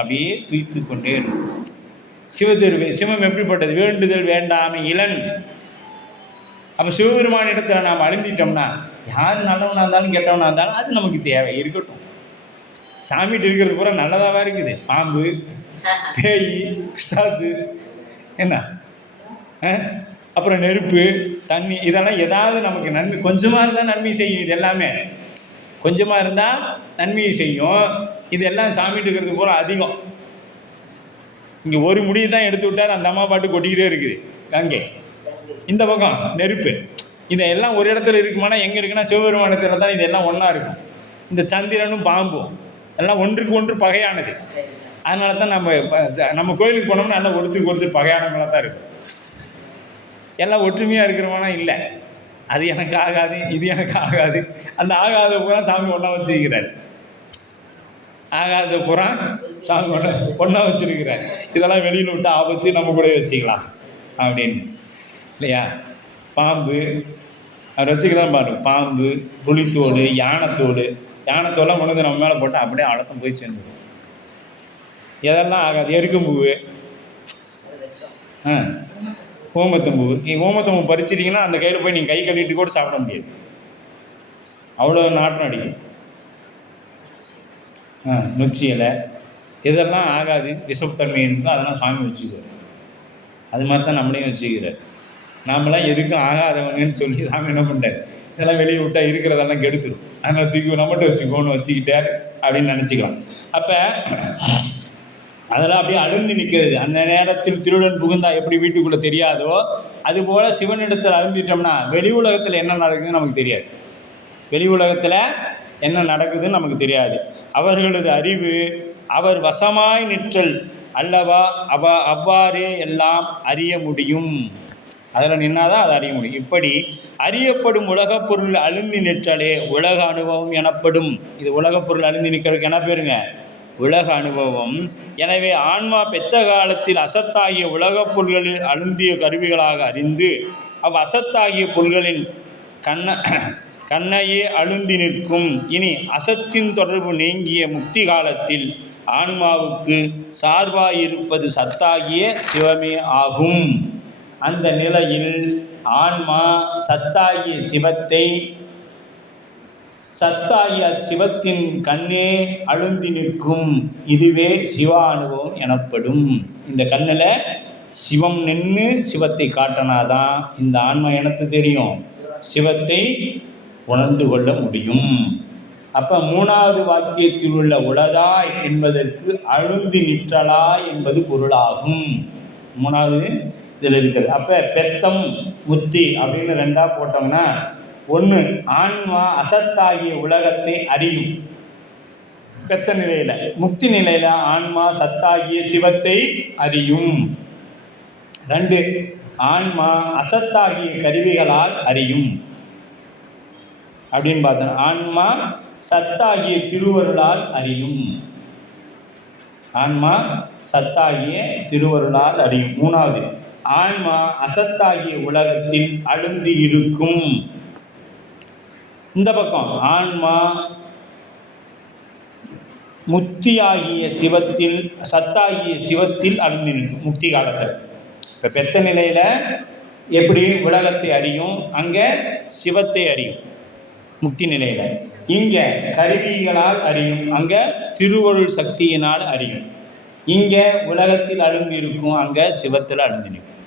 அப்படியே துய்த்து கொண்டே இருக்கும். சிவம் எப்படிப்பட்டது? வேண்டுதல் வேண்டாமை இளன். அப்போ சிவபெருமானிடத்தில் நாம் அழுந்திட்டோம்னா யார் நல்லவனாக இருந்தாலும் கெட்டவனாக இருந்தாலும் அது நமக்கு தேவை இருக்கட்டும். சாமிகிட்ட இருக்கிறது பூரா நல்லதாகவே இருக்குது. பாம்பு, பேய், பிசாசு, என்ன அப்புறம் நெருப்பு, தண்ணி, இதெல்லாம் ஏதாவது நமக்கு நன்மை கொஞ்சமாக இருந்தால் நன்மை செய்யும். இது எல்லாமே கொஞ்சமாக இருந்தால் நன்மையை செய்யும். இதெல்லாம் சாமிகிட்ட இருக்கிறது பூரா அதிகம். இங்கே ஒரு முடியை தான் எடுத்து விட்டார், அந்த அம்மா பாட்டு கொட்டிக்கிட்டே இருக்குது. கங்கை இந்த பக்கம் நெருப்பு. இதெல்லாம் ஒரு இடத்துல இருக்குமானா எங்கே இருக்குன்னா சிவபெருமானத்தில் தான் இதெல்லாம் ஒன்றா இருக்கும். இந்த சந்திரனும் பாம்பும் எல்லாம் ஒன்றுக்கு ஒன்று பகையானது. அதனால தான் நம்ம கோயிலுக்கு போனோம்னா எல்லாம் ஒருத்தருக்கு பகையானவங்களாக தான் இருக்கும். எல்லாம் ஒற்றுமையாக இருக்கிறவனா இல்லை, அது எனக்கு ஆகாது, இது எனக்கு ஆகாது. அந்த ஆகாத பூரா சாமி ஒன்றா வச்சுருக்கிறார். ஆகாத பூரா சாமி ஒன்றா வச்சுருக்கிறார். இதெல்லாம் வெளியில் விட்டு ஆபத்து, நம்ம கூட வச்சுக்கலாம் அப்படின்னு இல்லையா? பாம்பு அவர் வச்சுக்கலாம் பாருங்க. பாம்பு, புலித்தோடு, யானைத்தோலாம் கொண்டு வந்து நம்ம மேலே போட்டால் அப்படியே அடத்தம் போய் சேர்ந்துடும். எதெல்லாம் ஆகாது? எருக்கம்பூவு, ஓமத்தம்பூ. நீங்கள் ஓமத்தம்பூ பறிச்சிட்டிங்கன்னா அந்த கையில் போய் நீங்கள் கை கழுவிட்டு கூட சாப்பிட முடியாது, அவ்வளோ நாட்டம் அடிக்கும். நொச்சி இலை, இதெல்லாம் ஆகாது, விஷத்தன்மை இருக்கும், அதெல்லாம் சுவாமி வச்சுக்கிறார். அது மாதிரி தான் நம்மளையும் வச்சுக்கிறார். நாமெல்லாம் எதுக்கும் ஆகாதவங்கன்னு சொல்லி சாமி என்ன பண்ணுறாரு, இதெல்லாம் வெளியே விட்டால் இருக்கிறதெல்லாம் கெடுத்துடும், அதனால் தூக்கி நம்மகிட்ட வச்சுக்கோன்னு வச்சுக்கிட்டார் அப்படின்னு நினச்சிக்கலாம். அப்போ அதெல்லாம் அப்படியே அழுந்து நிற்கிறது. அந்த நேரத்தில் திருடன் புகுந்தா எப்படி வீட்டுக்குள்ளே தெரியாதோ அதுபோல் சிவனிடத்தில் அழுந்திட்டோம்னா வெளி உலகத்தில் என்ன நடக்குதுன்னு நமக்கு தெரியாது. வெளி உலகத்தில் என்ன நடக்குதுன்னு நமக்கு தெரியாது. அவர்களது அறிவு அவர் வசமாய் நிற்றல் அல்லவா, அவ்வாறே எல்லாம் அறிய முடியும். அதில் நின்னாதான் அதை அறிய முடியும். இப்படி அறியப்படும் உலகப் பொருள் அழுந்தி நிற்றலே உலக அனுபவம் எனப்படும். இது உலகப் பொருள் அழுந்தி நிற்கிறதுக்கு என்ன பேருங்க? உலக அனுபவம். எனவே ஆன்மா பெத்த காலத்தில் அசத்தாகிய உலகப் பொருள்களில் அழுந்திய கருவிகளாக அறிந்து அசத்தாகிய பொருள்களின் கண்ணையே அழுந்தி நிற்கும். இனி அசத்தின் தொடர்பு நீங்கிய முக்தி காலத்தில் ஆன்மாவுக்கு சார்பாயிருப்பது சத்தாகிய சிவமே ஆகும். அந்த நிலையில் ஆன்மா சத்தாகிய சிவத்தை சிவத்தின் கண்ணே அழுந்தி நிற்கும். இதுவே சிவ அனுபவம் எனப்படும். இந்த கண்ணில் சிவம் நின்று சிவத்தை காட்டினாதான் இந்த ஆன்மா எனக்கு தெரியும், சிவத்தை உணர்ந்து கொள்ள முடியும். அப்போ மூணாவது வாக்கியத்தில் உள்ள உளதாய் என்பதற்கு அழுந்தி நிற்றலாய் என்பது பொருளாகும். மூணாவது இதில் இருக்கிறது. அப்போ பெத்தம் முத்தி அப்படின்னு ரெண்டாக போட்டோம்னா, ஒன்று ஆன்மா அசத்தாகிய உலகத்தை அறியும் பெத்த நிலையில், முக்தி நிலையில் ஆன்மா சத்தாகிய சிவத்தை அறியும். ரெண்டு, ஆன்மா அசத்தாகிய கருவிகளால் அறியும் அப்படின்னு பார்த்தோம். ஆன்மா சத்தாகிய திருவருளால் அறியும். ஆன்மா சத்தாகிய திருவருளால் அறியும். மூணாவது, ஆன்மா அசத்தாகிய உலகத்தில் அழுந்தி இருக்கும். இந்த பக்கம் ஆன்மா முக்தியாகிய சிவத்தில் சத்தாகிய சிவத்தில் அழுந்தி நிற்கும் முக்தி காலத்தில். இப்போ பெத்த நிலையில் எப்படி உலகத்தை அறியும், அங்கே சிவத்தை அறியும் முக்தி நிலையில். இங்கே கருவிகளால் அறியும், அங்கே திருவருள் சக்தியினால் அறியும். இங்கே உலகத்தில் அழுந்தி இருக்கும், அங்கே சிவத்தில் அழுந்தி நிற்கும்.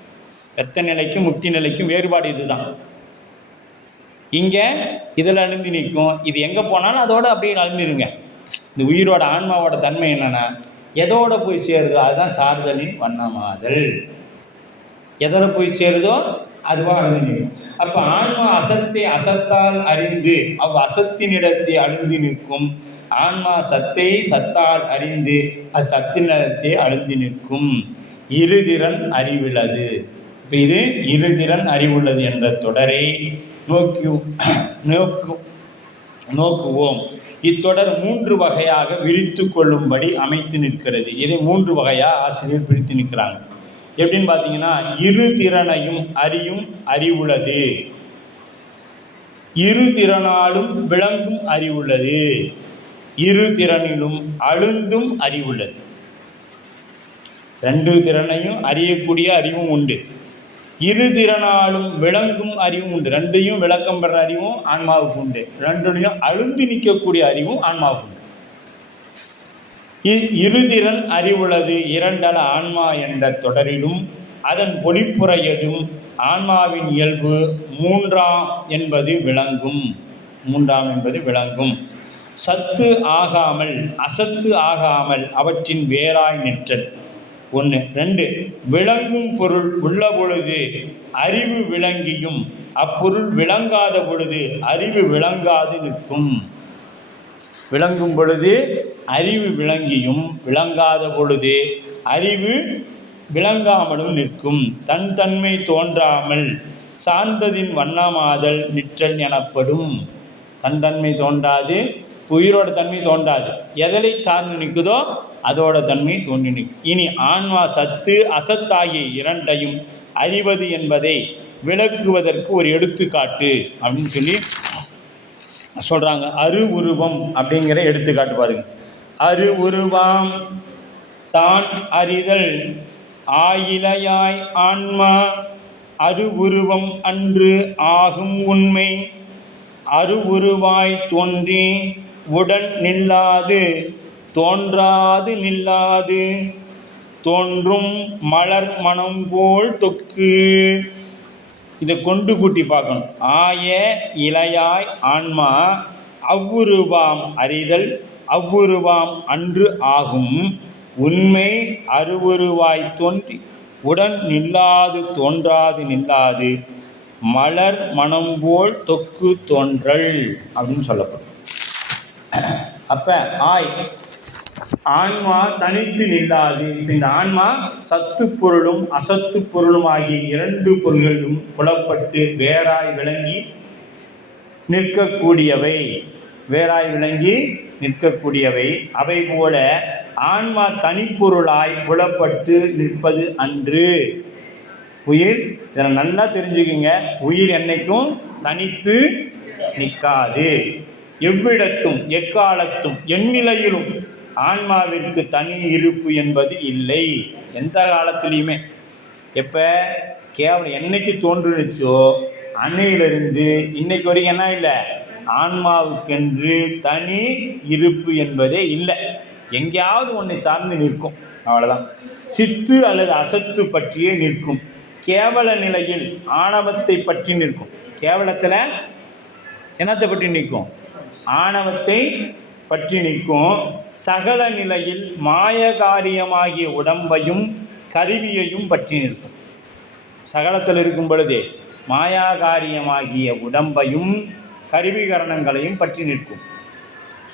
பெத்த நிலைக்கும் முக்தி நிலைக்கும் வேறுபாடு இதுதான். இங்கே இதில் அழுந்தி நிற்கும், இது எங்கே போனாலும் அதோடு அப்படியே அழுந்திருங்க. இந்த உயிரோட ஆன்மாவோட தன்மை என்னென்னா, எதோட போய் சேருதோ அதுதான் சார்தலின் வண்ணமாதல். எதில் போய் சேருதோ அதுவாக அழுந்தி நிற்கும். அப்போ ஆன்மா அசத்தை அசத்தால் அறிந்து அசத்தினிடத்தை அழுந்தி நிற்கும். ஆன்மா சத்தை சத்தால் அறிந்து சத்தினிடத்தை அழுந்தி நிற்கும். இருதிறன் அறிவுள்ளது. இப்போ இது இருதிறன் அறிவுள்ளது என்ற தொடரை நோக்குவோம். இத்தொடர் 3 வகையாக விரித்து கொள்ளும்படி அமைத்து நிற்கிறது. இதை 3 வகையாக ஆசிரியர் பிரித்து நிற்கிறாங்க. எப்படின்னு பார்த்தீங்கன்னா, இரு திறனையும் அறியும் அறிவுள்ளது. இரு திறனாலும் விளங்கும் அறிவுள்ளது. இரு திறனிலும் அழுந்தும் அறிவுள்ளது. ரெண்டு திறனையும் அறியக்கூடிய அறிவும் உண்டு. இரு திறனாலும் விளங்கும் அறிவும் உண்டு. ரெண்டையும் விளக்கம் பெற அறிவும் ஆன்மாவுக்கு உண்டு. ரெண்டுலையும் அழுந்து நிற்கக்கூடிய அறிவும் ஆன்மாவுக்கு உண்டு. இருதிறன் அறிவுள்ளது இரண்டல ஆன்மா என்ற தொடரிலும் அதன் பொழிப்புரையதும் ஆன்மாவின் இயல்பு மூன்றாம் என்பது விளங்கும். சத்து ஆகாமல் அசத்து ஆகாமல் அவற்றின் வேறாய் நிற்றல். 1. 2. விளங்கும் பொருள் உள்ள பொழுது அறிவு விளங்கியும் அப்பொருள் விளங்காத பொழுது அறிவு விளங்காது நிற்கும். விளங்கும் பொழுது அறிவு விளங்கியும் விளங்காத பொழுது அறிவு விளங்காமலும் நிற்கும். தன் தன்மை தோன்றாமல் சார்ந்ததின் வண்ணமாதல் நிற்றல் எனப்படும். தன் தன்மை தோன்றாது, உயிரோட தன்மை தோன்றாது. எதனை சார்ந்து நிற்குதோ அதோட தன்மை தோன்றி நிற்கும். இனி ஆன்மா சத்து அசத்தாகிய இரண்டையும் அறிவது என்பதை விளக்குவதற்கு ஒரு எடுத்துக்காட்டு அப்படின்னு சொல்லி சொல்கிறாங்க. அரு உருவம் அப்படிங்கிற எடுத்துக்காட்டு பாருங்க. அரு உருவாம் தான் அறிதல் ஆயிலையாய் ஆன்மா அரு உருவம் அன்று ஆகும் உண்மை. அரு உருவாய் தோன்றி உடன் நில்லாது தோன்றாது நில்லாது தோன்றும் மலர் மனம் போல் தொக்கு. இதை கொண்டு கூட்டி பார்க்கணும். ஆய இலையாய் ஆன்மா அவ்வுருவாம் அறிதல் அவ்வுருவாம் அன்று ஆகும் உண்மை. அருவுருவாய் தோன்றி உடன் நில்லாது தோன்றாது நில்லாது மலர் மனம் போல் தொக்கு தோன்றல் அப்படின்னு சொல்லப்படும். அப்போ ஆன்மா தனித்து நில்லாது. இந்த ஆன்மா சத்து பொருளும் அசத்து பொருளும் ஆகிய இரண்டு பொருள்களும் புலப்பட்டு வேறாய் விளங்கி நிற்கக்கூடியவை. அவை போல ஆன்மா தனிப்பொருளாய் புலப்பட்டு நிற்பது அன்று. உயிர், இதை நல்லா தெரிஞ்சுக்கிங்க, உயிர் என்னைக்கும் தனித்து நிற்காது. எவ்விடத்தும் எக்காலத்தும் எந்நிலையிலும் ஆன்மாவிற்கு தனி இருப்பு என்பது இல்லை. எந்த காலத்துலேயுமே. எப்போ கேவலம் என்னைக்கு தோன்றுனுச்சோ அன்னையிலிருந்து இன்னைக்கு வரைக்கும் என்ன இல்லை, ஆன்மாவுக்கென்று தனி இருப்பு என்பதே இல்லை. எங்கேயாவது ஒன்று சார்ந்து நிற்கும், அவ்வளோதான். சித்து அல்லது அசத்து பற்றியே நிற்கும். கேவல நிலையில் ஆணவத்தை பற்றி நிற்கும். கேவலத்தில் என்னத்தை பற்றி நிற்கும்? ஆணவத்தை பற்றி நிற்கும். சகல நிலையில் மாயகாரியமாகிய உடம்பையும் கருவியையும் பற்றி நிற்கும். சகலத்தில் இருக்கும் பொழுதே மாயாகாரியமாகிய உடம்பையும் கருவிகரணங்களையும் பற்றி நிற்கும்.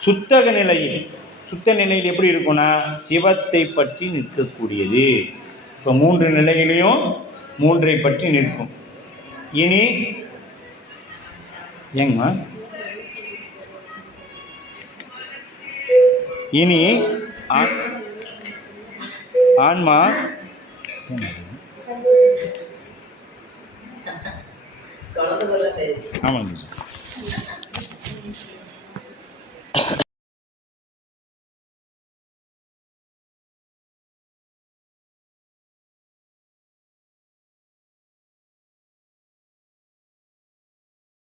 சுத்த நிலையில் எப்படி இருக்குன்னா சிவத்தை பற்றி நிற்கக்கூடியது. இப்போ 3 நிலையிலையும் 3ஐ பற்றி நிற்கும். இனி ஏங்கம்மா, இனி ஆன்மா ஆமாங்க.